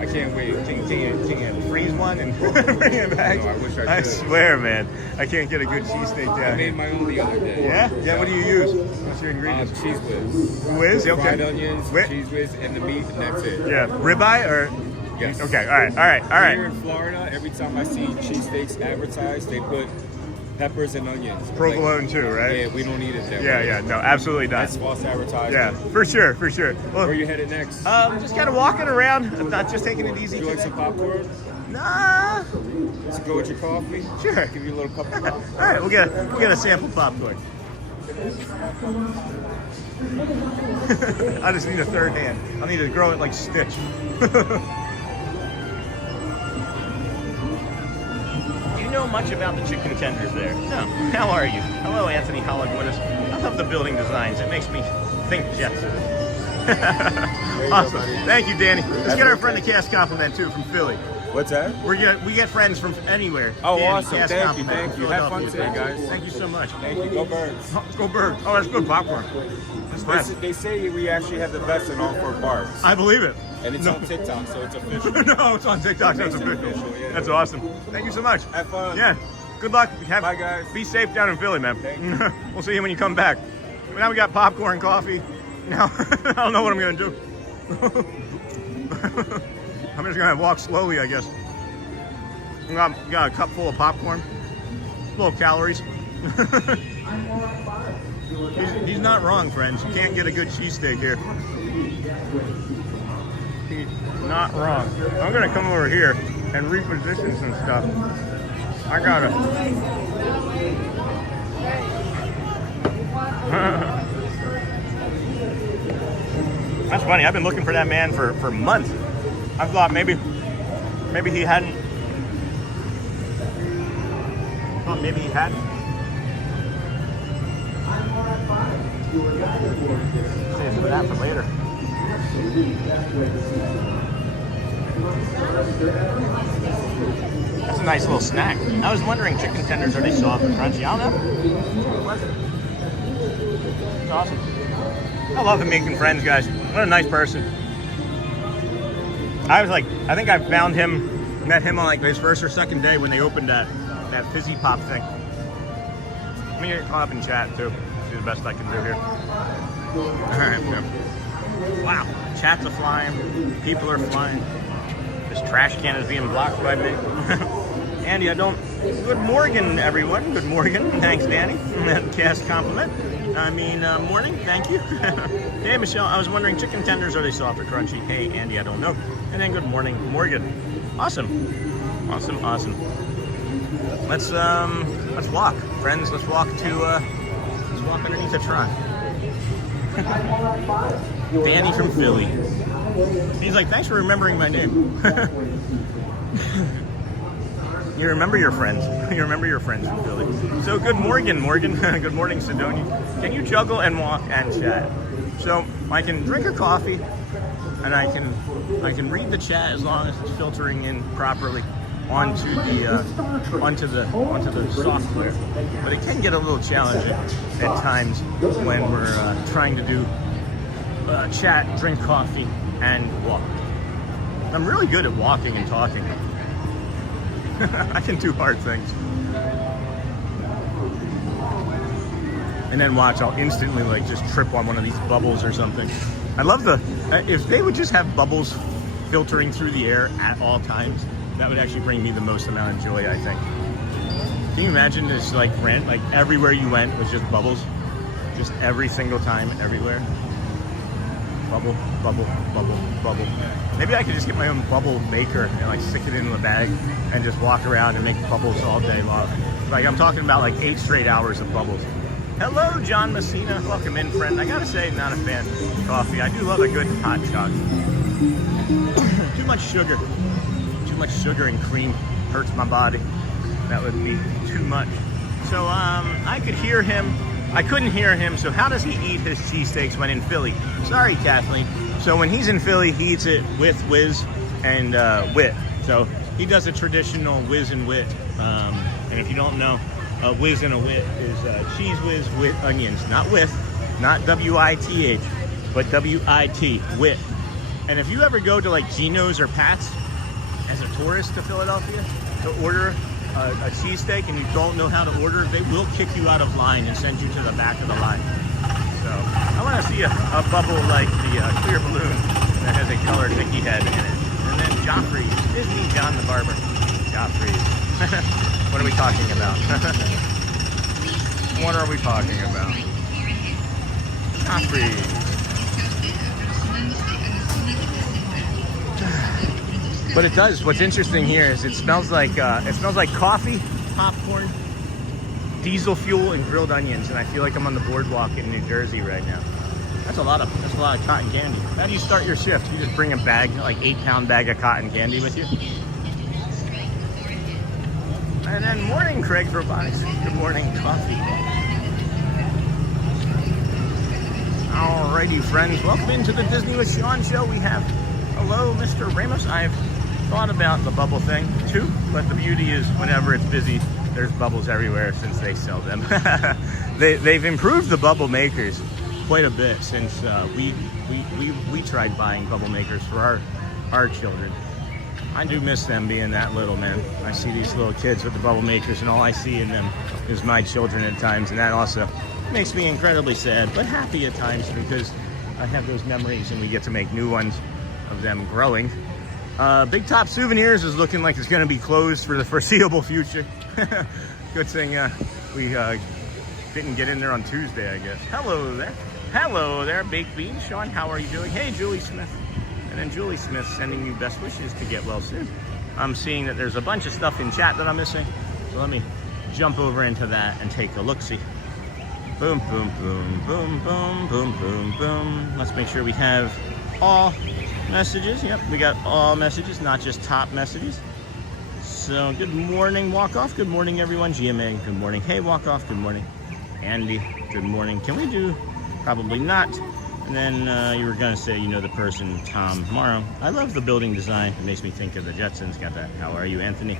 I can't wait. Can you freeze one and bring it back? No, I wish I could. I swear, man, I can't get a good cheesesteak I down made here. my own the other day. Yeah? Yeah, what do you use? What's your ingredients? Cheese whiz. Whiz? Okay. Fried onions, Whi- cheese whiz, and the meat, and that's it. Yeah, ribeye or? Yes. Okay, all right. Here in Florida, every time I see cheesesteaks advertised, they put peppers and onions. Provolone too, right? Yeah, we don't eat it there. Yeah, no, absolutely not. That's false advertising. Yeah, for sure. Well, Where are you headed next? just kind of walking around. I'm not just taking it easy. Would you like some popcorn? Nah. Let's go with your coffee. Sure. Give you a little cup of coffee. All right, we'll get a sample popcorn. I just need a third hand. I'll need to grow it like Stitch. Do you know much about the chicken tenders there? No. How are you? Hello, Anthony Hologwinis. I love the building designs. It makes me think jets. Awesome. Thank you, Danny. Let's get our friend the cast compliment too from Philly. What's that? We get friends from anywhere. Oh, Danny, awesome. cast Thank you. compliment Thank from you. Have fun Philadelphia. today, guys. Thank you so much. Thank you. Go Birds. Go Birds. Oh, that's good popcorn. That's nice. They say we actually have the best in all four parks. I believe it. And it's on TikTok, so it's official. No, it's on TikTok. That's official. Yeah. That's awesome. Thank you so much. Have fun. Yeah. Good luck. Bye, guys. Be safe down in Philly, man. Thank you. We'll see you when you come back. Now we got popcorn, coffee. Now I don't know what I'm gonna do. I'm just gonna walk slowly, I guess. Got a cup full of popcorn. Low calories. He's not wrong, friends. You can't get a good cheesesteak here. He's not wrong. I'm gonna come over here and reposition some stuff. I gotta. That's funny. I've been looking for that man for months. I thought maybe he hadn't. Maybe he hadn't. Save some of that for later. That's a nice little snack. I was wondering, chicken tenders, are they soft and crunchy? I don't know. It's awesome. I love him making friends, guys. What a nice person. I think I found him, met him on like his first or second day when they opened that fizzy pop thing. Let me get caught up in chat too. Do the best I can do here. All right. Yeah. Wow. Chat's a flying. People are flying. This trash can is being blocked by me. Andy, I don't. Good morning, everyone. Good morning. Thanks, Danny. That cast compliment. Morning. Thank you. Hey, Michelle. I was wondering, chicken tenders, are they soft or crunchy? Hey, Andy, I don't know. And then good morning, Morgan. Awesome. Let's walk, friends. Let's walk underneath the trunk. Danny from Philly. He's like, thanks for remembering my name. You remember your friends. You remember your friends from Philly. So good morning, Morgan. Good morning, Sidonia. Can you juggle and walk and chat? So I can drink a coffee, and I can read the chat as long as it's filtering in properly onto the software. But it can get a little challenging at times when we're trying to do chat, drink coffee, and walk. I'm really good at walking and talking. I can do hard things. And then watch, I'll instantly just trip on one of these bubbles or something. I love if they would just have bubbles filtering through the air at all times, that would actually bring me the most amount of joy, I think. Can you imagine this everywhere you went was just bubbles? Just every single time, everywhere. Bubble, bubble, bubble, bubble. Maybe I could just get my own bubble maker and stick it in the bag and just walk around and make bubbles all day long. I'm talking about 8 straight hours of bubbles. Hello, John Messina. Welcome in, friend. I gotta say, not a fan of coffee. I do love a good hot shot. Too much sugar and cream hurts my body. That would be too much. So I could hear him. I couldn't hear him. So how does he eat his cheesesteaks when in Philly? Sorry, Kathleen. So when he's in Philly, he eats it with whiz and wit. So he does a traditional whiz and wit. And if you don't know, a whiz and a wit is cheese whiz with onions. Not with, not W-I-T-H, but W-I-T, wit. And if you ever go to like Gino's or Pat's as a tourist to Philadelphia to order a cheesesteak and you don't know how to order, they will kick you out of line and send you to the back of the line. So I want to see a bubble like the clear balloon that has a colored Mickey head in it. And then Joffrey's, Disney John the Barber. Joffrey's. What are we talking about? What are we talking about? Joffrey's. But it does. What's interesting here is it smells like coffee, popcorn, diesel fuel, and grilled onions. And I feel like I'm on the boardwalk in New Jersey right now. That's a lot of cotton candy. How do you start your shift? You just bring a bag, like 8-pound bag of cotton candy with you. And then morning, Craig's Robotics. Good morning, coffee. Alrighty, friends. Welcome into the Disney with Sean show. We have, hello, Mr. Ramos. I've thought about the bubble thing too, but the beauty is whenever it's busy, there's bubbles everywhere since they sell them. They've improved the bubble makers quite a bit since we tried buying bubble makers for our children. I do miss them being that little, man. I see these little kids with the bubble makers and all I see in them is my children at times, and that also makes me incredibly sad, but happy at times because I have those memories and we get to make new ones of them growing. Big Top Souvenirs is looking like it's going to be closed for the foreseeable future. Good thing we didn't get in there on Tuesday, I guess. Hello there. Hello there, Baked Beans. Sean, how are you doing? Hey, Julie Smith. And then Julie Smith sending you best wishes to get well soon. I'm seeing that there's a bunch of stuff in chat that I'm missing. So let me jump over into that and take a look-see. Boom, boom, boom, boom, boom, boom, boom, boom. Let's make sure we have all messages. Yep, we got all messages, not just top messages. So good morning, Walk Off. Good morning, everyone. GMA, good morning. Hey, Walk Off, good morning. Andy, good morning. Can we do? Probably not. And then you were going to say, you know, the person, Tom Morrow. I love the building design. It makes me think of the Jetsons. Got that. How are you, Anthony?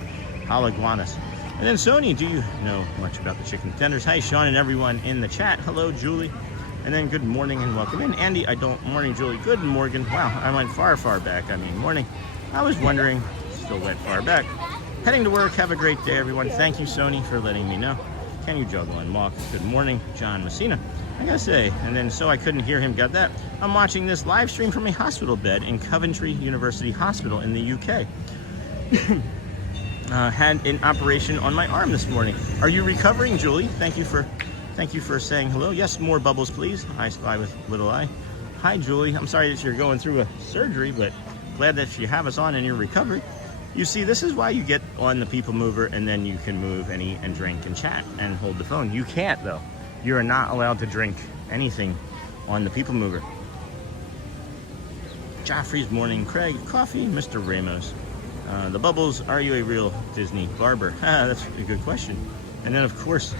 Hologuanas. And then Sony, do you know much about the chicken tenders? Hi, Sean and everyone in the chat. Hello, Julie. And then good morning and welcome in. Andy, I don't. Morning, Julie. Good Morgan. Wow, I went far, far back. I mean, morning. I was wondering, still went far back. Heading to work. Have a great day, everyone. Thank you, Sony, for letting me know. Can you juggle and walk? Good morning, John Messina. I gotta say, and then so I couldn't hear him, got that. I'm watching this live stream from a hospital bed in Coventry University Hospital in the UK. Had an operation on my arm this morning. Are you recovering, Julie? Thank you for saying hello. Yes, more bubbles, please. I Spy with little I. Hi, Julie. I'm sorry that you're going through a surgery, but glad that you have us on in your recovery. You see, this is why you get on the People Mover, and then you can move and eat and drink and chat and hold the phone. You can't, though. You are not allowed to drink anything on the People Mover. Joffrey's morning, Craig, coffee, Mr. Ramos. The bubbles, are you a real Disney barber? That's a good question. And then, of course,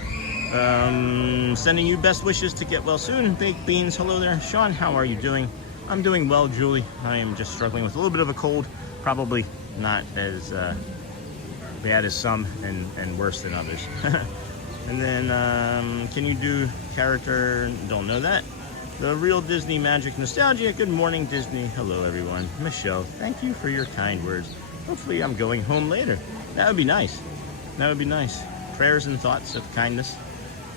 sending you best wishes to get well soon. Baked Beans, hello there. Sean, how are you doing? I'm doing well, Julie. I am just struggling with a little bit of a cold. Probably not as bad as some and worse than others. And then, can you do character? Don't know that. The Real Disney Magic Nostalgia. Good morning, Disney. Hello, everyone. Michelle, thank you for your kind words. Hopefully I'm going home later. That would be nice. That would be nice. Prayers and thoughts of kindness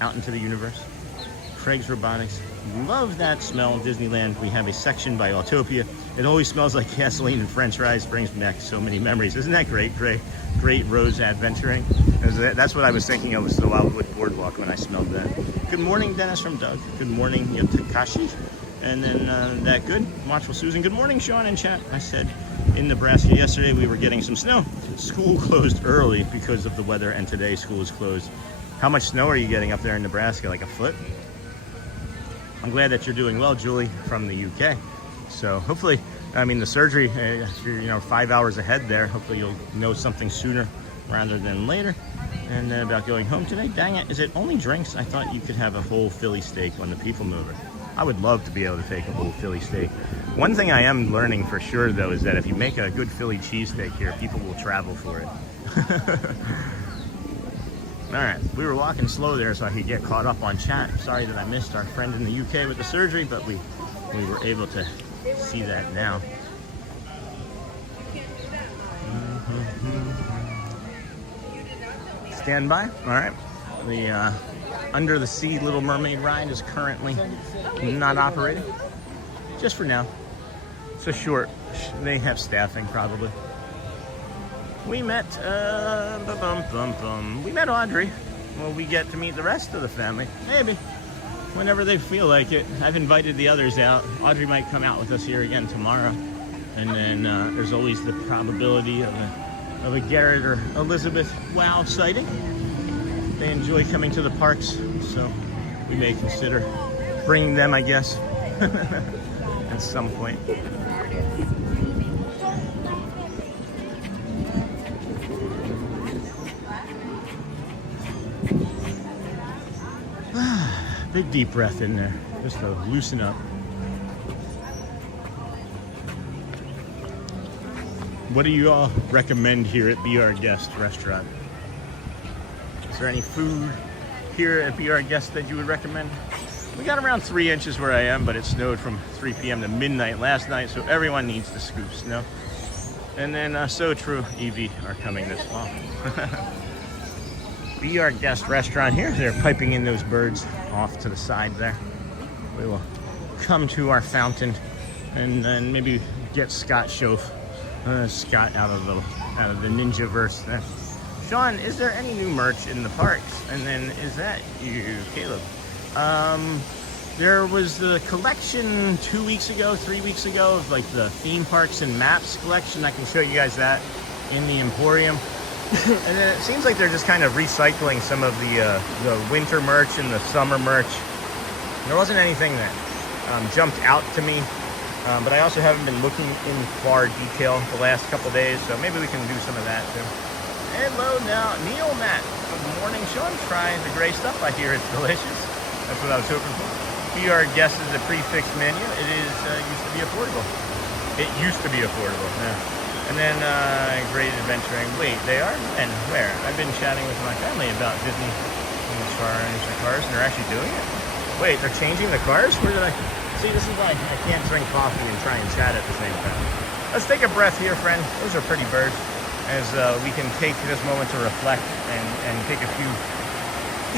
out into the universe. Craig's Robotics. Love that smell, Disneyland. We have a section by Autopia. It always smells like gasoline and french fries. Brings back so many memories. Isn't that great? Great Rose adventuring. That's what I was thinking of, was the Wildwood Boardwalk when I smelled that. Good morning, Dennis from Doug. Good morning, Yotakashi. And then that good. Watchful Susan. Good morning, Sean in chat. I said in Nebraska yesterday we were getting some snow. School closed early because of the weather, and today school is closed. How much snow are you getting up there in Nebraska? Like a foot? I'm glad that you're doing well, Julie, from the UK. So hopefully, I mean, the surgery, if you're 5 hours ahead there, hopefully you'll know something sooner rather than later. And then about going home today, dang it, is it only drinks? I thought you could have a whole Philly steak on the People Mover. I would love to be able to take a whole Philly steak. One thing I am learning for sure, though, is that if you make a good Philly cheesesteak here, people will travel for it. All right, we were walking slow there so I could get caught up on chat. Sorry that I missed our friend in the UK with the surgery, but we were able to see that now. Stand by. All right. The Under the Sea Little Mermaid ride is currently not operating. Just for now. It's a short. They have staffing probably. We met. We met Audrey. Will we get to meet the rest of the family? Maybe. Whenever they feel like it. I've invited the others out. Audrey might come out with us here again tomorrow. And then there's always the probability of a Garrett or Elizabeth wow sighting. They enjoy coming to the parks, so we may consider bringing them, I guess, at some point. Big deep breath in there, just to loosen up. What do you all recommend here at Be Our Guest restaurant? Is there any food here at Be Our Guest that you would recommend? We got around 3 inches where I am, but it snowed from 3 p.m. to midnight last night, so everyone needs to scoop snow. And then, so true, Evie are coming this fall. Be Our Guest restaurant here. They're piping in those birds off to the side there. We will come to our fountain and then maybe get Scott Schoaf. Scott out of the Ninjaverse there. Sean, is there any new merch in the parks? And then is that you, Caleb? There was the collection 2 weeks ago, 3 weeks ago of like the theme parks and maps collection. I can show you guys that in the Emporium. And then it seems like they're just kind of recycling some of the winter merch and the summer merch. There wasn't anything that jumped out to me. But I also haven't been looking in far detail the last couple days, so maybe we can do some of that too. Hello now, Neil Matt. Good morning, Sean. Try the gray stuff. I hear it's delicious. That's what I was hoping for. Be Our Guest is a prefixed menu. It is used to be affordable. It used to be affordable. Yeah. And then great adventuring. Wait, they are? And where? I've been chatting with my family about Disney cars, and they're actually doing it. Wait, they're changing the cars? Where did I? See, this is like, I can't drink coffee and try and chat at the same time. Let's take a breath here, friend. Those are pretty birds. As we can take this moment to reflect and take a few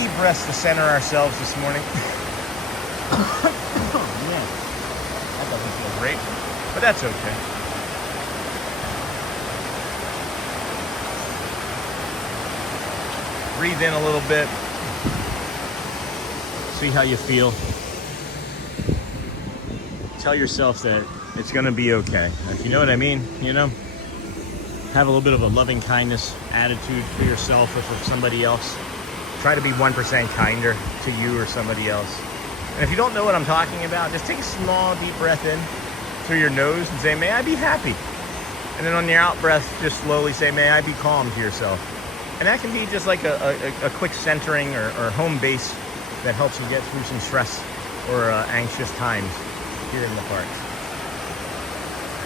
deep breaths to center ourselves this morning. Oh, man. That doesn't feel great, but that's okay. Breathe in a little bit. See how you feel. Tell yourself that it's going to be okay. If you know what I mean, you know, have a little bit of a loving kindness attitude for yourself or for somebody else. Try to be 1% kinder to you or somebody else. And if you don't know what I'm talking about, just take a small deep breath in through your nose and say, may I be happy? And then on your out breath, just slowly say, may I be calm to yourself. And that can be just like a quick centering or home base that helps you get through some stress or anxious times here in the parks.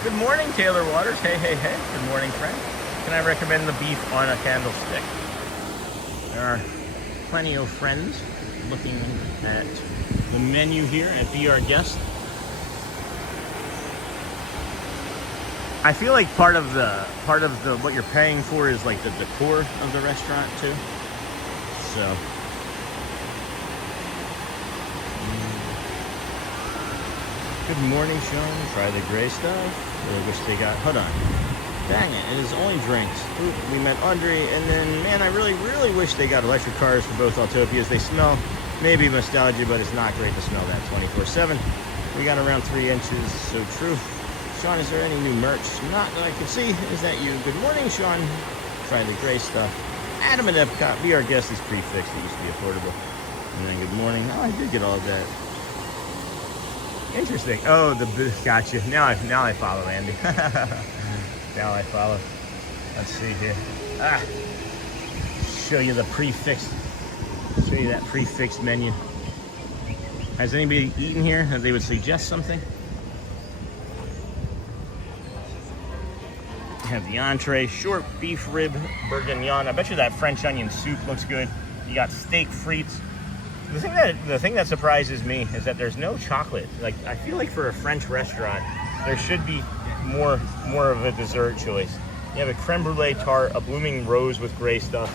Good morning, Taylor Waters. Hey, hey, hey. Good morning, friend. Can I recommend the beef on a candlestick? There are plenty of friends looking at the menu here at Be Our Guest. I feel like part of the what you're paying for is like the decor of the restaurant too. So good morning, Sean. Try the gray stuff. I wish they got. Hold on. Dang it! It is only drinks. Ooh, we met Audrey, and then man, I really wish they got electric cars for both Autopias. They smell maybe nostalgia, but it's not great to smell that 24/7. We got around 3 inches. So true. Sean, is there any new merch? Not that I can see. Is that you? Good morning, Sean. Try the gray stuff. Adam at Epcot. Be Our Guest is prefixed. It used to be affordable. And then good morning. Oh, I did get all of that. Interesting. Oh, gotcha. Now I follow, Andy. Now I follow. Let's see here. Show you the prefixed. Show you that prefixed menu. Has anybody eaten here that they would suggest something? Have the entree, short beef rib bourguignon. I bet you that French onion soup looks good. You got steak frites. The thing that surprises me is that there's no chocolate. Like, I feel like for a French restaurant, there should be more of a dessert choice. You have a creme brulee tart, a blooming rose with gray stuff,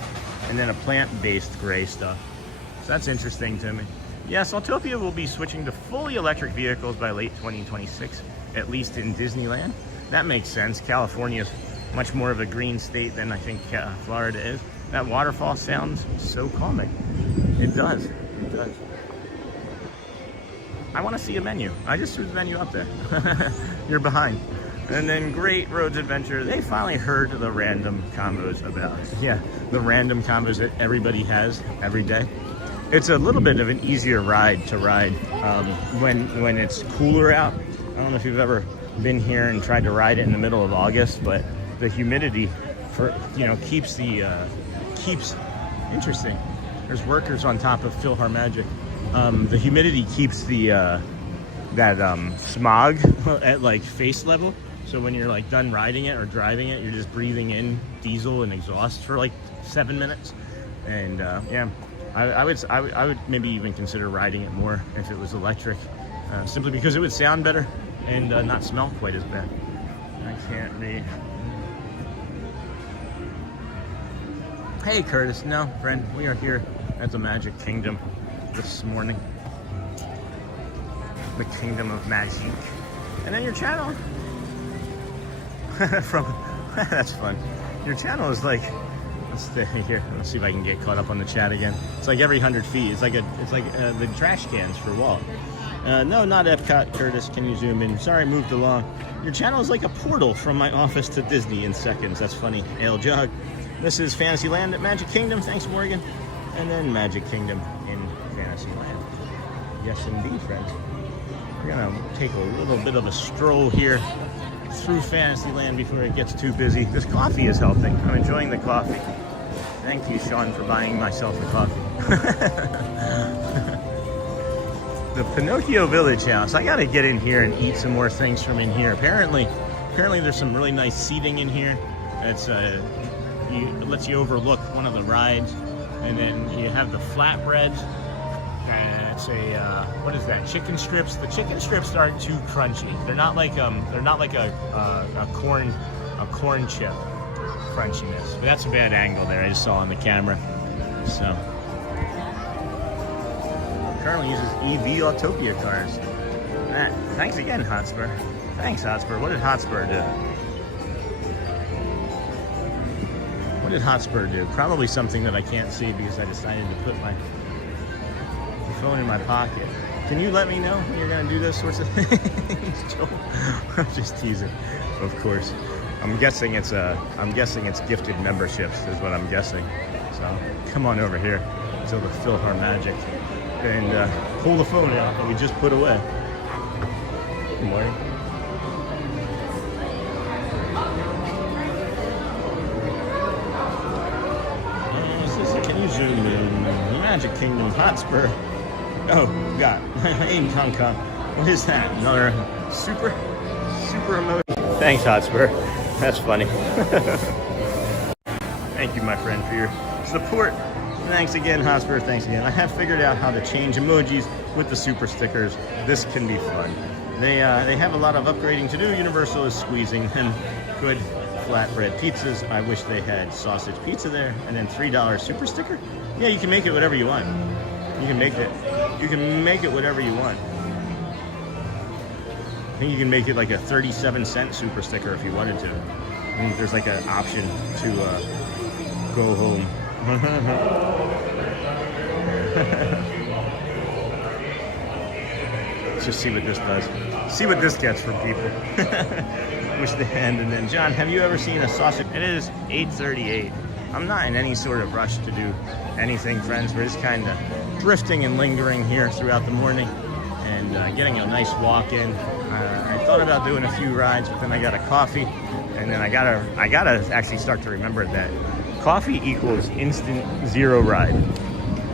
and then a plant-based gray stuff. So that's interesting to me. Yes, Autopia will be switching to fully electric vehicles by late 2026, at least in Disneyland. That makes sense. California is much more of a green state than I think Florida is. That waterfall sounds so calming. It does. It does. I want to see a menu. I just threw the menu up there. You're behind. And then Great Roads Adventure. They finally heard the random combos about. Yeah, the random combos that everybody has every day. It's a little bit of an easier ride to ride when it's cooler out. I don't know if you've ever been here and tried to ride it in the middle of August, but the humidity keeps interesting. There's workers on top of PhilharMagic. The humidity keeps the smog at like face level. So when you're like done riding it or driving it, you're just breathing in diesel and exhaust for like 7 minutes. And yeah, I would maybe even consider riding it more if it was electric, simply because it would sound better and not smell quite as bad. I can't read. Hey Curtis, no friend, we are here at the Magic Kingdom this morning. The Kingdom of Magic. And then your channel that's fun. Your channel is like, let's stay here. Let's see if I can get caught up on the chat again. It's like every 100 feet. It's like the trash cans for Walt. No, not Epcot, Curtis. Can you zoom in? Sorry, I moved along. Your channel is like a portal from my office to Disney in seconds. That's funny. Ale Jug. This is Fantasyland at Magic Kingdom. Thanks, Morgan. And then Magic Kingdom in Fantasyland. Yes, indeed, friends. We're gonna take a little bit of a stroll here through Fantasyland before it gets too busy. This coffee is helping. I'm enjoying the coffee. Thank you, Sean, for buying myself a coffee. The Pinocchio Village House. I gotta get in here and eat some more things from in here. Apparently there's some really nice seating in here. It's it lets you overlook one of the rides, and then you have the flatbreads. It's a what is that? Chicken strips. The chicken strips aren't too crunchy. They're not like a corn chip crunchiness. But that's a bad angle there. I just saw on the camera. So currently uses EV Autopia cars. Thanks again, Hotspur. Thanks, Hotspur. What did Hotspur do? What did Hotspur do? Probably something that I can't see because I decided to put my phone in my pocket. Can you let me know when you're gonna do those sorts of things, Joel? I'm just teasing, of course. I'm guessing it's gifted memberships is what I'm guessing. So come on over here to the PhilharMagic and pull the phone out that we just put away. Good morning. Can you zoom in? Magic Kingdom Hotspur. Oh, God. Aim Kong Kong. What is that? Another super emoji. Thanks, Hotspur. That's funny. Thank you, my friend, for your support. Thanks again, Hotspur. Thanks again. I have figured out how to change emojis with the super stickers. This can be fun. They have a lot of upgrading to do. Universal is squeezing them good flatbread pizzas. I wish they had sausage pizza there. And then $3 super sticker. Yeah, you can make it whatever you want. You can make it whatever you want. I think you can make it like a 37-cent super sticker if you wanted to. I think there's like an option to go home. Let's just see what this does. See what this gets from people. Wish they had. And then, John, have you ever seen a sausage? It is 8:38. I'm not in any sort of rush to do anything, friends. We're just kind of drifting and lingering here throughout the morning and getting a nice walk in. I thought about doing a few rides, but then I got a coffee, and then I gotta actually start to remember that coffee equals instant zero ride.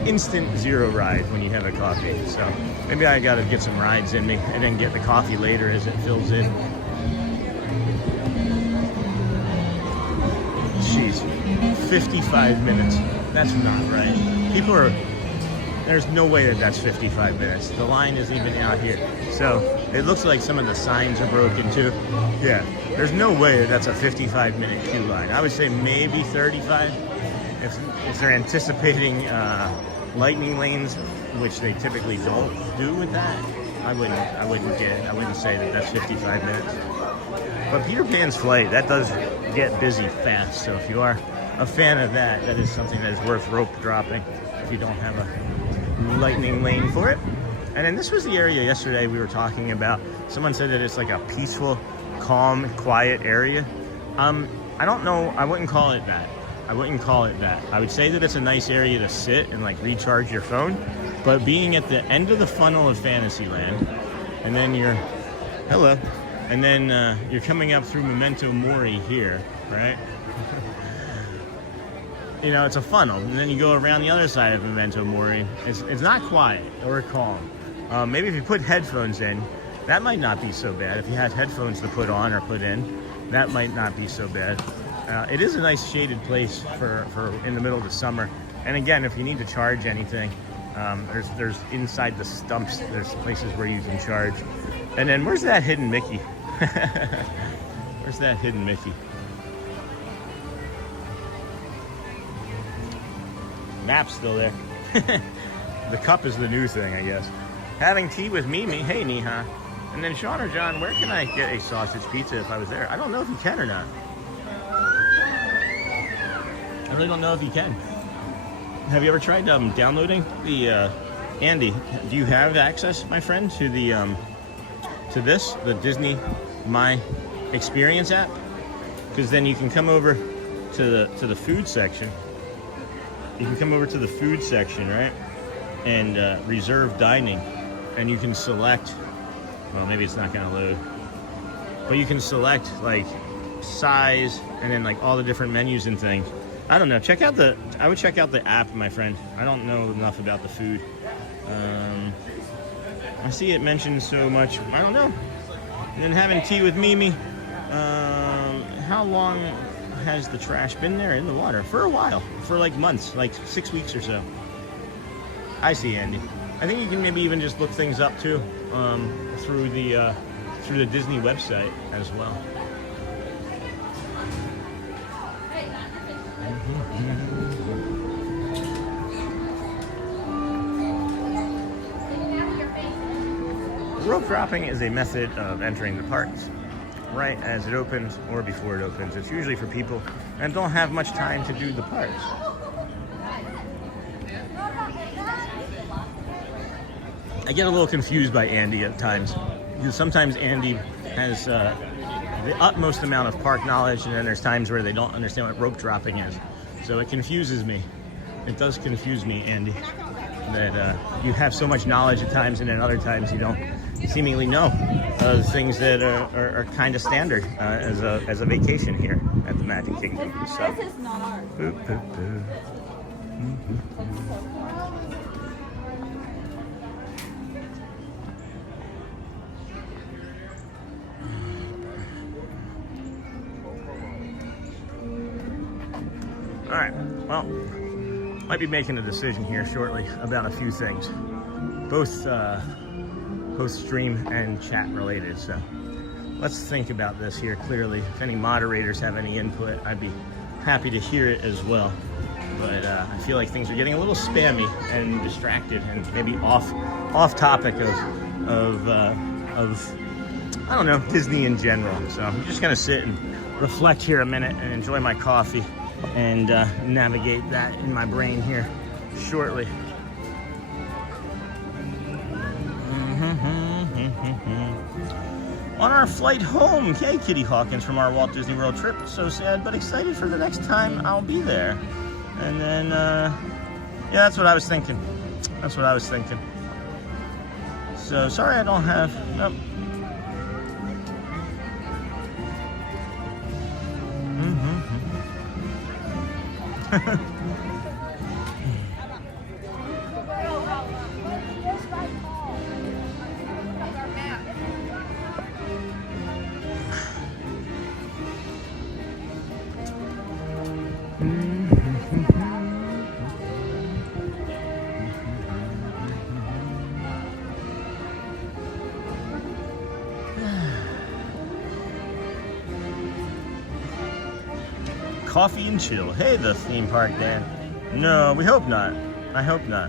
Instant zero ride when you have a coffee. So maybe I gotta get some rides in me and then get the coffee later as it fills in. Jeez, 55 minutes. That's not right. There's no way that that's 55 minutes. The line isn't even out here. So it looks like some of the signs are broken too. Yeah, there's no way that that's a 55-minute queue line. I would say maybe 35. if they're anticipating lightning lanes, which they typically don't do with that, I wouldn't say that that's 55 minutes. But Peter Pan's Flight, that does get busy fast. So if you are a fan of that, that is something that is worth rope dropping if you don't have a lightning lane for it. And then this was the area yesterday we were talking about. Someone said that it's like a peaceful, calm, quiet area. I don't know. I wouldn't call it that. I wouldn't call it that. I would say that it's a nice area to sit and like recharge your phone. But being at the end of the funnel of Fantasyland, and then you're coming up through Memento Mori here, right? You know, it's a funnel, and then you go around the other side of Memento Mori. It's not quiet or calm. Maybe if you put headphones in, that might not be so bad. If you had headphones to put on or put in, that might not be so bad. It is a nice shaded place for in the middle of the summer. And again, if you need to charge anything, there's inside the stumps, there's places where you can charge. And then where's that hidden Mickey? Where's that hidden Mickey? Map's still there. The cup is the new thing, I guess. Having tea with Mimi. Hey, Neha. And then Sean or John, where can I get a sausage pizza if I was there? I don't know if you can or not. I really don't know if you can. Have you ever tried downloading the Andy? Do you have access, my friend, to the the Disney My Experience app? Because then you can come over to the food section. You can come over to the food section, right? And reserve dining, and you can select. Well, maybe it's not going to load, but you can select like size and then like all the different menus and things. I don't know. I would check out the app, my friend. I don't know enough about the food. I see it mentioned so much. I don't know. And then having tea with Mimi. How long has the trash been there in the water? For a while. For like months, like 6 weeks or so. I see, Andy. I think you can maybe even just look things up too through the Disney website as well. Rope dropping is a method of entering the parks right as it opens or before it opens. It's usually for people that don't have much time to do the parks. I get a little confused by Andy at times, because sometimes Andy has the utmost amount of park knowledge, and then there's times where they don't understand what rope dropping is. So it confuses me. It does confuse me, Andy, that you have so much knowledge at times, and then other times you don't seemingly know things that are kind of standard as a vacation here at the Magic Kingdom. So. This is not ours. Boop, boop, boop. All right, well, might be making a decision here shortly about a few things, both stream and chat related. So let's think about this here clearly. If any moderators have any input, I'd be happy to hear it as well. But I feel like things are getting a little spammy and distracted, and maybe off topic of I don't know, Disney in general. So I'm just gonna sit and reflect here a minute and enjoy my coffee and navigate that in my brain here shortly. On our flight home, hey Kitty Hawkins from our Walt Disney World trip. So sad, but excited for the next time I'll be there. And then, yeah, that's what I was thinking. That's what I was thinking. So sorry I don't have, nope. coffee and chill. Hey, the theme park, Dan. No, we hope not. I hope not.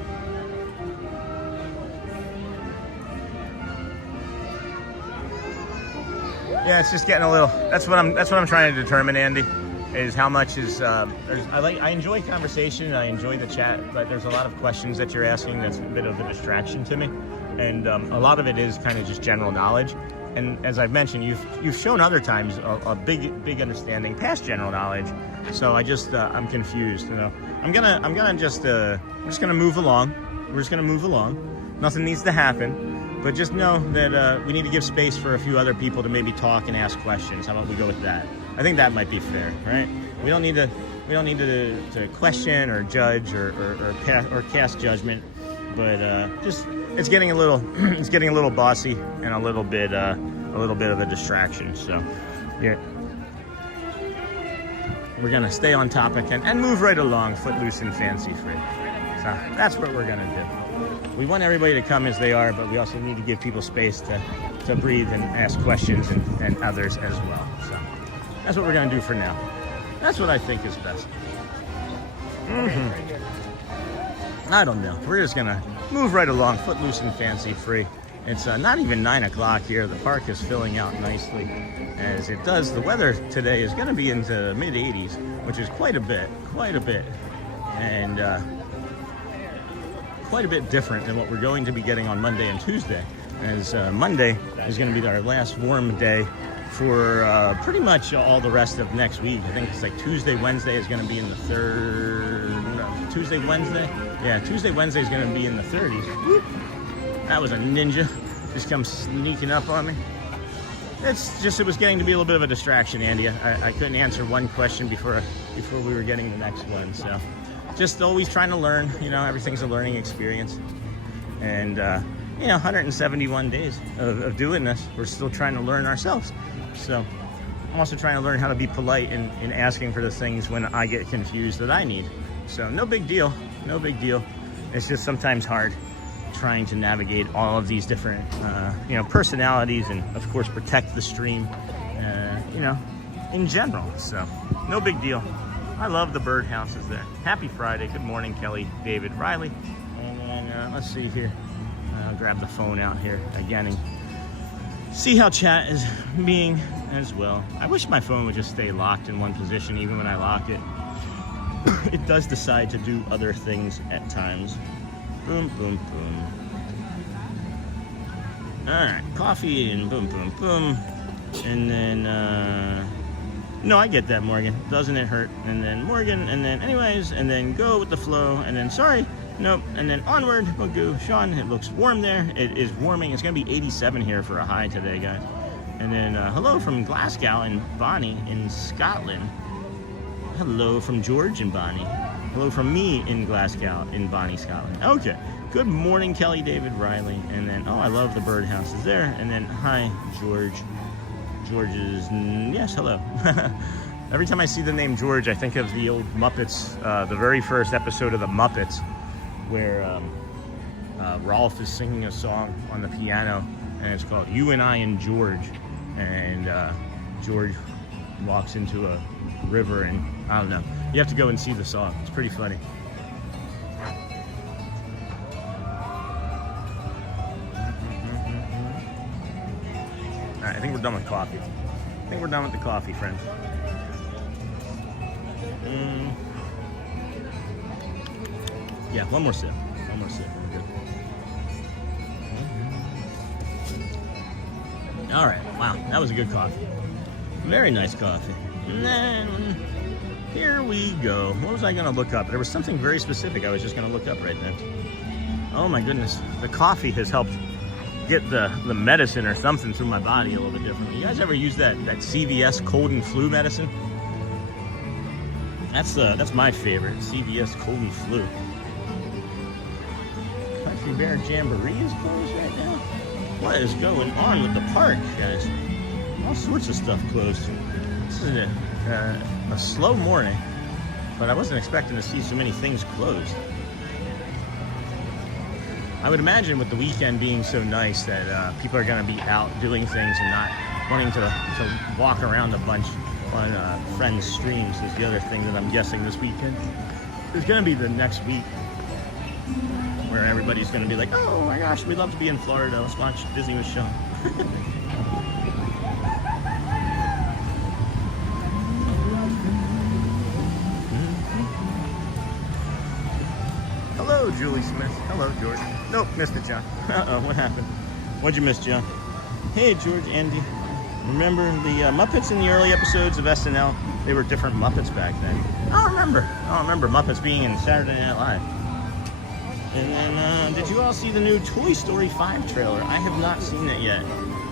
Yeah, it's just getting a little. That's what I'm trying to determine, Andy. Is how much is I enjoy conversation, I enjoy the chat, but there's a lot of questions that you're asking that's a bit of a distraction to me, and a lot of it is kind of just general knowledge. And as I've mentioned, you've shown other times a big understanding past general knowledge. So I just I'm confused. You know, I'm just gonna move along. We're just gonna move along. Nothing needs to happen, but just know that we need to give space for a few other people to maybe talk and ask questions. How about we go with that? I think that might be fair, right? We don't need to question or judge or cast judgment, but just it's getting a little bossy and a little bit of a distraction. So yeah, we're gonna stay on topic and move right along, footloose and fancy free. So that's what we're gonna do. We want everybody to come as they are, but we also need to give people space to breathe and ask questions and others as well. So that's what we're gonna do for now. That's what I think is best. I don't know. We're just gonna move right along, footloose and fancy free. It's not even 9 o'clock here. The park is filling out nicely, as it does. The weather today is gonna be into mid 80s, which is quite a bit, and quite a bit different than what we're going to be getting on Monday and Tuesday, as Monday is gonna be our last warm day for pretty much all the rest of next week. I think it's like Tuesday, Wednesday is going to be in the Tuesday, Wednesday is going to be in the 30s. Whoop. That was a ninja just come sneaking up on me. It was getting to be a little bit of a distraction, Andy. I couldn't answer one question before we were getting the next one. So just always trying to learn. You know, everything's a learning experience, and 171 days of doing this, we're still trying to learn ourselves. So I'm also trying to learn how to be polite in asking for the things when I get confused that I need. So no big deal. It's just sometimes hard trying to navigate all of these different, personalities, and of course protect the stream, in general. So no big deal. I love the birdhouses there. Happy Friday. Good morning, Kelly, David, Riley. And then let's see here. I'll grab the phone out here again and see how chat is being as well. I wish my phone would just stay locked in one position even when I lock it. It does decide to do other things at times. Boom, boom, boom. All right, coffee and boom, boom, boom. And then, no, I get that, Morgan. Doesn't it hurt? And then Morgan, and then anyways, and then go with the flow, and then sorry. Nope, and then onward we'll go. Sean, it looks warm there. It is warming. It's gonna be 87 here for a high today, guys. And then hello from Glasgow and Bonnie in Scotland. Hello from George and Bonnie. Hello from me in Glasgow in Bonnie, Scotland. Okay, good morning, Kelly, David, Riley. And then, oh, I love the birdhouses there. And then, hi, George. George's, yes, hello. Every time I see the name George, I think of the old Muppets, the very first episode of the Muppets, where Rolf is singing a song on the piano, and it's called You and I and George. And George walks into a river, and I don't know. You have to go and see the song. It's pretty funny. All right, I think we're done with coffee. I think we're done with the coffee, friends. Yeah, one more sip. Good. All right, wow, that was a good coffee. Very nice coffee. And then, here we go. What was I gonna look up? There was something very specific I was just gonna look up right now. Oh my goodness, the coffee has helped get the medicine or something through my body a little bit differently. You guys ever use that CVS cold and flu medicine? That's my favorite, CVS cold and flu. Country Bear Jamboree is closed right now. What is going on with the park, guys? All sorts of stuff closed. This is a slow morning, but I wasn't expecting to see so many things closed. I would imagine with the weekend being so nice that people are going to be out doing things and not wanting to walk around a bunch on friends' streams is the other thing that I'm guessing this weekend. There's going to be the next week where everybody's going to be like, oh my gosh, we'd love to be in Florida. Let's watch Disney with Sean. Hello, Julie Smith. Hello, George. Nope, missed it, John. Uh-oh, what happened? What'd you miss, John? Hey, George, Andy. Remember the Muppets in the early episodes of SNL? They were different Muppets back then. I don't remember Muppets being in Saturday Night Live. And then, did you all see the new Toy Story 5 trailer? I have not seen it yet.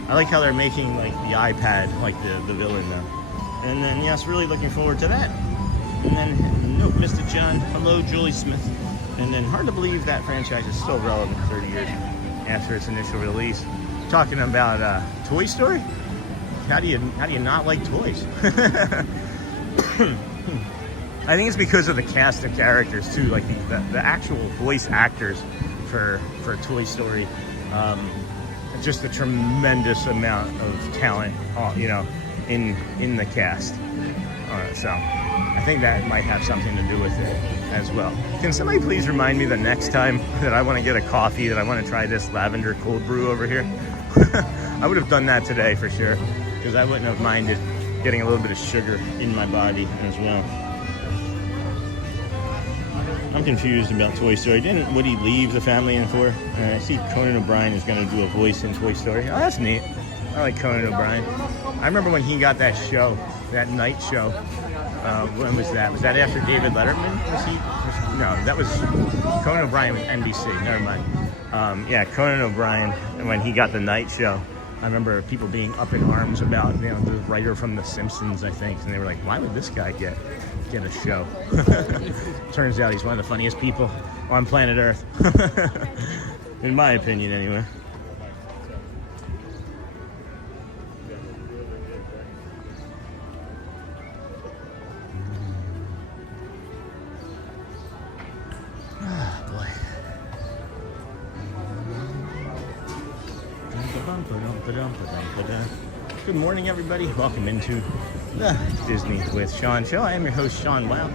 I like how they're making, like, the iPad, like the villain now. And then, yes, really looking forward to that. And then, nope, missed it, John. Hello, Julie Smith. And then, hard to believe that franchise is still relevant 30 years after its initial release. Talking about Toy Story? How do you not like toys? I think it's because of the cast of characters too, like the actual voice actors for Toy Story. Just a tremendous amount of talent, you know, in the cast. So I think that might have something to do with it as well. Can somebody please remind me the next time that I want to get a coffee, that I want to try this lavender cold brew over here? I would have done that today for sure, because I wouldn't have minded getting a little bit of sugar in my body as well. I'm confused about Toy Story. Didn't Woody leave the family in for? I see Conan O'Brien is going to do a voice in Toy Story. Oh, that's neat. I like Conan O'Brien. I remember when he got that show, that night show. When was that? Was that after David Letterman? Was he? No, that was Conan O'Brien with NBC. Never mind. Yeah, Conan O'Brien, when he got the night show. I remember people being up in arms about, you know, the writer from The Simpsons, I think, and they were like, why would this guy get a show? Turns out he's one of the funniest people on planet Earth. In my opinion, anyway. Good morning, everybody. Welcome into the Disney with Sean show. I am your host, Sean Wow.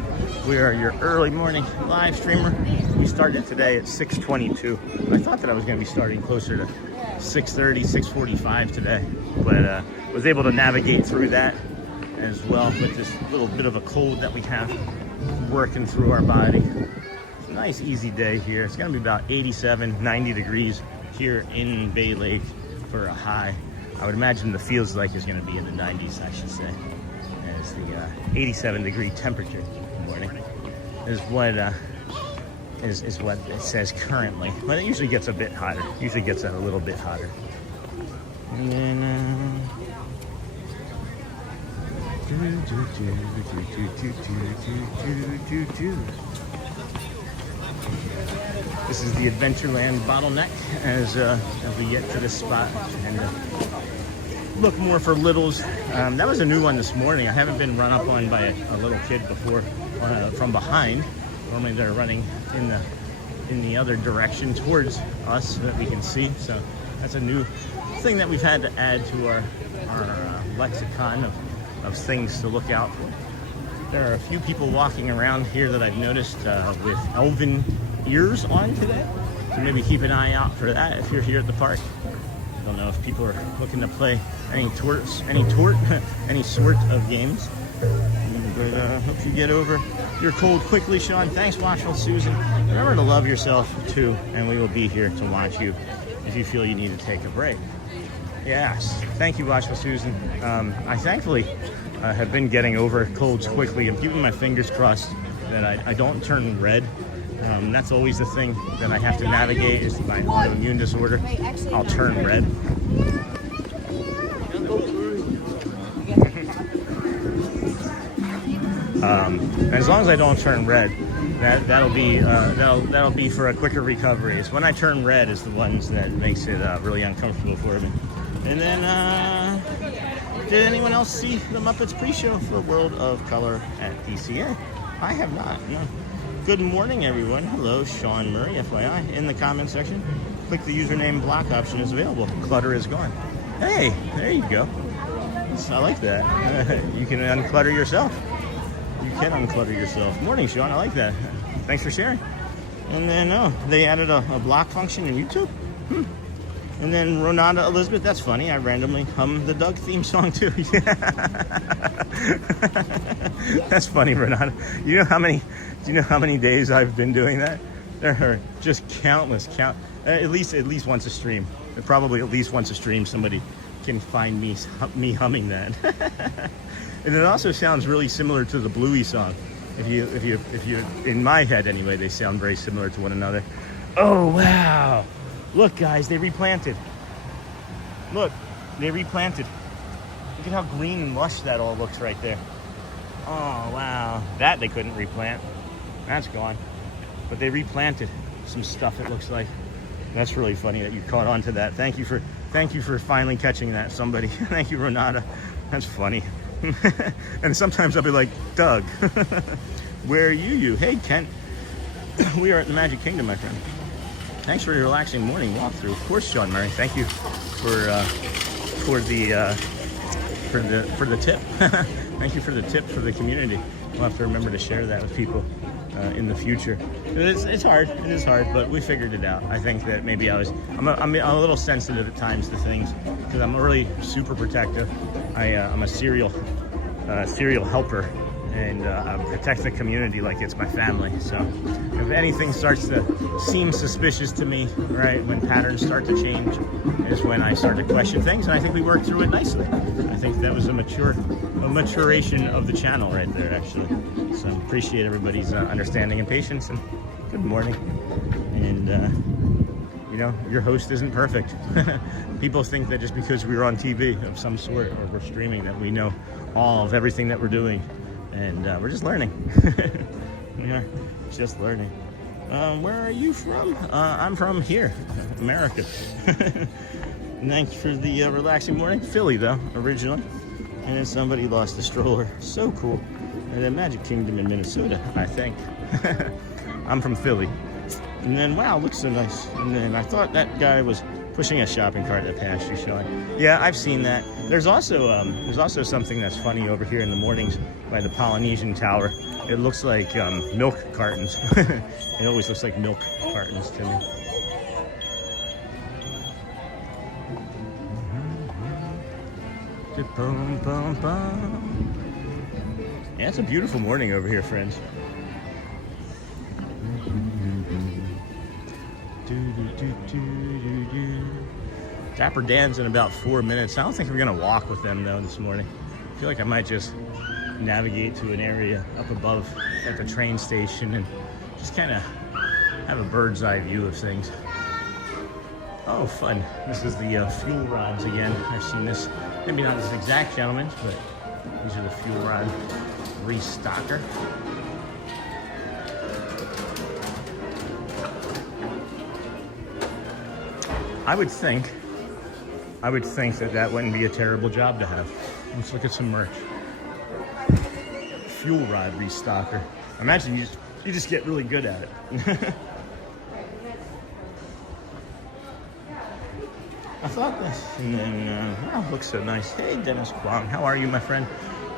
We are your early morning live streamer. We started today at 6:22. I thought that I was going to be starting closer to 6:30, 6:45 today, but was able to navigate through that as well with this little bit of a cold that we have working through our body. It's a nice, easy day here. It's going to be about 87, 90 degrees here in Bay Lake for a high. I would imagine the feels like is going to be in the 90s, I should say, as the 87 degree temperature morning is what it says currently. But it usually gets a bit hotter. Usually gets a little bit hotter. And then this is the Adventureland bottleneck as we get to this spot and look more for littles. That was a new one this morning. I haven't been run up on by a little kid before from behind. Normally they're running in the other direction towards us so that we can see. So that's a new thing that we've had to add to our lexicon of things to look out for. There are a few people walking around here that I've noticed with elven ears on today. So maybe keep an eye out for that if you're here at the park. I don't know if people are looking to play any sort of games. But hope you get over your cold quickly, Sean. Thanks, Watchful Susan. Remember to love yourself too, and we will be here to watch you if you feel you need to take a break. Yes, thank you, Watchful Susan. I thankfully have been getting over colds quickly. I'm keeping my fingers crossed that I don't turn red. That's always the thing that I have to navigate is my autoimmune disorder. I'll turn red. As long as I don't turn red, that'll be for a quicker recovery. It's when I turn red is the ones that makes it really uncomfortable for me. And then, did anyone else see the Muppets pre-show for World of Color at DCA? I have not. No. Good morning, everyone. Hello, Sean Murray, FYI. In the comment section, click the username block option is available. Clutter is gone. Hey, there you go. I like that. You can unclutter yourself. You can unclutter yourself. Morning, Sean. I like that. Thanks for sharing. And then, they added a block function in YouTube. And then Ronada Elizabeth, that's funny. I randomly hummed the Doug theme song too. That's funny, Ronada. Do you know how many days I've been doing that? There are just countless, at least once a stream. Probably at least once a stream somebody can find me humming that. And it also sounds really similar to the Bluey song. If you in my head anyway, they sound very similar to one another. Oh wow. Look guys, they replanted. Look, they replanted. Look at how green and lush that all looks right there. Oh wow. That they couldn't replant. That's gone. But they replanted some stuff, it looks like. That's really funny that you caught on to that. Thank you for finally catching that, somebody. Thank you, Renata. That's funny. And sometimes I'll be like, Doug, where are you? Hey, Kent. We are at the Magic Kingdom, my friend. Thanks for your relaxing morning walkthrough. Of course, Sean Murray. Thank you for the tip. Thank you for the tip for the community. We'll have to remember to share that with people in the future. It's hard. It is hard, but we figured it out. I think that maybe I'm a little sensitive at times to things because I'm really super protective. I'm a serial helper. And I protect the community like it's my family. So if anything starts to seem suspicious to me, right, when patterns start to change, is when I start to question things. And I think we worked through it nicely. I think that was a maturation of the channel right there, actually. So appreciate everybody's understanding and patience. And good morning. And your host isn't perfect. People think that just because we're on TV of some sort or we're streaming that we know all of everything that we're doing. And we're just learning. We are just learning. Where are you from? I'm from here, America. Thanks for the relaxing morning. Philly, though, originally. And then somebody lost a stroller. So cool. At the Magic Kingdom in Minnesota, I think. I'm from Philly. And then, wow, looks so nice. And then I thought that guy was pushing a shopping cart that passed you, Sean. Yeah, I've seen that. There's also something that's funny over here in the mornings by the Polynesian Tower. It looks like milk cartons. It always looks like milk cartons to me. Yeah, it's a beautiful morning over here, friends. Dapper Dan's in about 4 minutes. I don't think we're gonna walk with them though this morning. I feel like I might just navigate to an area up above at the train station and just kind of have a bird's eye view of things. Oh, fun. This is the fuel rods again. I've seen this, maybe not this exact gentleman's, but these are the fuel rod restocker. I would think that wouldn't be a terrible job to have. Let's look at some merch. Fuel rod restocker. Imagine you just get really good at it. I thought this, and then, wow, looks so nice. Hey, Dennis Kwong, how are you, my friend?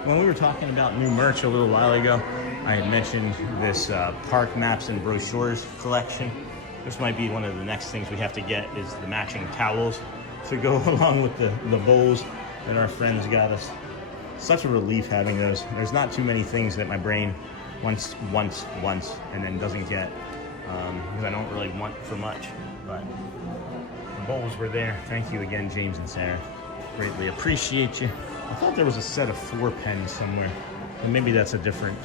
When we were talking about new merch a little while ago, I had mentioned this park maps and brochures collection. This might be one of the next things we have to get is the matching towels to go along with the bowls that our friends got us. Such a relief having those. There's not too many things that my brain wants and then doesn't get because I don't really want for much. But the bowls were there. Thank you again, James and Sarah. Greatly appreciate you. I thought there was a set of 4 pens somewhere, and maybe that's a different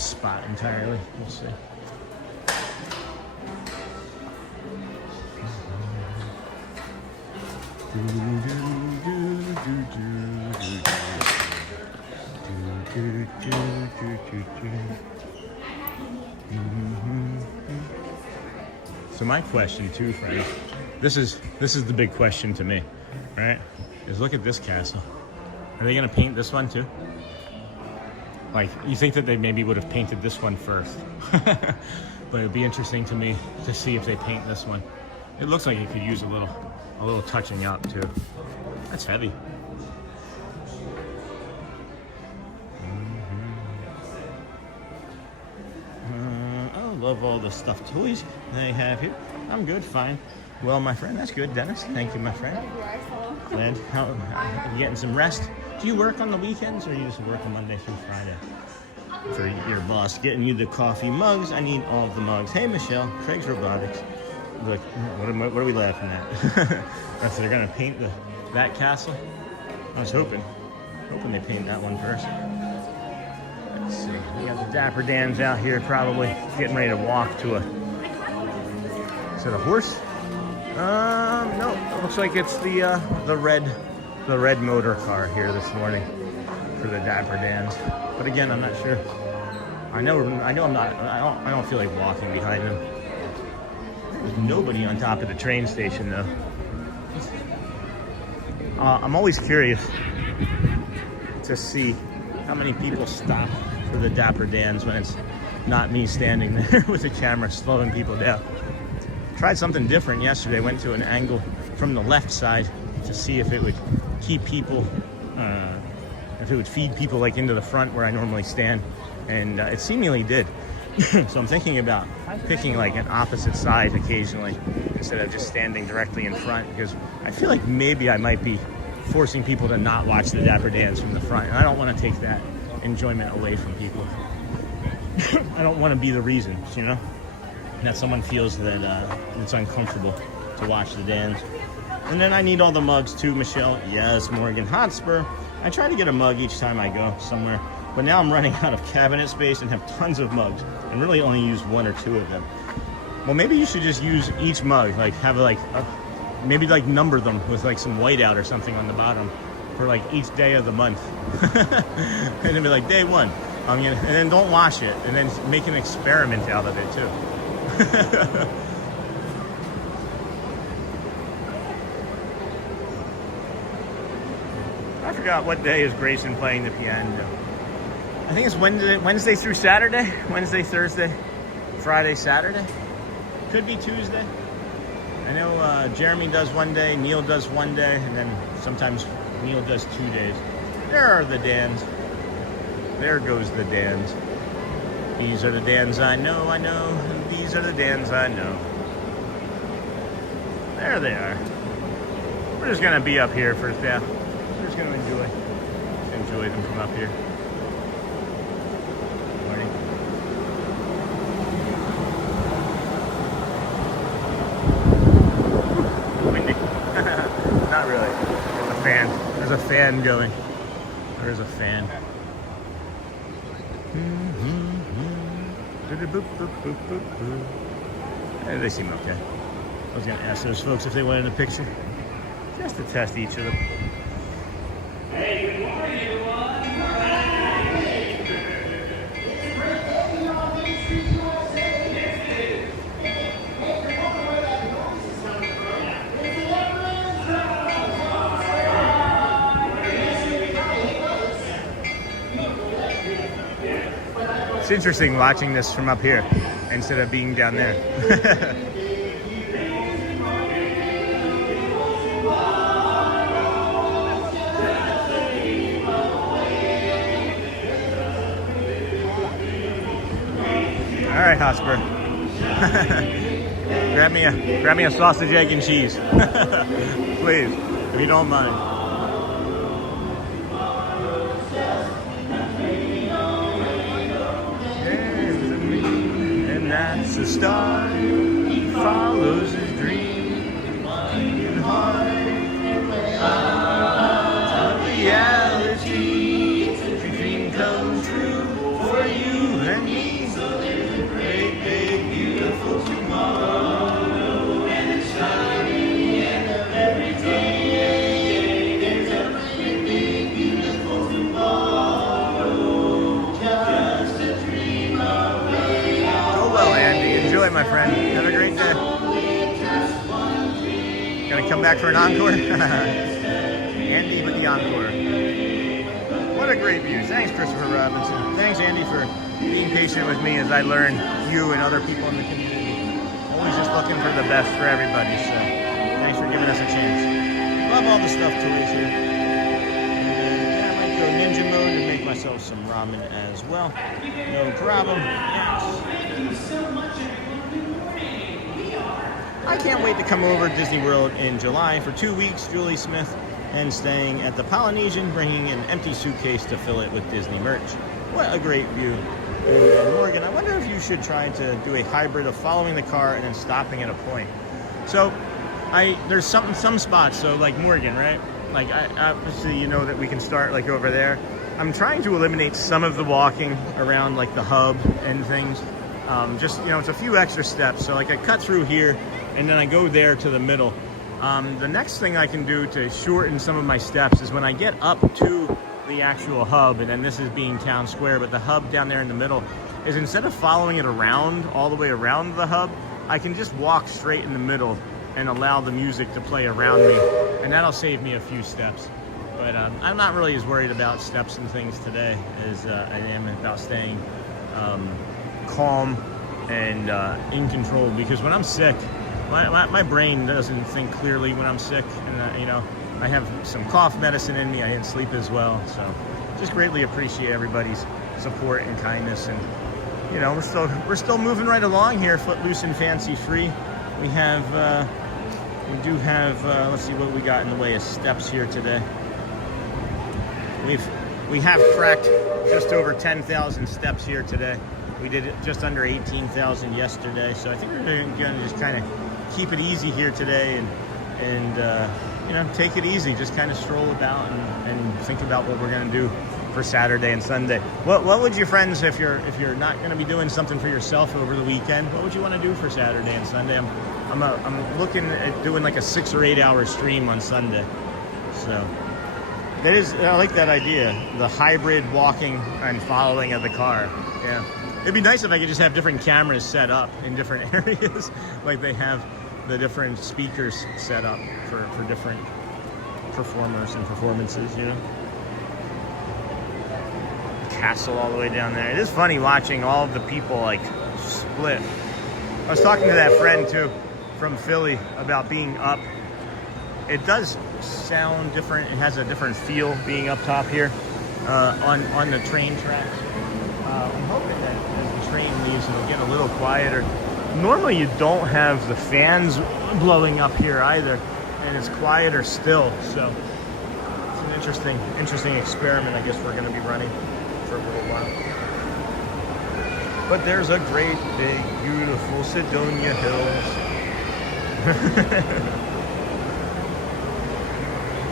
spot entirely. We'll see. So my question too, friends, this is the big question to me, right? Is look at this castle. Are they gonna paint this one too? Like, you think that they maybe would have painted this one first. But it'd be interesting to me to see if they paint this one. It looks like it could use a little touching up too. That's heavy. love all the stuffed toys they have here. I'm good, fine. Well, my friend, that's good, Dennis. Thank you, my friend. Glad. How you getting some rest? Do you work on the weekends, or you just work on Monday through Friday? For your boss getting you the coffee mugs. I need all of the mugs. Hey, Michelle, Craig's Robotics. Look, what are we laughing at? That's they're gonna paint that castle. I was hoping they paint that one first. Let's see. We got the Dapper Dans out here, probably getting ready to walk to a. Is it a horse? No. It looks like it's the red motor car here this morning for the Dapper Dans. But again, I'm not sure. I know I'm not. I don't feel like walking behind them. There's nobody on top of the train station though. I'm always curious to see how many people stop for the Dapper Dans when it's not me standing there with a camera slowing people down. Tried something different yesterday. Went to an angle from the left side to see if it would keep people, if it would feed people like into the front where I normally stand, and it seemingly did. So I'm thinking about picking like an opposite side occasionally instead of just standing directly in front, because I feel like maybe I might be forcing people to not watch the Dapper Dans from the front, and I don't want to take that enjoyment away from people. I don't want to be the reason, you know, that someone feels that it's uncomfortable to watch the dance. And then I need all the mugs too, Michelle. Yes, Morgan Hotspur. I try to get a mug each time I go somewhere, but now I'm running out of cabinet space and have tons of mugs and really only use 1 or 2 of them. Well, maybe you should just use each mug, like have like maybe like number them with like some whiteout or something on the bottom for like each day of the month. And then be like, day 1, and then don't wash it, and then make an experiment out of it too. I forgot what day is Grayson playing the piano. I think it's Wednesday through Saturday. Wednesday, Thursday, Friday, Saturday. Could be Tuesday. I know Jeremy does one day, Neil does one day, and then sometimes Neil does 2 days. There are the Dans. There goes the Dans. These are the Dans I know, and these are the Dans I know. There they are. We're just gonna be up here first, yeah. We're just gonna enjoy them from up here. Morning. Windy. Not really. There's a fan. There's a fan going. There's a fan. They seem okay. I was going to ask those folks if they wanted a picture, just to test each of them. Hey, good morning, everyone. It's interesting watching this from up here instead of being down there. All right, Hotspur. grab me a sausage, egg, and cheese, please, if you don't mind. That's the star, he follows his dream, in heart of reality. The dream comes true for you and me. So there's a great, big, beautiful tomorrow, and it's shining and every day. There's a great, big, beautiful tomorrow, just a dream away. Well, Andy, enjoy, my friend. Have a great day. Gonna come back for an encore? Andy with the encore. What a great view. Thanks, Christopher Robinson. Thanks, Andy, for being patient with me as I learn you and other people in the community. Always just looking for the best for everybody, so thanks for giving us a chance. Love all the stuff toys here. And I might go ninja mode and make myself some ramen as well. No problem. Yes. I can't wait to come over to Disney World in July for 2 weeks, Julie Smith, and staying at the Polynesian, bringing an empty suitcase to fill it with Disney merch. What a great view. And Morgan, I wonder if you should try to do a hybrid of following the car and then stopping at a point. So there's some spots, so like Morgan, right? Like obviously you know that we can start like over there. I'm trying to eliminate some of the walking around like the hub and things. Just, you know, it's a few extra steps. So like I cut through here and then I go there to the middle. The next thing I can do to shorten some of my steps is when I get up to the actual hub, and then this is being Town Square, but the hub down there in the middle is, instead of following it around all the way around the hub, I can just walk straight in the middle and allow the music to play around me, and that'll save me a few steps. But I'm not really as worried about steps and things today as I am about staying calm and in control, because when I'm sick, my brain doesn't think clearly when I'm sick, and you know, I have some cough medicine in me. I didn't sleep as well, so just greatly appreciate everybody's support and kindness. And you know, we're still moving right along here, footloose and fancy free. We do have let's see what we got in the way of steps here today. We have cracked just over 10,000 steps here today. We did just under 18,000 yesterday, so I think we're going to just kind of keep it easy here today and you know, take it easy. Just kind of stroll about and think about what we're going to do for Saturday and Sunday. What would your friends, if you're not going to be doing something for yourself over the weekend, what would you want to do for Saturday and Sunday? I'm looking at doing like a 6 or 8 hour stream on Sunday. So that is, I like that idea, the hybrid walking and following of the car. Yeah, it'd be nice if I could just have different cameras set up in different areas, like they have the different speakers set up for different performers and performances, you know. The castle all the way down there. It is funny watching all of the people like split. I was talking to that friend too from Philly about being up. It does sound different. It has a different feel being up top here on the train tracks. I'm hoping that as the train leaves, it'll get a little quieter. Normally you don't have the fans blowing up here either, and it's quieter still. So it's an interesting experiment I guess we're going to be running for a little while. But there's a great big beautiful Sidonia Hills.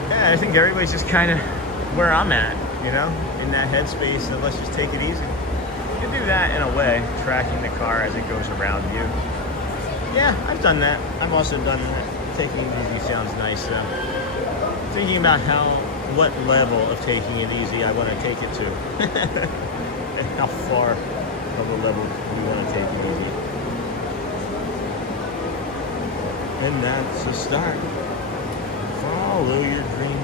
Yeah, I think everybody's just kind of where I'm at, you know, in that headspace, and let's just take it easy. You can do that in a way, tracking the car as it goes around you. Yeah, I've done that. I've also done that. Taking it easy sounds nice. Thinking about what level of taking it easy I want to take it to. And how far of a level we want to take it easy. And that's a start. Follow your dream.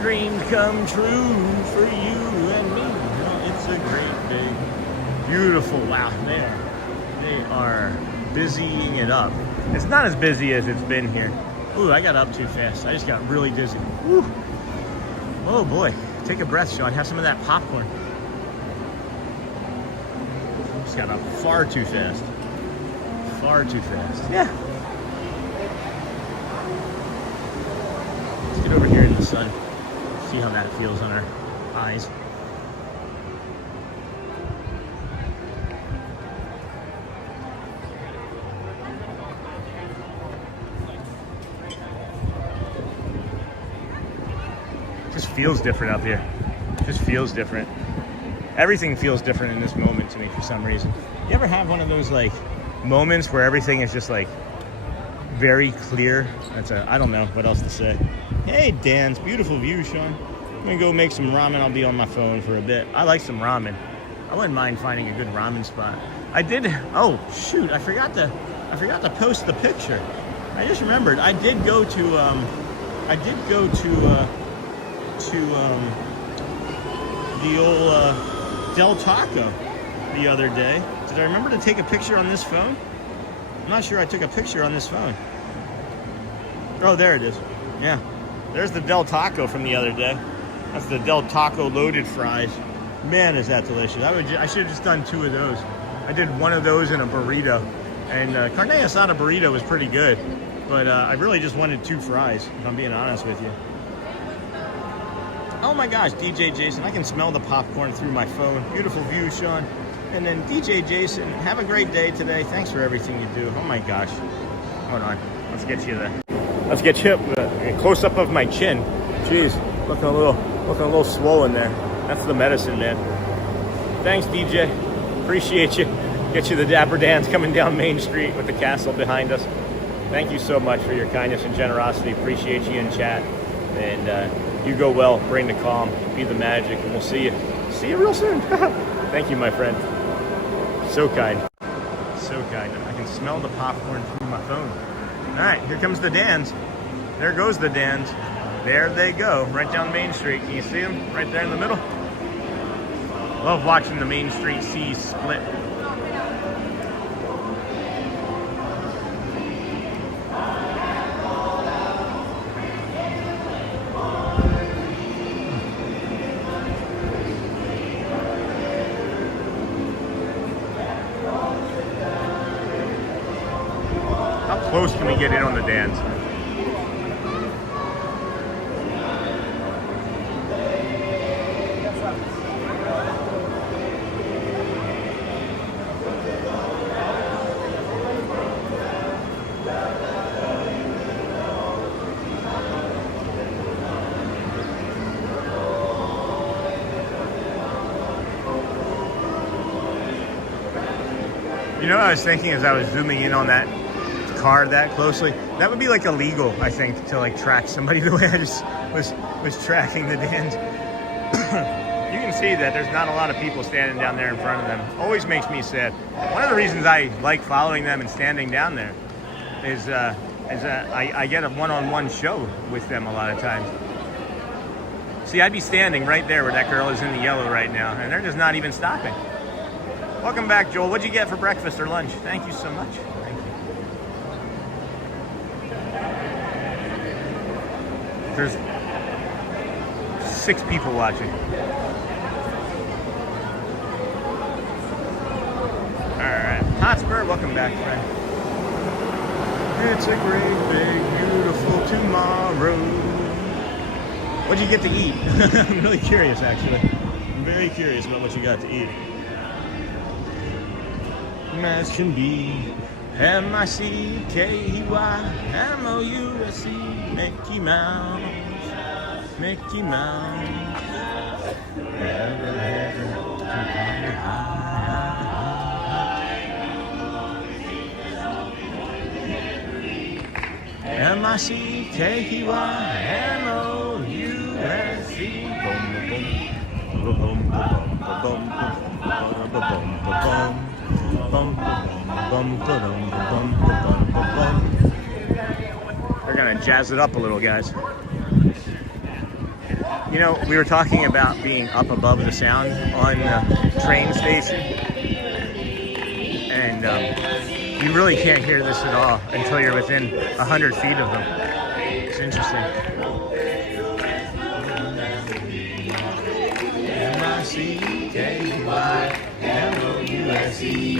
Dreams come true for you and me. Oh, it's a great big, beautiful, wow, they are busying it up. It's not as busy as it's been here. Ooh, I got up too fast. I just got really dizzy. Woo. Oh boy, take a breath, Sean. Have some of that popcorn. Just got up far too fast. Far too fast. Yeah. Let's get over here in the sun. See how that feels on our eyes. Just feels different up here. Just feels different. Everything feels different in this moment to me for some reason. You ever have one of those like moments where everything is just like very clear? I don't know what else to say. Hey, Dan's beautiful view, Sean. I'm gonna go make some ramen. I'll be on my phone for a bit. I like some ramen. I wouldn't mind finding a good ramen spot. I did. Oh shoot! I forgot to post the picture. I just remembered. I did go to the old Del Taco the other day. Did I remember to take a picture on this phone? I'm not sure I took a picture on this phone. Oh, there it is. Yeah. There's the Del Taco from the other day. That's the Del Taco loaded fries. Man, is that delicious. I should have just done 2 of those. I did 1 of those in a burrito. And carne asada burrito was pretty good. But I really just wanted 2 fries, if I'm being honest with you. Oh my gosh, DJ Jason, I can smell the popcorn through my phone. Beautiful view, Sean. And then DJ Jason, have a great day today. Thanks for everything you do. Oh my gosh. Hold on, let's get you there. Let's get you a close up of my chin. Jeez, looking a little swollen there. That's the medicine, man. Thanks, DJ. Appreciate you. Get you the Dapper Dans coming down Main Street with the castle behind us. Thank you so much for your kindness and generosity. Appreciate you in chat. And you go well. Bring the calm. Be the magic. And we'll see you real soon. Thank you, my friend. So kind. So kind. I can smell the popcorn through my phone. All right, here comes the Dans. There goes the Dans. There they go, right down Main Street. Can you see them right there in the middle? Love watching the Main Street seas split. How close can we get in on the Dans? You know what I was thinking as I was zooming in on that car that closely? That would be like illegal, I think, to like track somebody the way I just was tracking the Dans. You can see that there's not a lot of people standing down there in front of them. Always makes me sad. One of the reasons I like following them and standing down there is I get a one-on-one show with them a lot of times. See, I'd be standing right there where that girl is in the yellow right now, and they're just not even stopping. Welcome back, Joel. What'd you get for breakfast or lunch? Thank you so much. Thank you. There's 6 people watching. All right. Hotspur, welcome back, friend. It's a great, big, beautiful tomorrow. What'd you get to eat? I'm really curious, actually. I'm very curious about what you got to eat. As can be, M-I-C-K-E-Y, M-O-U-S-E, Mickey Mouse, Mickey Mouse. M-I-C-K-E-Y, M-O-U-S-E, boom, boom, boom, boom, boom, boom. They're gonna jazz it up a little, guys. You know, we were talking about being up above the sound on the train station, and you really can't hear this at all until you're within 100 feet of them. It's interesting. M-I-C-K-Y M-O-U-S-E.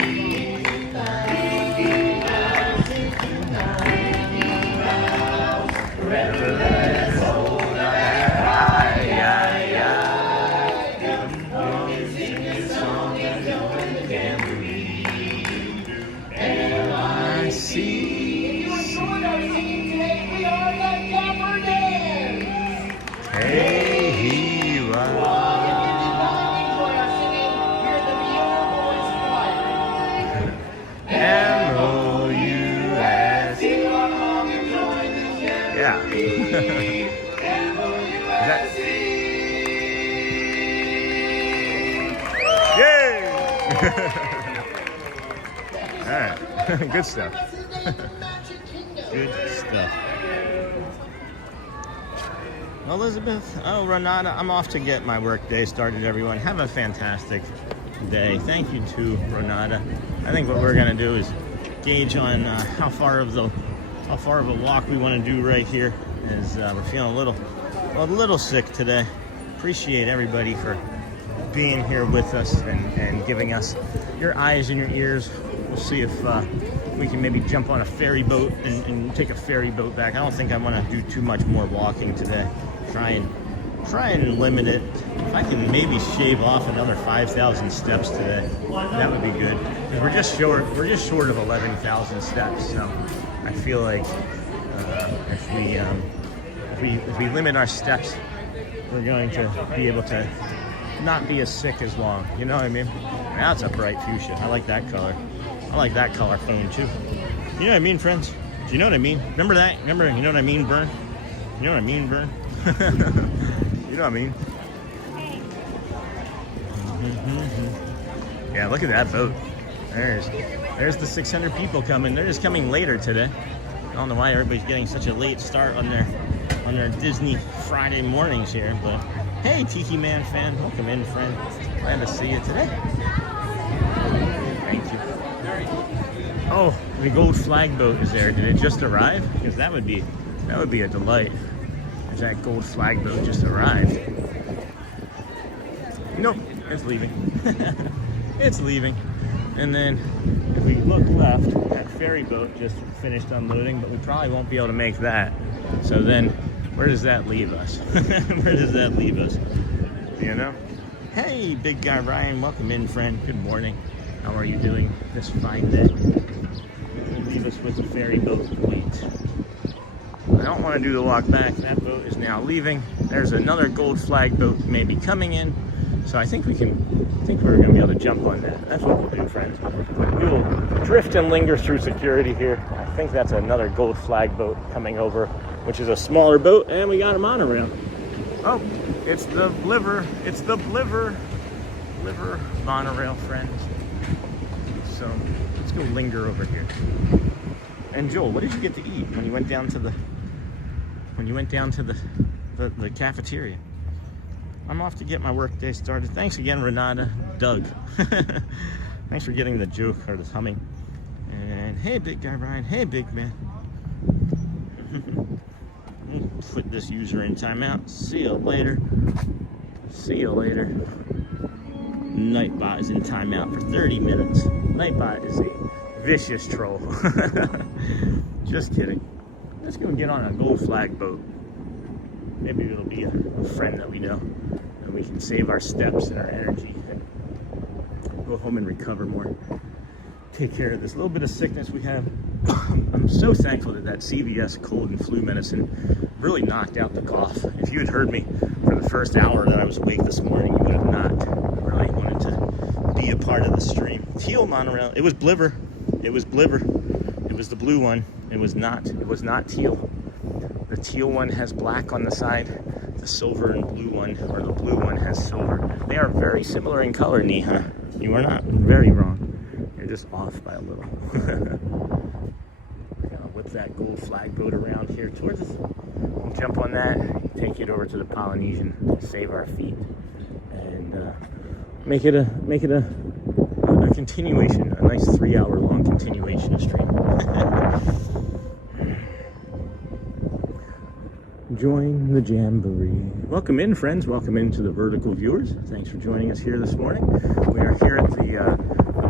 All right, good stuff. Good stuff. Elizabeth, Renata, I'm off to get my work day started, everyone. Have a fantastic day. Thank you to Renata. I think what we're gonna do is gauge on how far of a walk we want to do right here. As we're feeling a little sick today. Appreciate everybody for being here with us and giving us your eyes and your ears. We'll see if we can maybe jump on a ferry boat and take a ferry boat back. I don't think I want to do too much more walking today. Try and limit it. If I can maybe shave off another 5,000 steps today, that would be good. Because we're just short of 11,000 steps. So I feel like if we limit our steps, we're going to be able to not be as sick as long. You know what I mean? That's a bright fuchsia. I like that color. I like that color phone too. You know what I mean, friends? Do you know what I mean? Remember that? Remember, you know what I mean, Bern? You know what I mean, Bern? You know what I mean? Yeah, look at that boat. There's the 600 people coming. They're just coming later today. I don't know why everybody's getting such a late start on their Disney Friday mornings here, but hey, Tiki Man fan, welcome in, friend. Glad to see you today. Thank you. Oh, the gold flag boat is there. Did it just arrive? Because that would be a delight. If that gold flag boat just arrived. Nope, it's leaving. It's leaving. And then if we look left, that ferry boat just finished unloading, but we probably won't be able to make that. So then where does that leave us? Where does that leave us? You know? Hey, big guy Ryan, welcome in, friend. Good morning. How are you doing this fine day? We'll leave us with the ferry boat. Wait. I don't want to do the walk back. That boat is now leaving. There's another gold flag boat maybe coming in. So I think we're going to be able to jump on that. That's what we'll do, friends. We will drift and linger through security here. I think that's another gold flag boat coming over, which is a smaller boat, and we got a monorail. Oh, it's the Bliver. It's the Bliver monorail, friends. So let's go linger over here. And Joel, what did you get to eat when you went down to the cafeteria? I'm off to get my work day started. Thanks again, Renata, Doug. Thanks for getting the joke or the humming. And hey, big guy Ryan. Hey, big man. We'll put this user in timeout. See you later. See you later. Nightbot is in timeout for 30 minutes. Nightbot is a vicious troll. Just kidding. Let's go and get on a gold flag boat. Maybe it'll be a friend that we know, and we can save our steps and our energy and go home and recover more. Take care of this little bit of sickness we have. I'm so thankful that CVS cold and flu medicine really knocked out the cough. If you had heard me for the first hour that I was awake this morning, you would have not really wanted to be a part of the stream. Teal monorail. It was Bliver. It was Bliver. It was the blue one. It was not teal. The teal one has black on the side. The silver and blue one, or the blue one, has silver. They are very similar in color, Neha. You are not very wrong. You're just off by a little. Whip that gold flag boat around here towards us. We'll jump on that, take it over to the Polynesian, save our feet, and make it a continuation, a nice 3-hour long continuation of stream. Join the jamboree. Welcome in, friends. Welcome into the vertical viewers. Thanks for joining us here this morning. We are here at the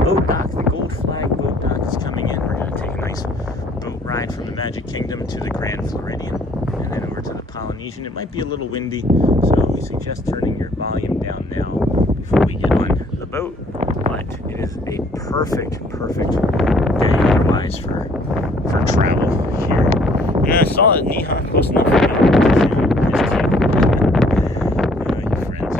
boat dock. The gold flag boat dock is coming in. We're going to take a nice boat ride from the Magic Kingdom to the Grand Floridian and then over to the Polynesian. It might be a little windy, so we suggest turning your volume down now before we get on the boat. But it is a perfect day otherwise for travel here. Yeah, I saw it, Neha, close enough for me. It's cute. You friends.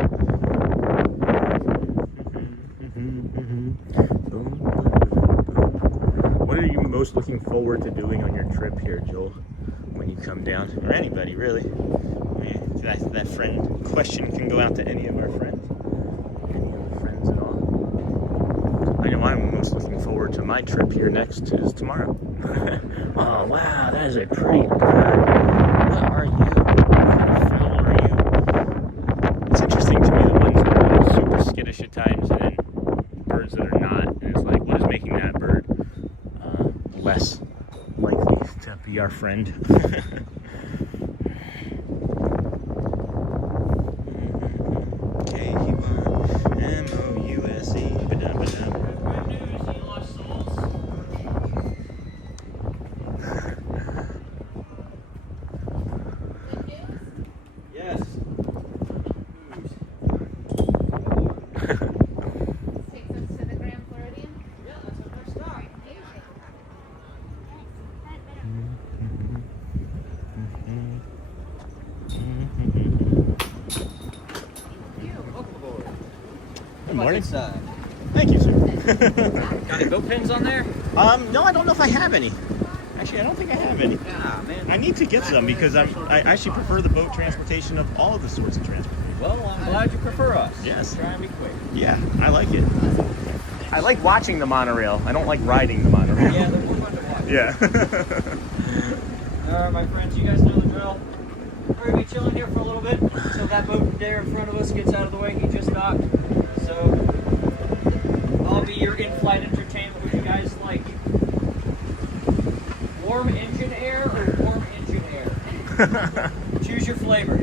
What are you most looking forward to doing on your trip here, Joel, when you come down? Or anybody, really. That friend question can go out to any of our friends. Any of the friends at all. I know I'm most looking forward to my trip here next is tomorrow. Oh, wow, that is a pretty bird. What are you? What kind of fowl are you? It's interesting to me, the ones that are super skittish at times, and then birds that are not. And it's like, what is making that bird less likely to be our friend? Takes us to the Grand Floridian. Yeah, that's our first stop. Welcome aboard. Good morning. Inside. Thank you, sir. Got any boat pins on there? No, I don't know if I have any. Actually, I don't think I have any. Ah, man. I need to get some because I actually prefer the boat transportation of all of the sorts of transportation. Well, I'm glad you prefer us. Yes. Try and be quick. Yeah, I like it. I like watching the monorail. I don't like riding the monorail. Yeah, they're more fun to watch. Yeah. All right, my friends, you guys know the drill. We're gonna be chilling here for a little bit until that boat there in front of us gets out of the way. He just docked. So I'll be your in-flight entertainment. What do you guys like? Warm engine air or warm engine air? Choose your flavor.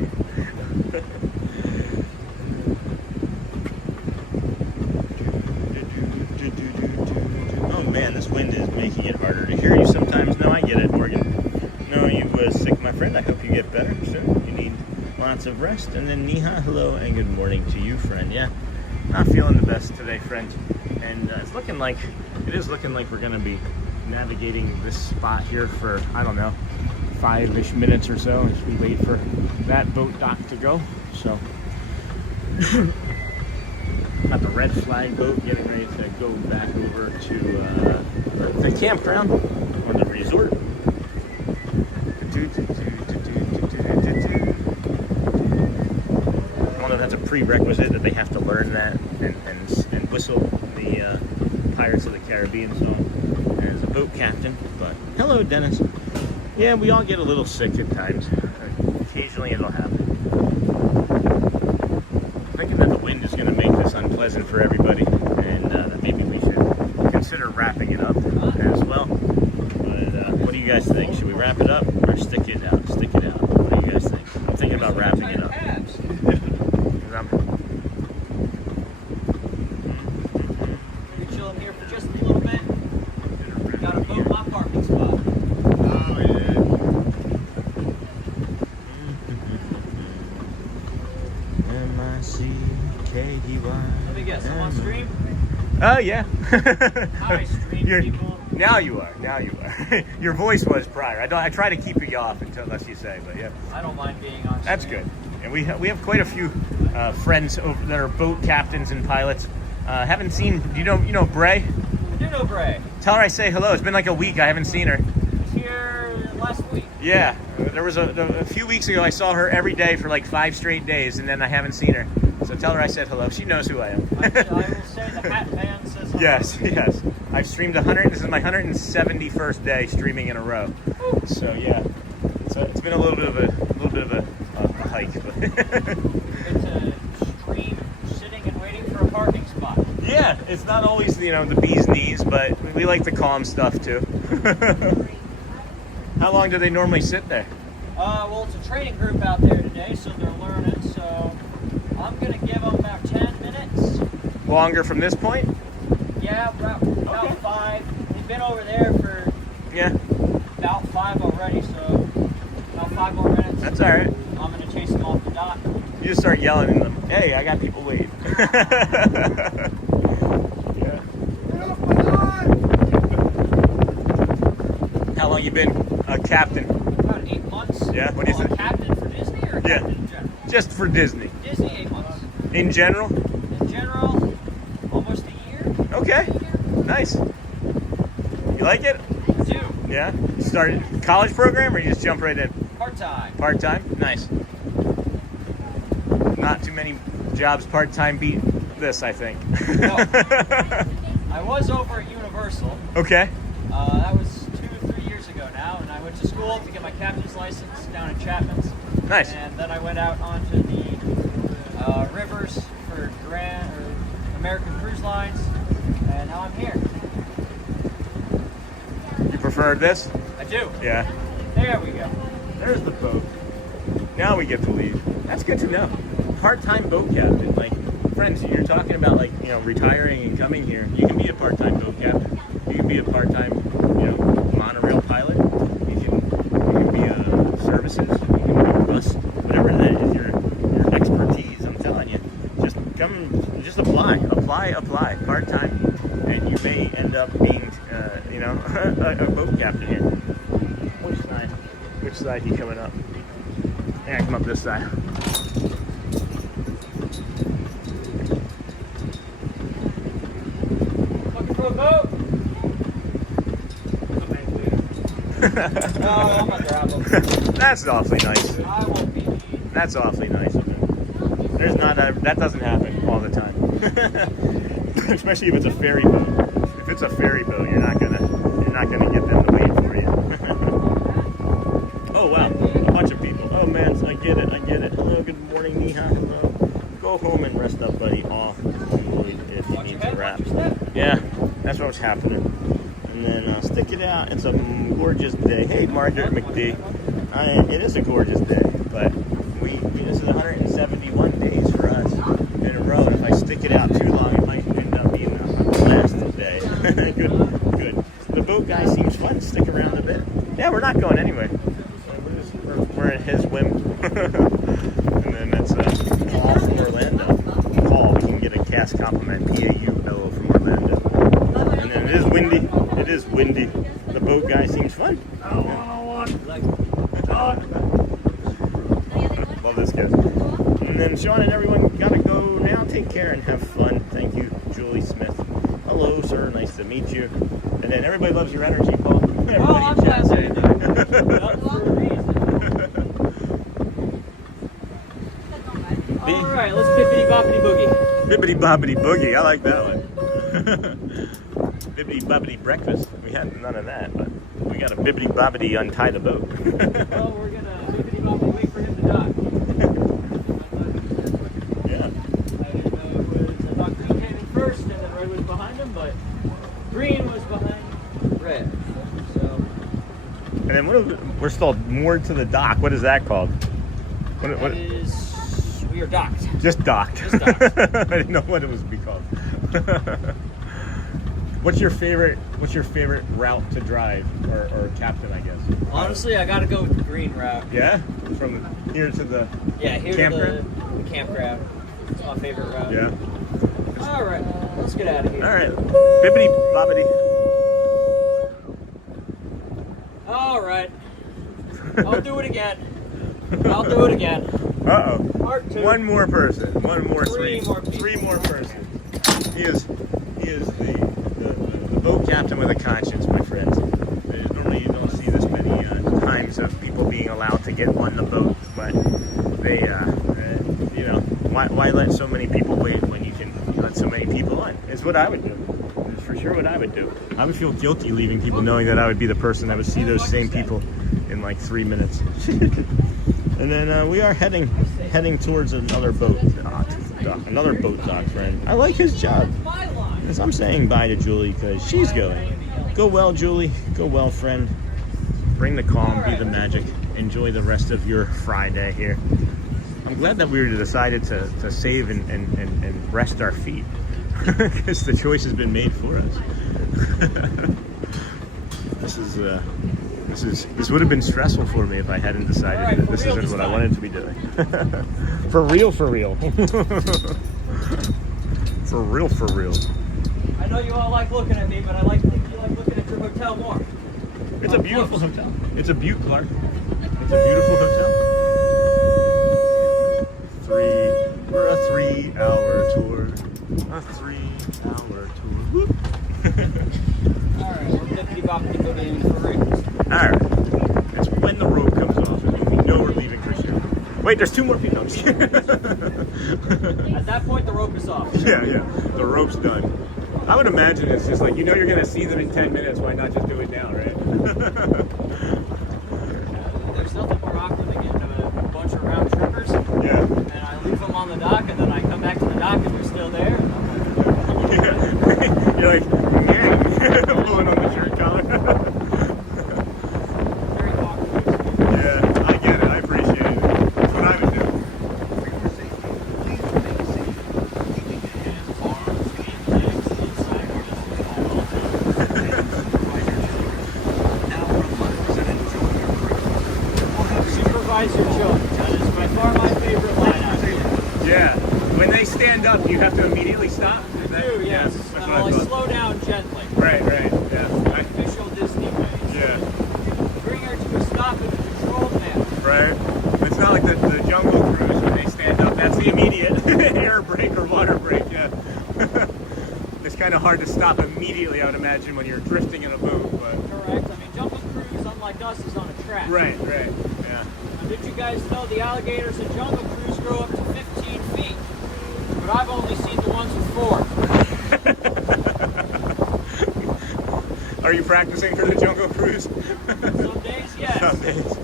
Oh man, this wind is making it harder to hear you sometimes. No, I get it, Morgan. No, you sick, my friend. I hope you get better soon. You need lots of rest. And then Niha, hello and good morning to you, friend. Yeah, not feeling the best today, friend. And it is looking like we're gonna be navigating this spot here for, I don't know, 5-ish minutes or so as we wait for that boat dock to go. So got the red flag boat getting ready to go back over to the campground or the resort. I don't know if that's a prerequisite that they have to learn that and whistle the Pirates of the Caribbean song as a boat captain. But hello, Dennis. Yeah, we all get a little sick at times. Occasionally it'll happen. I'm thinking that the wind is going to make this unpleasant for everybody, and that maybe we should consider wrapping it up as well. But what do you guys think? Should we wrap it up or stick it out? Stick it out. What do you guys think? I'm thinking about wrapping it up. You're chilling here for just a little bit. Got a boat lot parking spot. Oh, yeah. M-I-C-K-E-Y. Let me guess, I'm on stream? Oh, yeah. Hi, stream people. Now you are. Now you are. Your voice was prior. I try to keep you off unless you say, but yeah. I don't mind being on stream. That's good. And we have quite a few friends over that are boat captains and pilots. Haven't seen. You know Bray? I do know Bray. Tell her I say hello. It's been like a week. I haven't seen her. She was here last week. Yeah. There was a few weeks ago. I saw her every day for like 5 straight days, and then I haven't seen her. So tell her I said hello. She knows who I am. I will say the hat man says hello. Yes. I've streamed 100. This is my 171st day streaming in a row. So yeah, it's been a little bit of a hike. But It's a stream sitting and waiting for a parking spot. yeah, it's not always the bee's knees, but we like the calm stuff too. How long do they normally sit there? Well, it's a training group out there today, so they're learning. So I'm gonna give them about 10 minutes. Longer from this point? Yeah, about 5. They've been over there for about 5 already, so about 5 more minutes. That's all right. I'm gonna chase them off the dock. You just start yelling at them. Hey, I got people waiting. Yeah. How long you been a captain? About 8 months. Yeah. What do you think? A captain for Disney or a captain in general? Just for Disney. Disney, 8 months. In general? In general, almost a year. Okay. Nice. You like it? I do. Yeah. You started college program or you just jump right in? Part-time. Part-time? Nice. Not too many jobs part-time beat this, I think. No. I was over at Universal. Okay. That was 2 or 3 years ago now, and I went to school to get my captain's license down in Chapman's. Nice. And then I went out onto the rivers for American Cruise Lines, and now I'm here. You prefer this? I do. Yeah. There we go. There's the boat. Now we get to leave. That's good to know. Part-time boat captain. Like, friends, you're talking about retiring and coming here. You can be a part-time boat captain. You can be a part-time, monorail pilot. You can be a services. You can be a bus. Whatever that is, your expertise. I'm telling you, just come just apply, part-time, and you may end up being, you know, a boat captain here. Which side you coming up? Yeah, come up this side. Looking for a boat? No, I'm gonna grab them. That's awfully nice. I won't be. That's awfully nice of him. There's not that doesn't happen all the time. Especially if it's a ferry boat. If it's a ferry boat, you're not gonna get them to wait for you. Oh wow, a bunch of people. Oh man, I get it. Hello, good morning, Neha. Hello. Go home and rest up, buddy. Off if you need to wrap. Yeah, that's what's happening. And then stick it out. It's a gorgeous day. Hey, Margaret McD. It is a gorgeous day, but this is 171 days for us in a row. And if I stick it out too long, it might end up being the last day. Good. The boat guy seems fun. Stick around a bit. Yeah, we're not going anywhere. We're at his whim. And then that's Paul from Orlando. Paul, we can get a cast compliment. PAULO from Orlando. And then it is windy. The boat guy seems fun. Love this guy. And then Sean and everyone gotta go now. Take care and have fun. Thank you, Julie Smith. Hello, sir. Nice to meet you. And then everybody loves your energy, Paul. I'm glad they do. All right, let's bippity boppity boogie. Bippity boppity boogie. I like that one. Bippity boppity breakfast. We had none of that, but we got a bippity boppity untie the boat. Well, we're gonna bippity boppity wait for him to dock. Yeah. I didn't know I thought Green came in first and then Red was behind him, but Green was behind Red. So. And then we're still moored to the dock. What is that called? What is we are docked. Just docked. Just docked. I didn't know what it was be called. What's your favorite route to drive or captain, I guess? Honestly, I gotta go with the green route. Yeah? From here to the campground? The campground. It's my favorite route. Yeah. Alright, let's get out of here. Alright. Bippity boppity. Alright. I'll do it again. I'll do it again. Uh-oh. Part two. One more person. Three more people. Three more persons. He is the boat captain with a conscience, my friends. Normally you don't see this many times of people being allowed to get on the boat, but they, you know, why let so many people wait when you can let so many people on? It's what I would do. It's for sure what I would do. I would feel guilty leaving people knowing that I would be the person that would see those same people in like 3 minutes. And then we are heading towards another boat dock, friend. I like his job. As I'm saying bye to Julie because she's going. Go well, Julie. Go well, friend. Bring the calm, be the magic. Enjoy the rest of your Friday here. I'm glad that we decided to save and rest our feet because the choice has been made for us. This would have been stressful for me if I hadn't decided that this isn't what I wanted to be doing. For real. For real. I know you all like looking at me, but I think you like looking at your hotel more. It's a beautiful hotel. It's a beaut, Clark. It's a beautiful hotel. We're a 3-hour tour. A 3-hour tour. Whoop. Alright, we're deputy boppity boogie for real. Alright. It's when the rope comes off is when we know we're leaving for sure. Wait, there's 2 more people. At that point, the rope is off. Yeah. The rope's done. I would imagine it's just like, you know you're going to see them in 10 minutes, why not just do it now, right? There's nothing more awkward than getting a bunch of round trippers. Yeah. And I leave them on the dock, and then I come back to the dock, and they're still there. Yeah. You're like, man, pulling on the shirt collar. Very awkward. Yeah, I get it. I appreciate it. That's what I would do. Supervise your children. That is by far my favorite line out here. Yeah. When they stand up, you have to immediately immediately stop? Is that, do, yes. that's what Well, I thought. slow down gently. Right, yeah. Official Disney way. Yeah. Bring her to a stop in a controlled manner. Right. It's not like the Jungle Cruise where they stand up. That's the immediate air brake or water brake, yeah. It's kind of hard to stop immediately, I would imagine, when you're drifting in a boat. But Correct. I mean, Jungle Cruise, unlike us, is on a track. Right, yeah. Now, did you guys know the alligators in Jungle Cruise grow up to 15 feet? But I've only seen the ones with 4. Are you practicing for the Jungle Cruise? Some days, yes. Some days.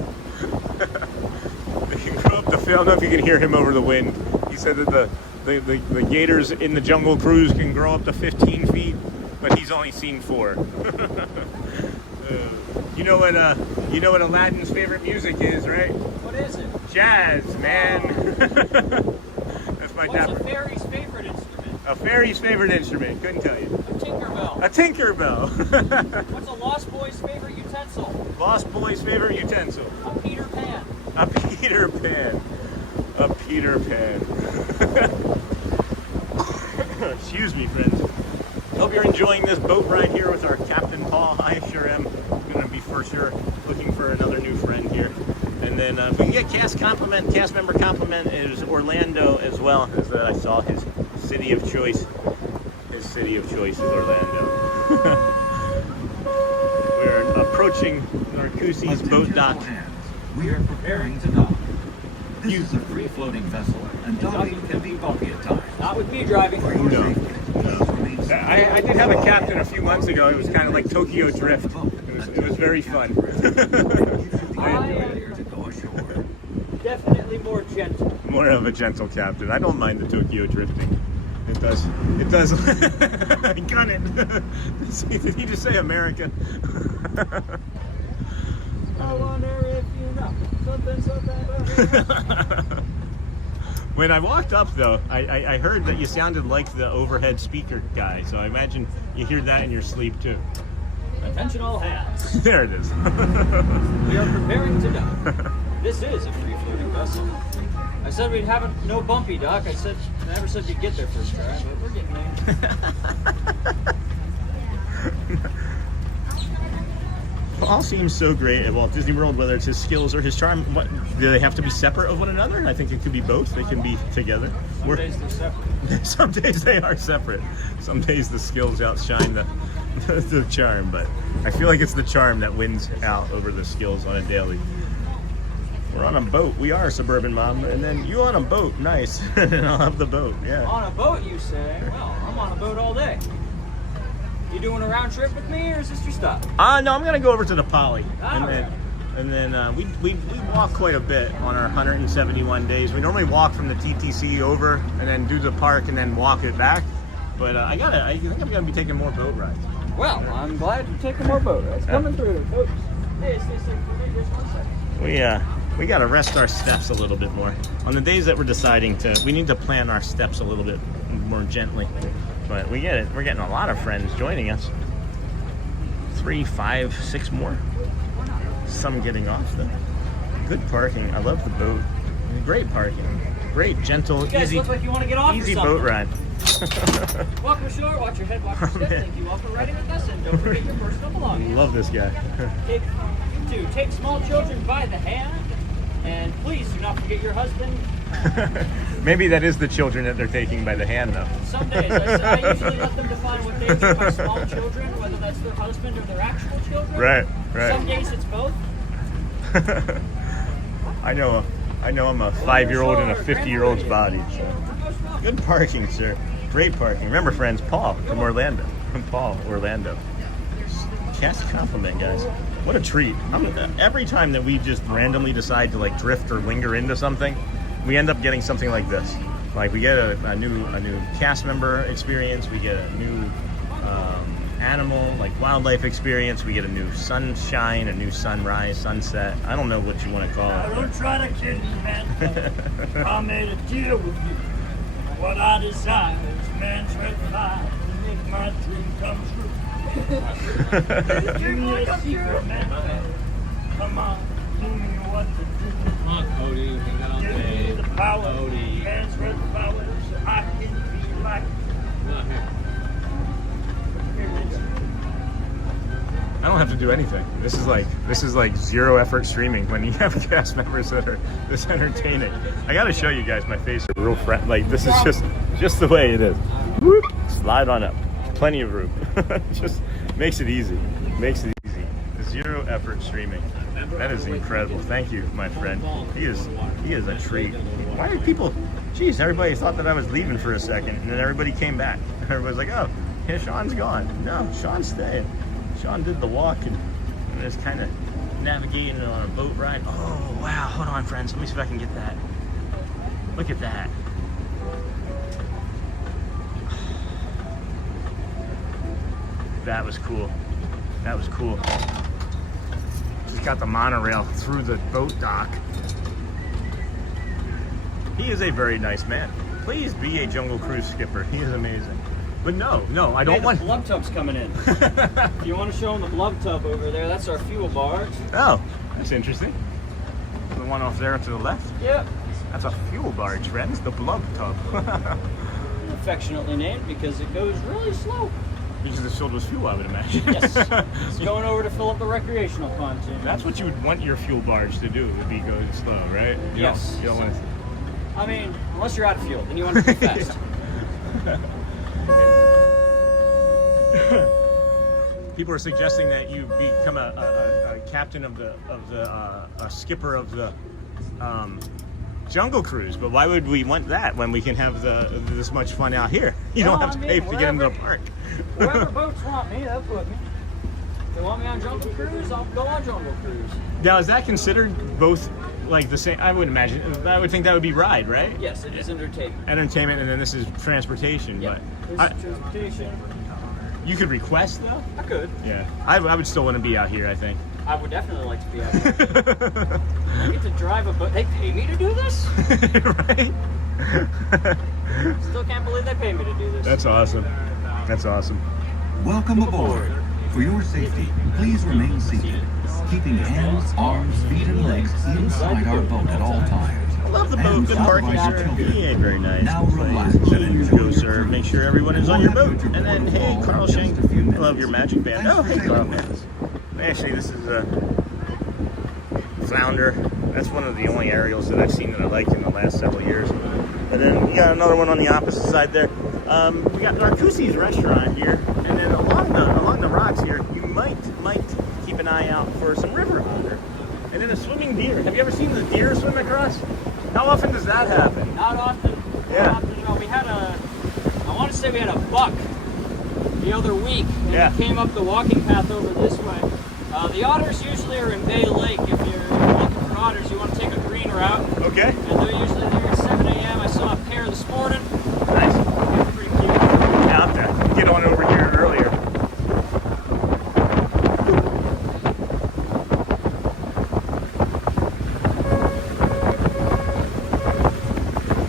They can grow up to, I don't know if you can hear him over the wind. He said that the gators in the Jungle Cruise can grow up to 15 feet, but he's only seen 4. You know what Aladdin's favorite music is, right? What is it? Jazz, man. That's my What's Dapper. a fairy's favorite instrument? A fairy's favorite instrument. Couldn't tell you. A Tinkerbell. A Tinkerbell. What's a Lost Boy's favorite utensil? Lost Boy's favorite utensil. A Peter Pan. A Peter Pan. A Peter Pan. Excuse me, friends. Hope you're enjoying this boat ride here with our Captain Paul. I sure am. Going to be for sure looking for another new friend here. And then if we can get cast member compliment is Orlando as well. As that I saw his city of choice. His city of choice is Orlando. We're approaching Narcoossee's boat dock. We are preparing to dock. This is a free-floating vessel, and docking can be bumpy at times. Not with me driving. No. I did have a captain a few months ago. It was kind of like Tokyo Drift. It was very fun. I am definitely more gentle. More of a gentle captain. I don't mind the Tokyo drifting. It does. Gun it. Did he just say America? I wonder if you know something. When I walked up, though, I heard that you sounded like the overhead speaker guy, so I imagine you hear that in your sleep, too. Attention all hands. There it is. We are preparing to dock. This is a free-floating vessel. I said we'd have no bumpy dock. I never said we'd get there first try, but we're getting there. Paul seems so great at Walt Disney World, whether it's his skills or his charm. What, do they have to be separate of one another? I think it could be both. They can be together. Some days they're separate. Some days they are separate. Some days the skills outshine the charm, but I feel like it's the charm that wins out over the skills on a daily. We're on a boat. We are Suburban Mom, and then you on a boat. Nice. And I'll have the boat. Yeah. On a boat, you say? Well, I'm on a boat all day. You doing a round trip with me, or is this your stop? No, I'm gonna go over to the Poly, Alright. and then we walk quite a bit on our 171 days. We normally walk from the TTC over and then do the park and then walk it back. But I think I'm gonna be taking more boat rides. Well, I'm glad you're taking more boat rides. Coming through, folks. Hey, stay safe for me. Just 1 second. We gotta rest our steps a little bit more. On the days that we're deciding we need to plan our steps a little bit more gently. But we get it. We're getting a lot of friends joining us. 3, 5, 6 more. Some getting off though. Good parking. I love the boat. Great parking. Great, gentle, You guys easy, look like you want to get off easy or boat something. ride. Welcome ashore. Watch your head, watch your step. man. Thank you all for riding with us, and don't forget your personal belongings. Love this guy. Take small children by the hand, and please do not forget your husband. Maybe that is the children that they're taking by the hand, though. Some days, I usually let them define what they mean by small children, whether that's their husband or their actual children. Right. Some days it's both. I know I'm a 5-year-old in a 50-year-old's body. So. Good parking, sir. Great parking. Remember, friends, Paul from Orlando. Paul, Orlando. Cast compliment, guys. What a treat. Every time that we just randomly decide to like drift or linger into something, we end up getting something like this. Like we get a new cast member experience, we get a new animal, like wildlife experience, we get a new sunshine, a new sunrise, sunset. I don't know what you want to call it. Don't try to kid me, man. I made a deal with you. What I desire is man's red fire to make my dream come true. Give me a secret, man. Come on, tell me what to do. Come on, Cody. We got all Give day. me the power, Cody. man's red power, so I can be like have to do anything. This is like zero effort streaming when you have cast members that are this entertaining. I gotta show you guys my face. Real friend, like this is just the way it is. Whoop, slide on up. Plenty of room. Just makes it easy. Makes it easy. Zero effort streaming. That is incredible. Thank you, my friend. He is a treat. Why are people? Geez, everybody thought that I was leaving for a second, and then everybody came back. Everybody's like, oh, yeah, Sean's gone. No, Sean's staying. Sean did the walk and is kind of navigating on a boat ride. Oh, wow. Hold on, friends. Let me see if I can get that. Look at that. That was cool. That was cool. Just got the monorail through the boat dock. He is a very nice man. Please be a Jungle Cruise skipper. He is amazing. But no, I don't want... The blub tub's coming in. If you want to show them the blub tub over there, that's our fuel barge. Oh, that's interesting. The one off there to the left? Yep. That's a fuel barge, friends. The blub tub. Affectionately named because it goes really slow. Because it's filled with fuel, I would imagine. Yes. It's going over to fill up the recreational pontoon. That's what you would want your fuel barge to do, would be go slow, right? Yes. You don't want to... I mean, unless you're out of fuel, then you want to go fast. People are suggesting that you become a captain of a skipper of the Jungle Cruise, but why would we want that when we can have this much fun out here? You don't have to pay to get into the park. Wherever boats want me, they'll put me. If they want me on Jungle Cruise, I'll go on Jungle Cruise. Now, is that considered both like the same? I would imagine. I would think that would be ride, right? Yes, it is entertainment. Entertainment, and then this is transportation. Yep. But Transportation. You could request though. I could. Yeah, I would still want to be out here. I think. I would definitely like to be out here. I get to drive a boat. They pay me to do this? Right? Still can't believe they pay me to do this. That's awesome. That's awesome. Welcome aboard. For your safety, please remain seated, keeping hands, arms, feet, and legs inside our boat at all times. I love the boat. Good parking, sir. Yeah, very nice. Now relax And and then you enjoy go, sir. Make sure everyone is on your boat. And then, hey, Carl Shank, I love your magic band. Oh, hey, Carl. Actually, this is a Flounder. That's one of the only aerials that I've seen that I liked in the last several years. And then you got another one on the opposite side there. We got Narcoossee's restaurant here, and then along the rocks here, you might keep an eye out for some river otter, and then a swimming deer. Have you ever seen the deer swim across? How often does that happen? Not often. Yeah. Not often. No, we had I want to say we had a buck the other week, and he came up the walking path over this way. The otters usually are in Bay Lake. If you're looking for otters, you want to take a green route. Okay. And they're usually there at 7 a.m. I saw a pair this morning. Nice. They're pretty cute. Yeah, I'll have to get on over here earlier.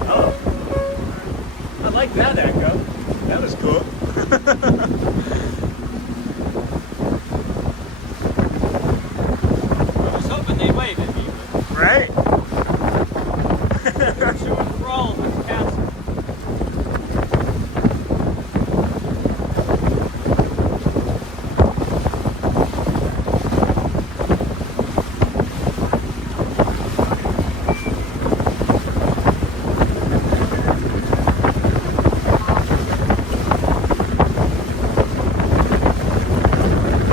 Oh. I like that echo. That was cool. I was hoping they'd wave at me. Right? They're showing crawls with the cats.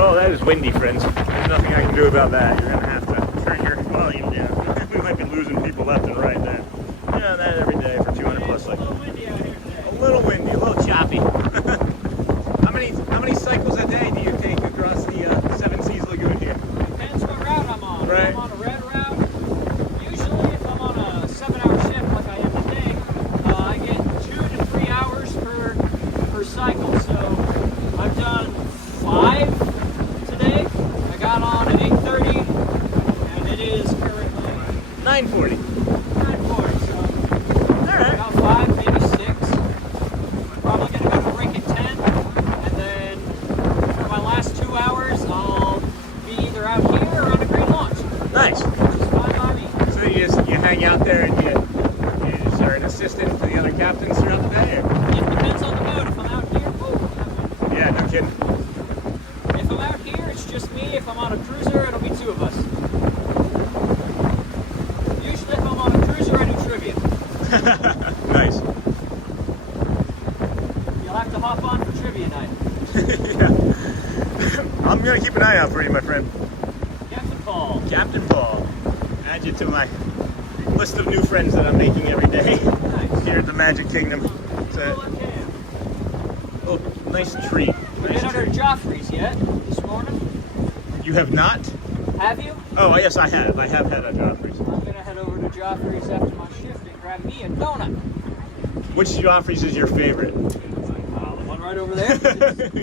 Oh, that is windy, friends. There's nothing I can do about that. You're going to have to turn your volume down. We might be losing people left and right there. Yeah, that every day for 200 plus cycles. A little windy out here today. A little windy, a little choppy. How many cycles a day do you take across the Seven Seas Lagoon here? Depends what route I'm on. Right. If I'm on a red route, usually if I'm on a 7-hour shift like I am today, I get 2 to 3 hours per cycle. So I've done 5 today. I got on at 8:30, and it is currently 9:40. 9:40. So All right. about 5, maybe 6. Probably gonna go to break at 10, and then for my last 2 hours, I'll be either out here or on a green launch. Nice. Which is fine by me. So you hang out there and you are an assistant to the other captains throughout the day? Or? It depends on the boat. If I'm out here, Yeah, no kidding. if I'm out here, it's just me if I'm on a cruiser, it'll be 2 of us. Usually if I'm on a cruiser, I do trivia. Nice. You'll have to hop on for trivia night. Yeah. I'm gonna keep an eye out for you, my friend. Captain Paul. Captain Paul. Add you to my list of new friends that I'm making every day. Nice. Here at the Magic Kingdom. It's a nice treat. You've been under Joffrey's yet this morning? You have not? Have you? Oh, yes, I have. I have had a Joffrey's. I'm gonna head over to Joffrey's after my shift and grab me a donut. Which Joffrey's is your favorite? The one right over there,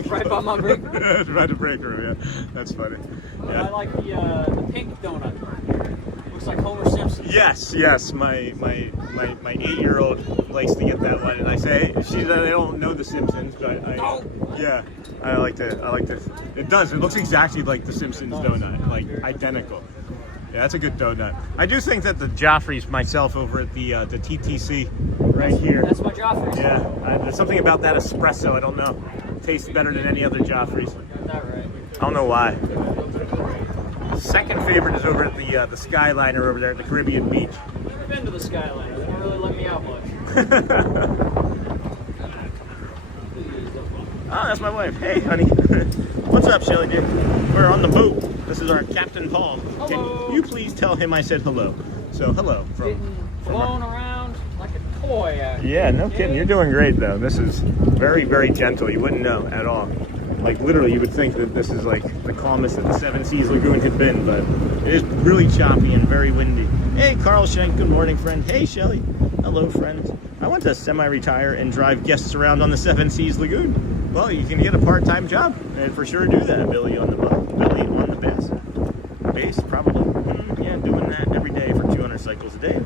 right by my break room. Right the break room, yeah. That's funny. Yeah. I like the pink donut. Looks like Homer Simpson. Yes, yes. My 8-year-old likes to get that one, and I say they don't know the Simpsons, but yeah, I like to. It does. It looks exactly like the Simpsons donut, like identical. Yeah, that's a good donut. I do think that the Joffrey's myself over at the TTC right here. That's my Joffrey's. Yeah, there's something about that espresso. I don't know. It tastes better than any other Joffrey's. Got that right. I don't know why. Second favorite is over at the Skyliner over there at the Caribbean Beach. Never been to the Skyliner. They don't really let me out much. Oh, that's my wife. Hey, honey. What's up, Shelly dear? We're on the boat. This is our Captain Paul. Hello. Can you please tell him I said hello? So, hello. Getting blown around like a toy out here. Yeah, no kidding. You're doing great, though. This is very, very gentle. You wouldn't know at all. Like, literally, you would think that this is like the calmest that the Seven Seas Lagoon had been, but it is really choppy and very windy. Hey, Carl Schenk. Good morning, friend. Hey, Shelly. Hello, friends. I want to semi-retire and drive guests around on the Seven Seas Lagoon. Well, you can get a part-time job and for sure do that. Billy on the bass. Bass, probably. Yeah, doing that every day for 200 cycles a day.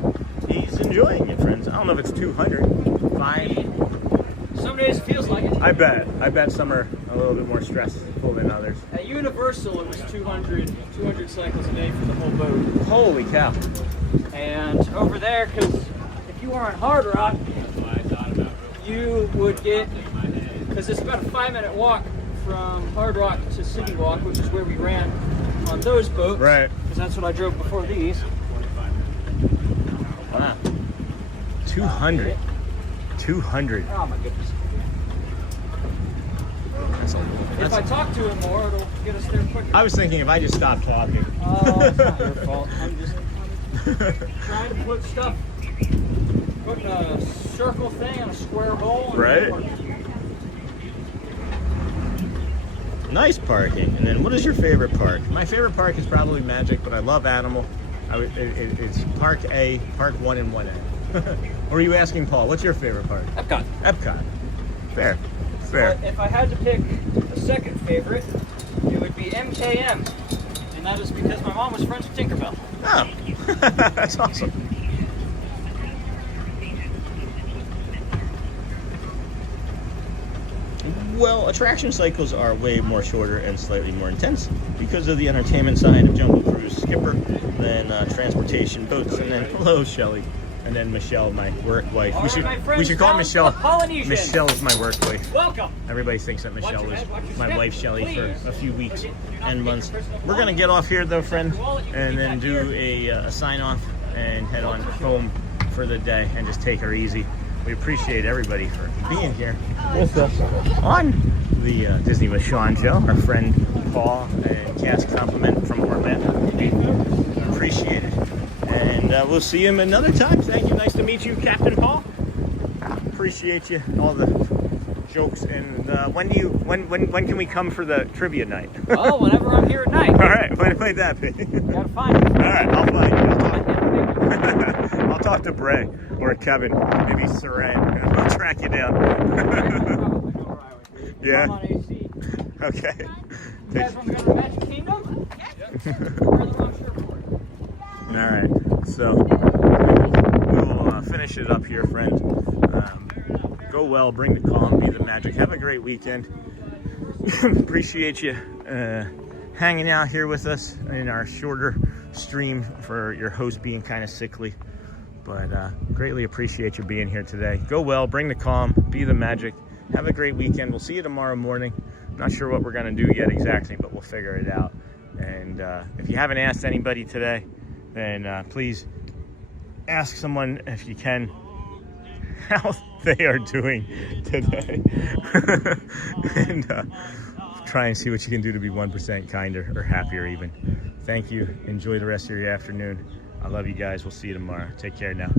He's enjoying it, friends. I don't know if it's 200. 5. Some days it feels like it. I bet some are a little bit more stressful than others. At Universal, it was 200 cycles a day for the whole boat. Holy cow. And over there, because if you were on Hard Rock, you would get, because it's about a 5-minute walk from Hard Rock to City Walk, which is where we ran on those boats. Right. Because that's what I drove before these. Wow. 200. 200. Oh my goodness. If I talk to him more, it'll get us there quicker. I was thinking if I just stopped talking. Oh, it's not your fault. I'm just trying to put stuff, putting a circle thing in a square hole. Right. Nice parking. And then what is your favorite park? My favorite park is probably Magic, but I love Animal. It's Park A, Park 1 and 1A. Or are you asking Paul, what's your favorite park? Epcot. Epcot. Fair. But if I had to pick a second favorite, it would be MKM. And that is because my mom was friends with Tinkerbell. Oh, that's awesome. Well, attraction cycles are way more shorter and slightly more intense because of the entertainment side of Jungle Cruise Skipper, then transportation boats, and then hello, Shelly, and then Michelle, my work wife. We should call Michelle. Michelle is my work wife. Welcome. Everybody thinks that Michelle was my wife, Shelly, for a few weeks and months. We're gonna get off here though, friend, and then do a sign off and head on home for the day and just take her easy. We appreciate everybody for being here with us on the Disney with Sean show. Our friend Paul and cast compliment from Orlando. Appreciate it. And we'll see him another time. Thank you. Nice to meet you, Captain Paul. Appreciate you. All the jokes. And when can we come for the trivia night? Oh, whenever I'm here at night. All right. When might that be? Gotta find it. All right. I'll find you. I'll talk to Bray or Kevin, maybe Saran, and we'll track you down. Yeah. I'm on AC. Okay. You guys want to go to Magic Kingdom? All right. So we'll finish it up here, friend. Go well. Bring the calm. Be the magic. Have a great weekend. Appreciate you hanging out here with us in our shorter stream for your host being kind of sickly. But greatly appreciate you being here today. Go well, bring the calm, be the magic. Have a great weekend. We'll see you tomorrow morning. Not sure what we're going to do yet exactly, but we'll figure it out. And if you haven't asked anybody today, then please ask someone, if you can, how they are doing today. And try and see what you can do to be 1% kinder or happier even. Thank you. Enjoy the rest of your afternoon. I love you guys. We'll see you tomorrow. Take care now.